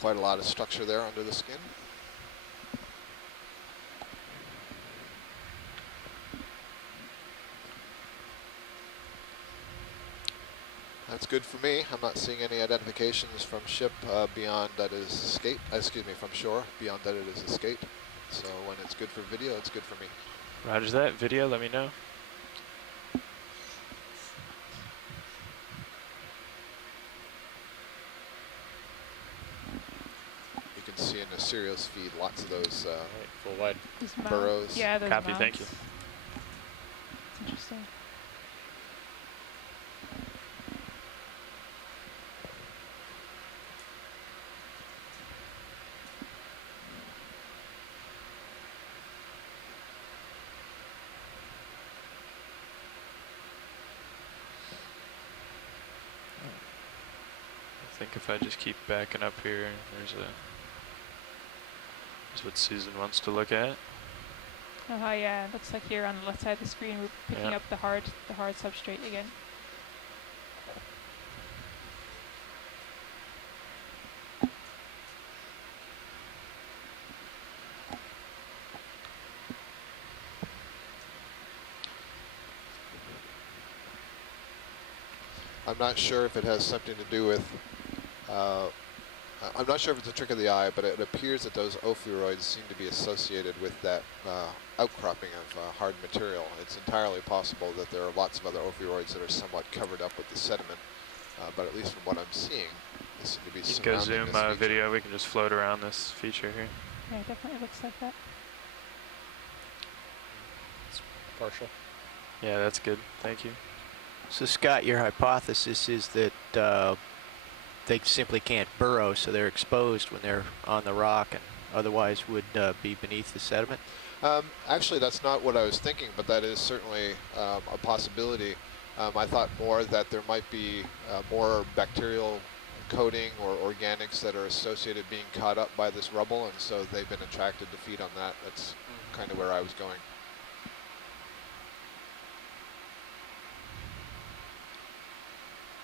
quite a lot of structure there under the skin. That's good for me. I'm not seeing any identifications from ship beyond that it is escape. Excuse me, from shore beyond that it is escape. So when it's good for video, it's good for me. Roger that. Video, let me know. You can see in the serials feed lots of those full wide burrows. Yeah, those Copy, mounts. thank you. It's interesting. I think if I just keep backing up here, there's what Susan wants to look at. Oh yeah, it looks like here on the left side of the screen we're picking up the hard substrate again. I'm not sure if it has something to do with, I'm not sure if it's a trick of the eye, but it appears that those ophiuroids seem to be associated with that outcropping of hard material. It's entirely possible that there are lots of other ophiuroids that are somewhat covered up with the sediment, but at least from what I'm seeing, they seem to be You can go surrounding zoom this feature. video, we can just float around this feature here. Yeah, it definitely looks like that. It's partial. Yeah, that's good. Thank you. So Scott, your hypothesis is that they simply can't burrow, so they're exposed when they're on the rock and otherwise would be beneath the sediment? Actually, that's not what I was thinking, but that is certainly a possibility. I thought more that there might be more bacterial coating or organics that are associated being caught up by this rubble, and so they've been attracted to feed on that. That's kind of where I was going.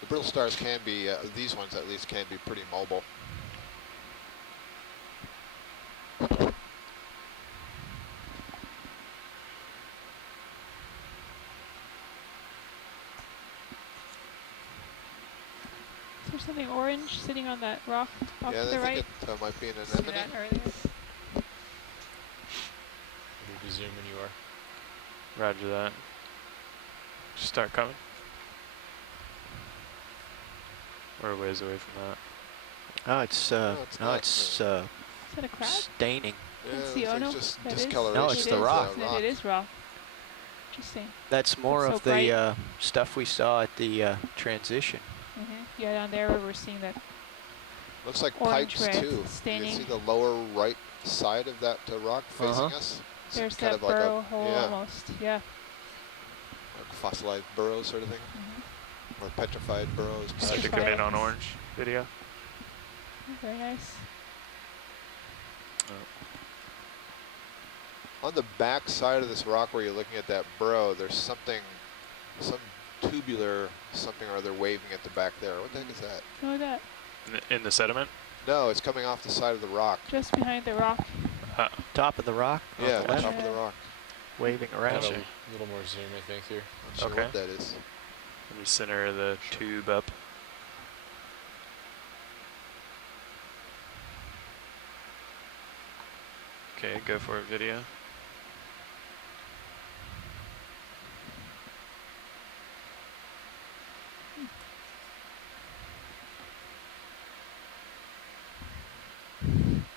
The brittle stars can be, these ones at least, can be pretty mobile. Is there something orange sitting on that rock off Yeah, to the right? I think it might be an See anemone. that earlier? Ready to zoom when you are. Roger that. Just start coming. We're a ways away from that. Oh, it's Is that a crab? staining. That's Yeah, the it's Ono? like just That is? discoloration. No, it's It the is, rock. isn't it? It is rock. Interesting. That's more It's of so bright. the stuff we saw at the transition. Yeah, down there where we're seeing that. Looks like Orange pipes red too. You staining. can see the lower right side of that rock facing us. It's There's kind that of like burrow a, hole yeah, almost. Yeah. like fossilized burrow sort of thing, or petrified burrows. Set to perhaps. come in on orange video. Very nice. On the back side of this rock where you're looking at that burrow, there's something, some tubular something or other waving at the back there. What the heck is that? Look at that. In the sediment? No, it's coming off the side of the rock. Just behind the rock. Top of the rock? on Yeah, the the left, top of the rock. waving around. Add a little more zoom, I think, here. Not sure Okay. what that is. Let me center the tube up. Okay, go for a video.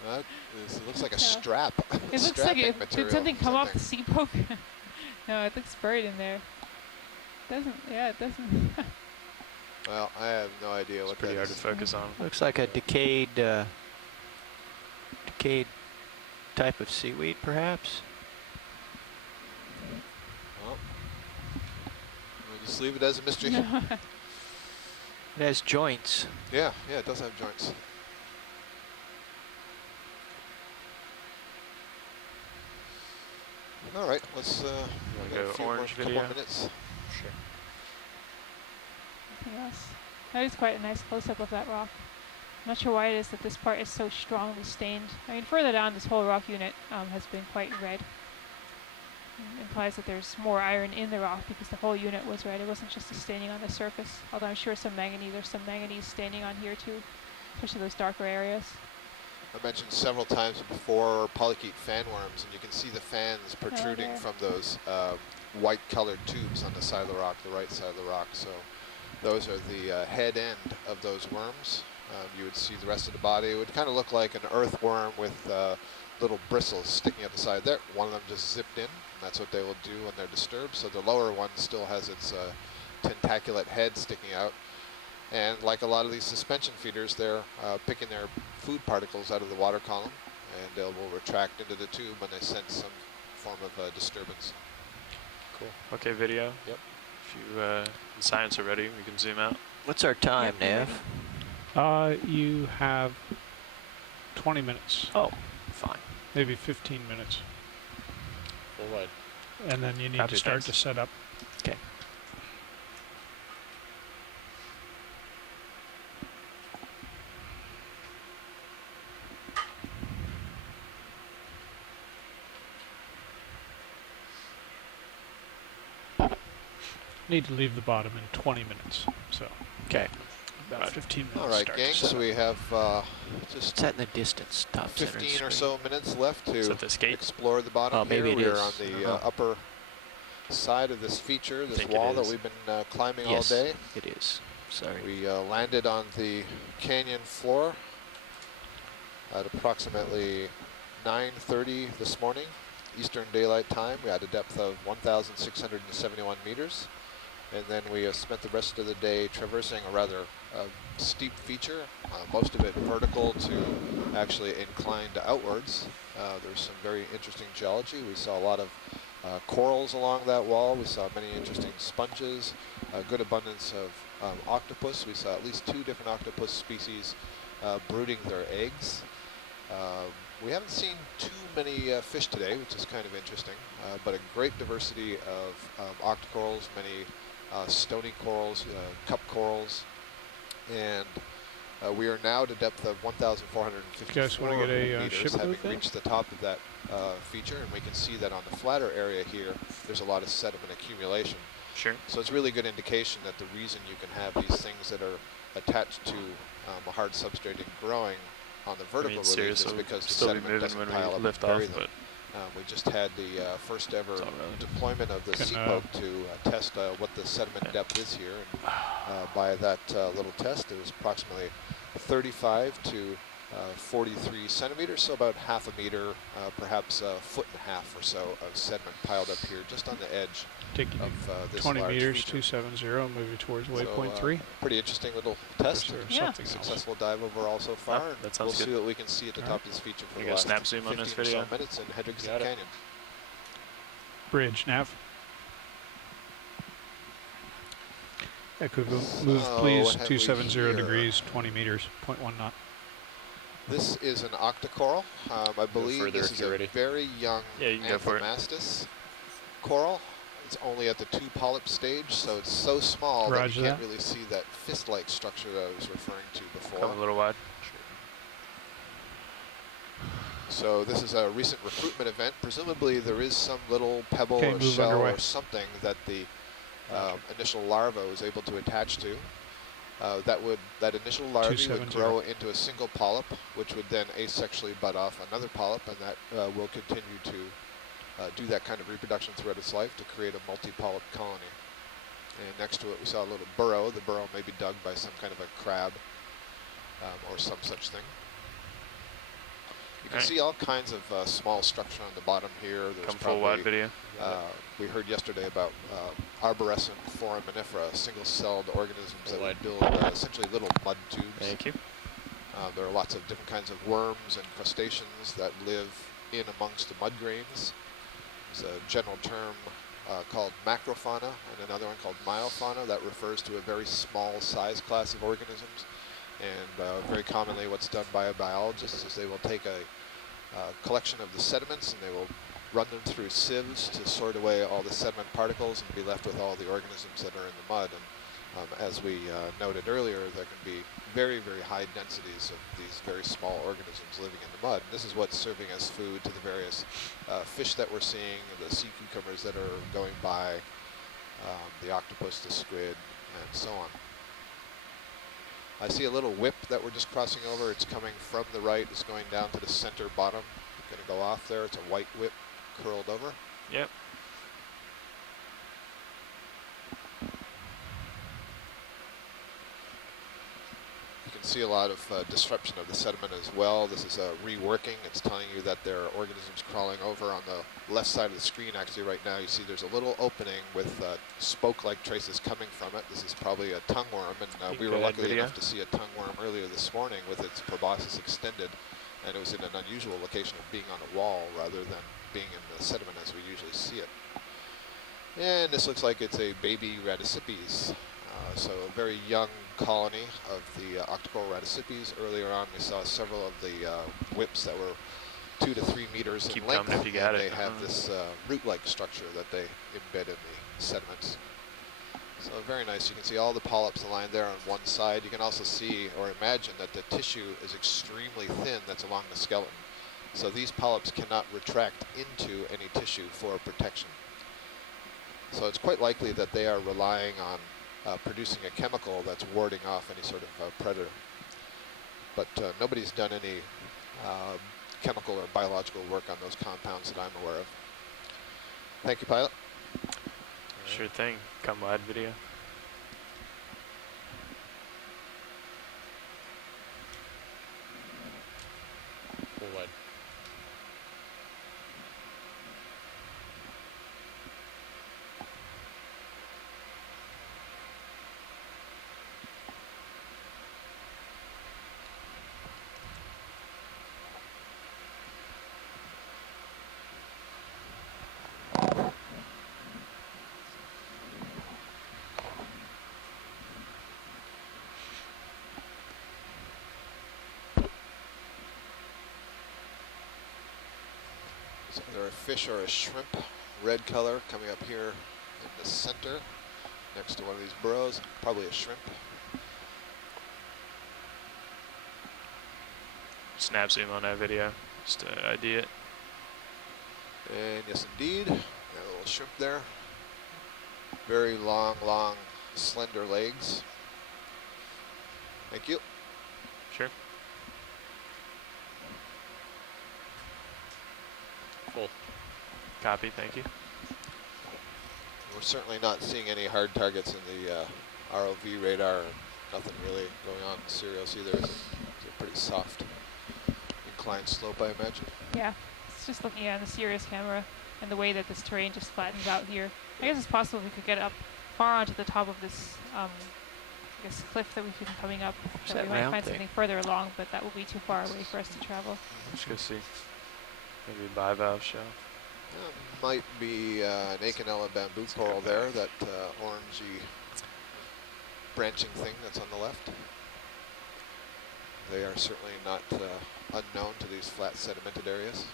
It looks like a strap. It looks like strapping it. Did material something or come off the something. sea poke? No, it looks buried in there. Doesn't. Yeah, it doesn't. Well, I have no idea It's what pretty that hard is. to focus on. Looks like a decayed type of seaweed, perhaps. Well, we'll just leave it as a mystery. It has joints. Yeah, it does have joints. All right, let's we got go a few more, orange couple video? more minutes. Nothing else. That is quite a nice close-up of that rock. I'm not sure why it is that this part is so strongly stained. I mean, further down, this whole rock unit has been quite red. It implies that there's more iron in the rock because the whole unit was red. It wasn't just the staining on the surface, although I'm sure there's some manganese staining on here too, especially those darker areas. I mentioned several times before polychaete fan worms, and you can see the fans protruding from those white colored tubes on the side of the rock, the right side of the rock. So those are the head end of those worms. You would see the rest of the body. It would kind of look like an earthworm with little bristles sticking out the side there. One of them just zipped in. That's what they will do when they're disturbed. So the lower one still has its tentaculate head sticking out. And like a lot of these suspension feeders, they're picking their food particles out of the water column, and they will retract into the tube when they sense some form of disturbance. Cool. Okay, video. Yep. If you the science are ready, we can zoom out. What's our time, Nav? You have 20 minutes. Oh, fine. Maybe 15 minutes. For what? And then you need Copy, to start thanks. to set up. Okay. Need to leave the bottom in 20 minutes. So, Okay. about 15 minutes. All right, start to gang, set so up. we have just Set in the distance, top center 15 or screen. so minutes left Is to that the skate? explore the bottom Oh, maybe here. it We're is. on I don't the know. upper side of this feature, this think it wall that is. we've been climbing Yes, all day. it is. Sorry. We landed on the canyon floor at approximately 9:30 this morning, Eastern Daylight Time. We had a depth of 1,671 meters. And then we spent the rest of the day traversing a rather steep feature, most of it vertical to actually inclined outwards. There's some very interesting geology. We saw a lot of corals along that wall. We saw many interesting sponges, a good abundance of octopus. We saw at least 2 different octopus species brooding their eggs. We haven't seen too many fish today, which is kind of interesting, but a great diversity of octa corals, many stony corals, cup corals, and we are now at a depth of 1,454 You guys wanna get a, meters, ship having move in? reached the top of that feature, and we can see that on the flatter area here, there's a lot of sediment accumulation. Sure. So it's a really good indication that the reason you can have these things that are attached to a hard substrate and growing on the vertical relief is seriously, because the still be sediment moving doesn't when pile we up lift and bury off, them. but We just had the first ever it's all relative. deployment of the Can, sea boat to test what the sediment depth is here. And by that little test, it was approximately 35 to 43 centimeters, so about half a meter, perhaps a foot and a half or so of sediment piled up here just on the edge Taking of this 20 large meters, feature. 270, moving towards So, waypoint 3. Pretty interesting little test. Or and Yeah. something else. Successful dive overall so far. Oh, and that we'll sounds see good. what we can see at the top of this feature for You the got a last snap zoom on this 15 or so video? minutes in Hendrickson Got it. Canyon. Bridge, nav. Echo move, So please. what have we 270 here? degrees, 20 meters, 0.1 knot. This is an Octa Coral. I believe further this if is you're a ready. very young Yeah, you can go for it. Anthomastus coral. It's only at the 2 polyp stage, so it's so small that Roger you can't that. really see that fist-like structure that I was referring to before. Come a little wide. So this is a recent recruitment event. Presumably there is some little pebble Okay, or move shell underway. or something that the initial larva was able to attach to. That initial larvae would 270. grow into a single polyp, which would then asexually bud off another polyp, and that will continue to do that kind of reproduction throughout its life to create a multi-polyp colony. And next to it we saw a little burrow. The burrow may be dug by some kind of a crab or some such thing. You can Alright. see all kinds of small structure on the bottom here. There's Come full wide video. we heard yesterday about arborescent foraminifera, single-celled organisms that would build essentially little mud tubes. Thank you. There are lots of different kinds of worms and crustaceans that live in amongst the mud grains. There's a general term called macrofauna and another one called myofauna that refers to a very small size class of organisms. And very commonly what's done by a biologist is they will take a collection of the sediments and they will run them through sieves to sort away all the sediment particles and be left with all the organisms that are in the mud. As we noted earlier, there can be very, very high densities of these very small organisms living in the mud. This is what's serving as food to the various fish that we're seeing, the sea cucumbers that are going by, the octopus, the squid, and so on. I see a little whip that we're just crossing over. It's coming from the right. It's going down to the center bottom. It's going to go off there. It's a white whip curled over. Yep. You can see a lot of disruption of the sediment as well. This is reworking. It's telling you that there are organisms crawling over on the left side of the screen. Actually, right now you see there's a little opening with spoke-like traces coming from it. This is probably a tongueworm, and we were lucky enough to see a tongueworm earlier this morning with its proboscis extended, and it was in an unusual location of being on a wall rather than being in the sediment as we usually see it. And this looks like it's a baby Radicipes, so a very young colony of the Octa Coral Radicipes. Earlier on we saw several of the whips that were 2 to 3 meters in length, if you got and it. they have this root-like structure that they embed in the sediments. So very nice. You can see all the polyps aligned there on one side. You can also see or imagine that the tissue is extremely thin that's along the skeleton. So these polyps cannot retract into any tissue for protection. So it's quite likely that they are relying on producing a chemical that's warding off any sort of predator. But nobody's done any chemical or biological work on those compounds that I'm aware of. Thank you, pilot. Sure thing. Come wide video. Full wide. So there are fish or a shrimp, red color, coming up here in the center, next to one of these burrows, probably a shrimp. Snap zoom on that video, just to ID it. And yes, indeed, got a little shrimp there. Very long, slender legs. Thank you. Sure. Full. Copy, thank you. We're certainly not seeing any hard targets in the ROV radar, and nothing really going on in Sirius either. It's a pretty soft inclined slope, I imagine. Yeah, it's just looking at the Sirius camera and the way that this terrain just flattens out here. I guess it's possible we could get up far onto the top of this, I guess, cliff that we've been coming up. That we might find something further along, but that will be too far away for us to travel. Let's go see. Maybe a bivalve shell. Might be an Canelo bamboo coral there, that orangey branching thing that's on the left. They are certainly not unknown to these flat sedimented areas.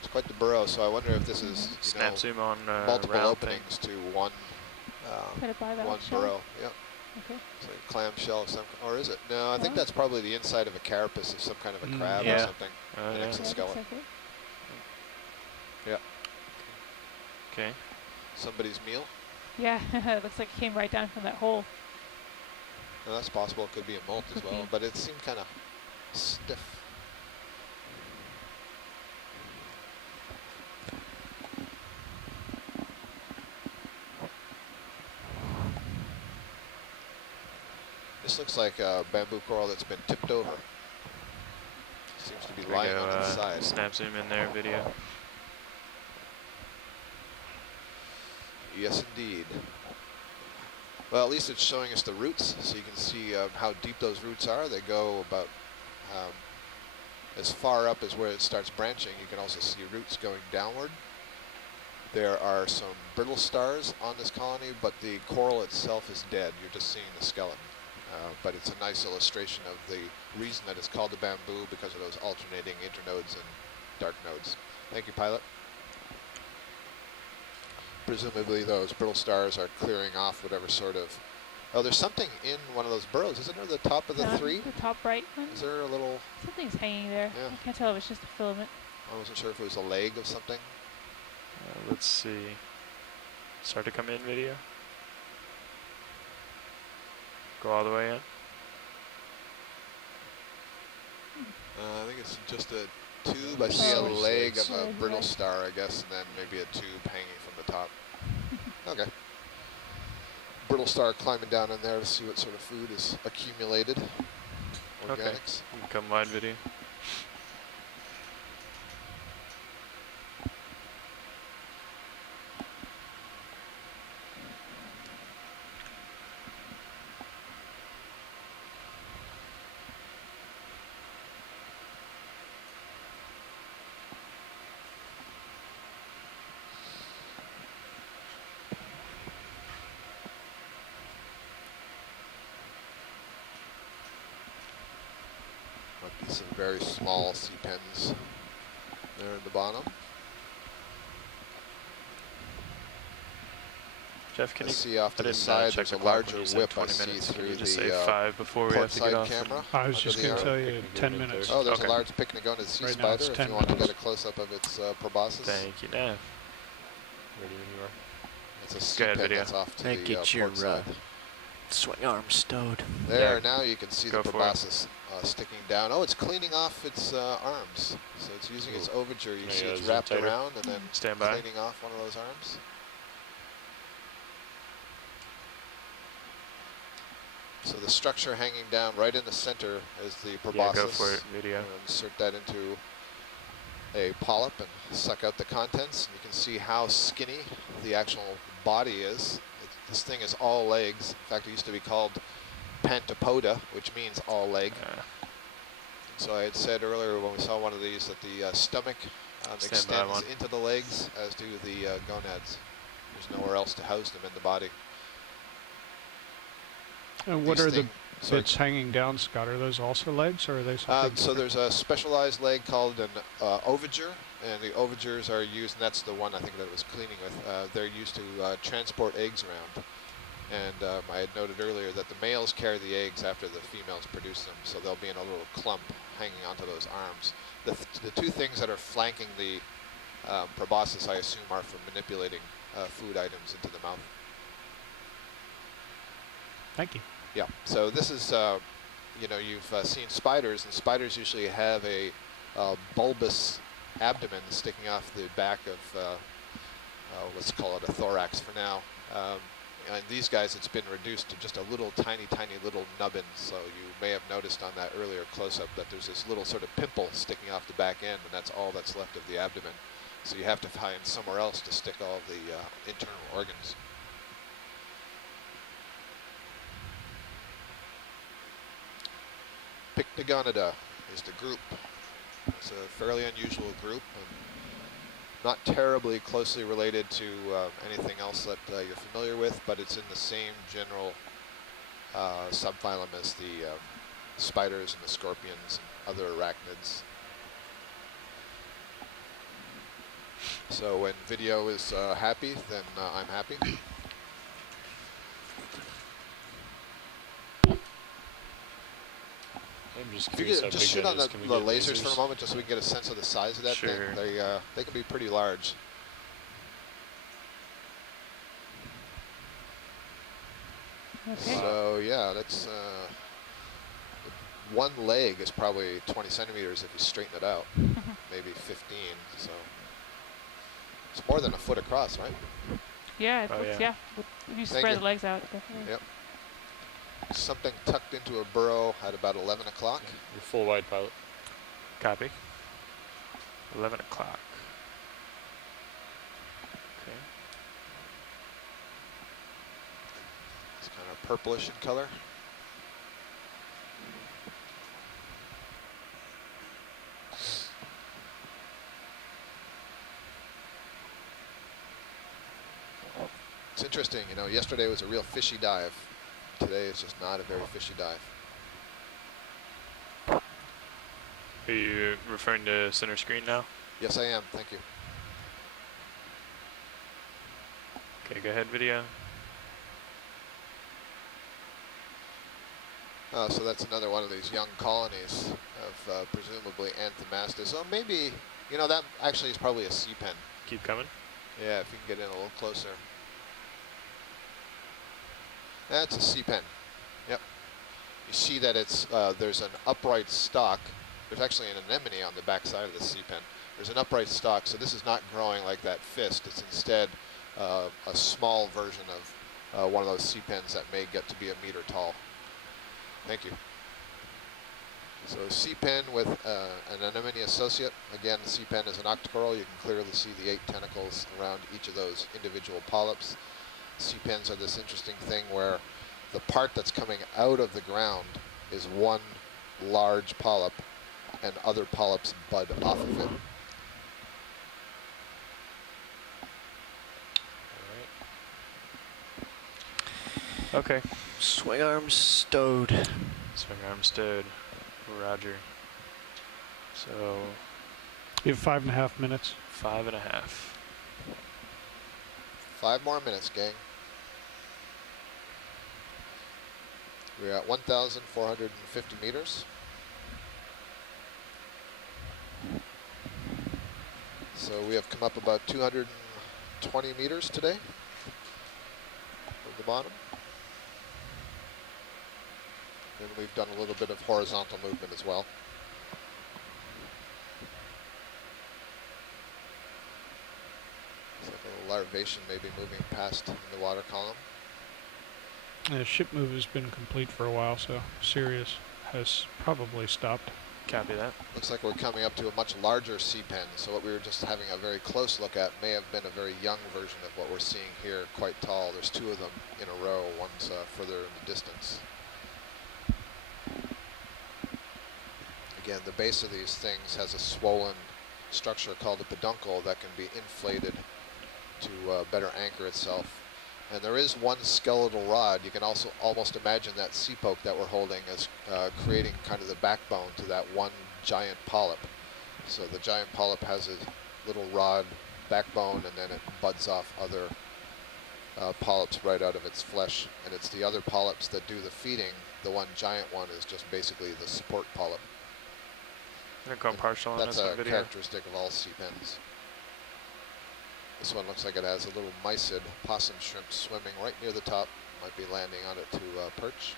It's quite the burrow, so I wonder if this is Snap zoom on multiple openings to one shell? burrow. Yep. Okay. It's like a clam shell of some, or is it? No, I think that's probably the inside of a carapace of some kind of a crab or something. An exoskeleton. Yeah. Okay. Somebody's meal. Yeah, it looks like it came right down from that hole. No, that's possible. It could be a molt as well, but it seemed kind of stiff. This looks like a bamboo coral that's been tipped over. Seems to be lying on its side. Snap zoom in there, video. Yes, indeed. Well, at least it's showing us the roots, so you can see how deep those roots are. They go about as far up as where it starts branching. You can also see roots going downward. There are some brittle stars on this colony, but the coral itself is dead. You're just seeing the skeleton. But it's a nice illustration of the reason that it's called the bamboo, because of those alternating internodes and dark nodes. Thank you, pilot. presumably those brittle stars are clearing off whatever sort of... Oh, there's something in one of those burrows. Isn't there the top of the three? The top right one. Is there a little... Something's hanging there. Yeah. I can't tell if it's just a filament. I wasn't sure if it was a leg of something. Let's see. Start to come in video. Go all the way in. I think it's just a tube. I see a leg of a brittle star, I guess, and then maybe a tube hanging from the top. Okay. Brittle star climbing down in there to see what sort of food is accumulated. Organics. Okay. Come wide video. Might be some very small sea pens there at the bottom. Jeff, can you see off to the didn't, side check there's the a clock larger when you said whip I 20 see minutes. Can through you just the say 5 before we have to get port off? side camera. I was just going to tell you, 10 minutes. minutes. Oh, there's Okay. a large Pycnogonid sea Right now spider it's if 10 you want to minutes. get a close-up of its proboscis. Thank you, Nav. Ready when you are. It's a sea Go ahead, pen video. that's off to Then the get your port side. swing arm stowed. There, Yeah. now you can see Go the for it. proboscis sticking down. Oh, it's cleaning off its arms. So it's using its overture. You Yeah, see yeah, it's zoom wrapped tighter. around and then Stand by. cleaning off one of those arms. So the structure hanging down right in the center is the proboscis. Yeah, go for it, video. Insert that into a polyp and suck out the contents. You can see how skinny the actual body is. This thing is all legs. In fact, it used to be called Panthopoda, which means all leg. So I had said earlier when we saw one of these that the stomach extends into the legs, as do the gonads. There's nowhere else to house them in the body. And what are the bits hanging down, Scott? Are those also legs, or are they something so there's a specialized leg called an oviger, and the ovigers are used, and that's the one I think that it was cleaning with. They're used to transport eggs around. And I had noted earlier that the males carry the eggs after the females produce them, so they'll be in a little clump hanging onto those arms. The two things that are flanking the proboscis, I assume, are for manipulating food items into the mouth. Thank you. Yeah, so this is, you know, you've seen spiders, and spiders usually have a bulbous abdomen sticking off the back of, let's call it a thorax for now. And these guys, it's been reduced to just a little tiny little nubbin. So you may have noticed on that earlier close-up that there's this little sort of pimple sticking off the back end, and that's all that's left of the abdomen. So you have to find somewhere else to stick all the internal organs. Pycnogonida is the group. It's a fairly unusual group, and not terribly closely related to anything else that you're familiar with, but it's in the same general subphylum as the spiders and the scorpions and other arachnids. So when video is happy, then I'm happy. I'm just If you curious could how just big shoot that on is. the Can we get lasers for a moment, just so we can get a sense of the size of that thing. Sure. They can be pretty large. Okay. So yeah, that's one leg is probably 20 centimeters if you straighten it out, maybe 15. So it's more than a foot across, right? Yeah, it Oh, looks, yeah. if you Thank spread you. the legs out, definitely. Yep. Something tucked into a burrow at about 11 o'clock. Your full wide pilot. Copy. 11 o'clock. Okay. It's kind of purplish in color. It's interesting, you know, yesterday was a real fishy dive. Today is just not a very fishy dive. Are you referring to center screen now? Yes, I am. Thank you. Okay, go ahead, video. So that's another one of these young colonies of presumably Anthomastus. So maybe, you know, that actually is probably a sea pen. Keep coming. Yeah, if you can get in a little closer. That's a sea pen. Yep. You see that it's there's an upright stalk. There's actually an anemone on the back side of the sea pen. There's an upright stalk, so this is not growing like that fist. It's instead a small version of one of those sea pens that may get to be 1 meter tall. Thank you. So sea pen with an anemone associate. Again, the sea pen is an Octa Coral. You can clearly see the 8 tentacles around each of those individual polyps. Sea pens are this interesting thing where the part that's coming out of the ground is one large polyp and other polyps bud off of it. Okay. Swing arms stowed. Swing arm stowed. Roger. So You have 5.5 minutes. 5.5. 5 more minutes, gang. We're at 1,450 meters. So we have come up about 220 meters today from the bottom. And we've done a little bit of horizontal movement as well. Looks like a little larvation maybe moving past in the water column. The ship move has been complete for a while, so Sirius has probably stopped. Copy that. Looks like we're coming up to a much larger sea pen, so what we were just having a very close look at may have been a very young version of what we're seeing here, quite tall. There's 2 of them in a row, one's further in the distance. Again, the base of these things has a swollen structure called a peduncle that can be inflated to better anchor itself. And there is one skeletal rod. You can also almost imagine that sea poke that we're holding as creating kind of the backbone to that one giant polyp. So the giant polyp has a little rod backbone, and then it buds off other polyps right out of its flesh. And it's the other polyps that do the feeding. The one giant one is just basically the support polyp. I'm going to go partial on That's this a video. characteristic of all sea pens. This one looks like it has a little mysid possum shrimp swimming right near the top. Might be landing on it to perch.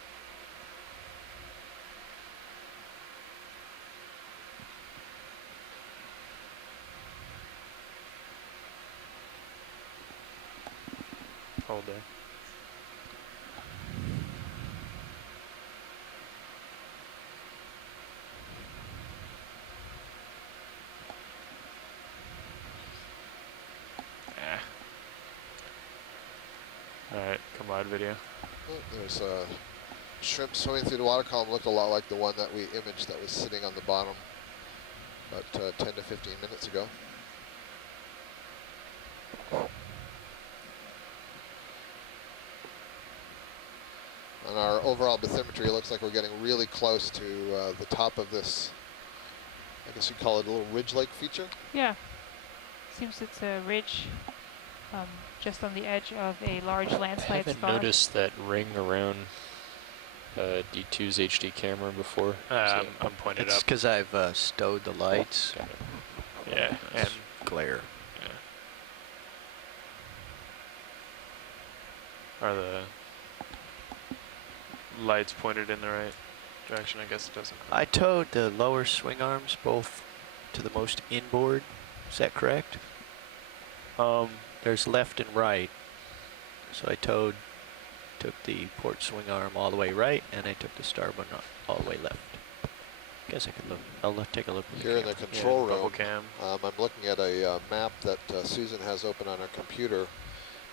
Hold there. Alright, come wide video. Oh, there's a shrimp swimming through the water column. Looked a lot like the one that we imaged that was sitting on the bottom about 10 to 15 minutes ago. On our overall bathymetry, it looks like we're getting really close to the top of this, I guess you'd call it a little ridge-like feature. Yeah. Seems it's a ridge just on the edge of a large landslide I haven't spot. noticed that ring around D2's HD camera before. I'm pointed It's up. because I've stowed the lights. Yeah, and Glare. are the lights pointed in the right direction? I guess it doesn't. I towed the lower swing arms both to the most inboard. Is that correct? There's left and right. So I took the port swing arm all the way right, and I took the starboard all the way left. Guess I could look. I'll take a look. Here in the control room, bubble cam. I'm looking at a map that Susan has open on her computer,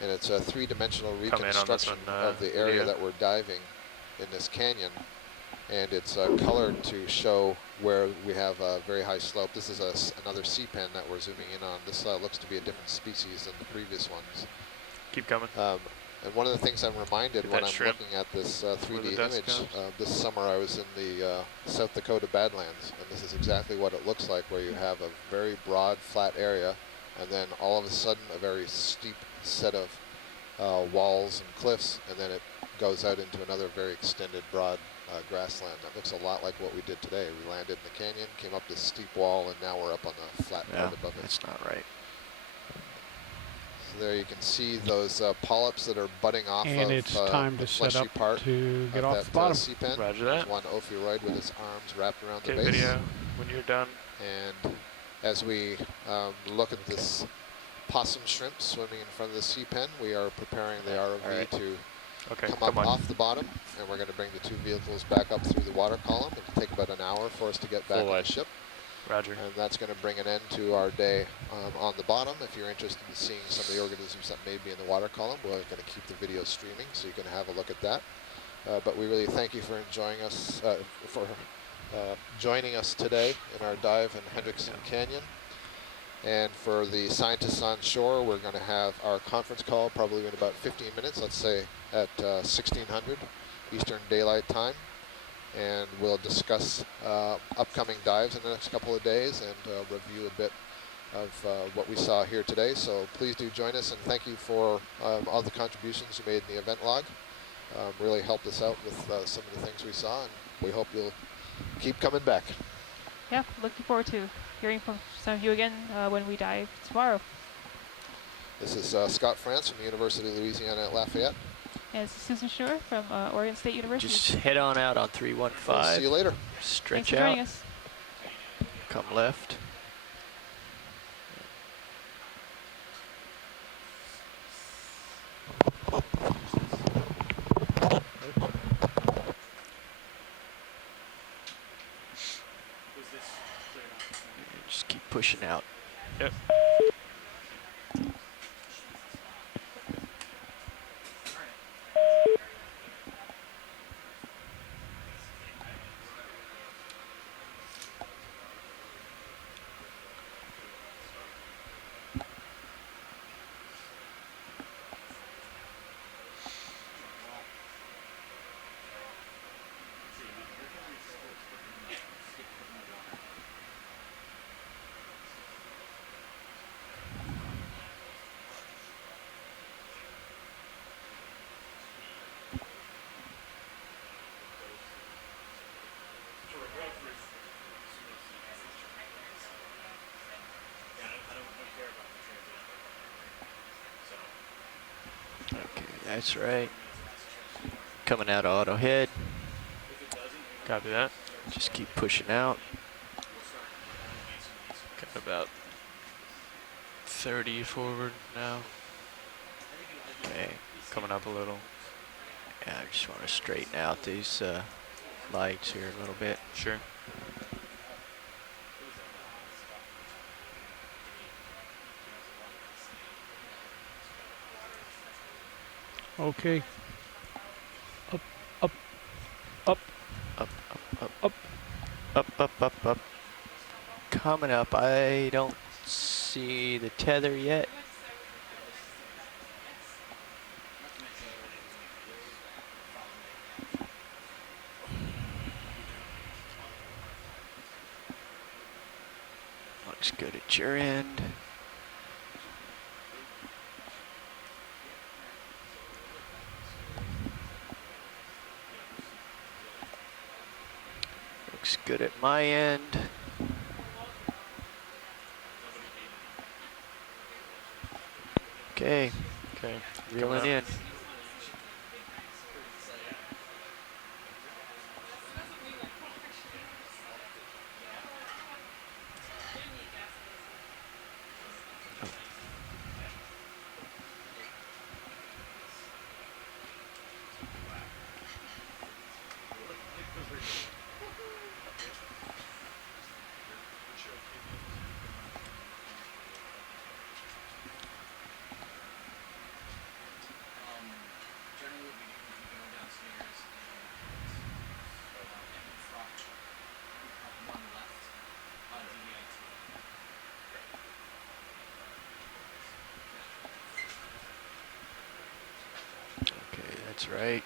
and it's a 3-dimensional reconstruction of the area that we're diving in this canyon, and it's colored to show where we have a very high slope. This is another sea pen that we're zooming in on. This looks to be a different species than the previous ones. Keep coming. And one of the things I'm reminded when I'm looking at this 3D image, this summer I was in the South Dakota Badlands, and this is exactly what it looks like, where you have a very broad, flat area, and then all of a sudden a very steep set of walls and cliffs, and then it goes out into another very extended, broad grassland that looks a lot like what we did today. We landed in the canyon, came up this steep wall, and now we're up on the flat part above it. That's not right. So there you can see those polyps that are budding off and of it's time the to set fleshy up part to get of off that the bottom. sea pen. Roger There's that. one ophiuroid with his arms wrapped around the Okay, base. video when you're done. And as we look at this possum shrimp swimming in front of the sea pen, we are preparing the ROV to come up off the bottom, and we're going to bring the two vehicles back up through the water column. It'll take about an hour for us to get back on the ship. Roger. And that's going to bring an end to our day on the bottom. If you're interested in seeing some of the organisms that may be in the water column, we're going to keep the video streaming, so you can have a look at that. But we really thank you for enjoying us, joining us today in our dive in Hendrickson Canyon. And for the scientists on shore, we're going to have our conference call probably in about 15 minutes, let's say at 1600 Eastern Daylight Time. And we'll discuss upcoming dives in the next couple of days and review a bit of what we saw here today. So please do join us, and thank you for all the contributions you made in the event log. Really helped us out with some of the things we saw, and we hope you'll keep coming back. Yeah, looking forward to hearing from some of you again when we dive tomorrow. This is Scott France from the University of Louisiana at Lafayette. And this is Susan Schur from Oregon State University. Just head on out on 315. We'll see you later. Stretch Thanks for out. joining us. Come left. Just keep pushing out. Yep. Okay, that's right. Coming out of auto head. Copy that. Just keep pushing out. Got about 30 forward now. Okay. Coming up a little. Yeah, I just want to straighten out these lights here a little bit. Sure. Okay. Up, up, up, up, up. Coming up. I don't see the tether yet. Looks good at your end. Looks good at my end. Okay. Okay. Reeling in. That's right.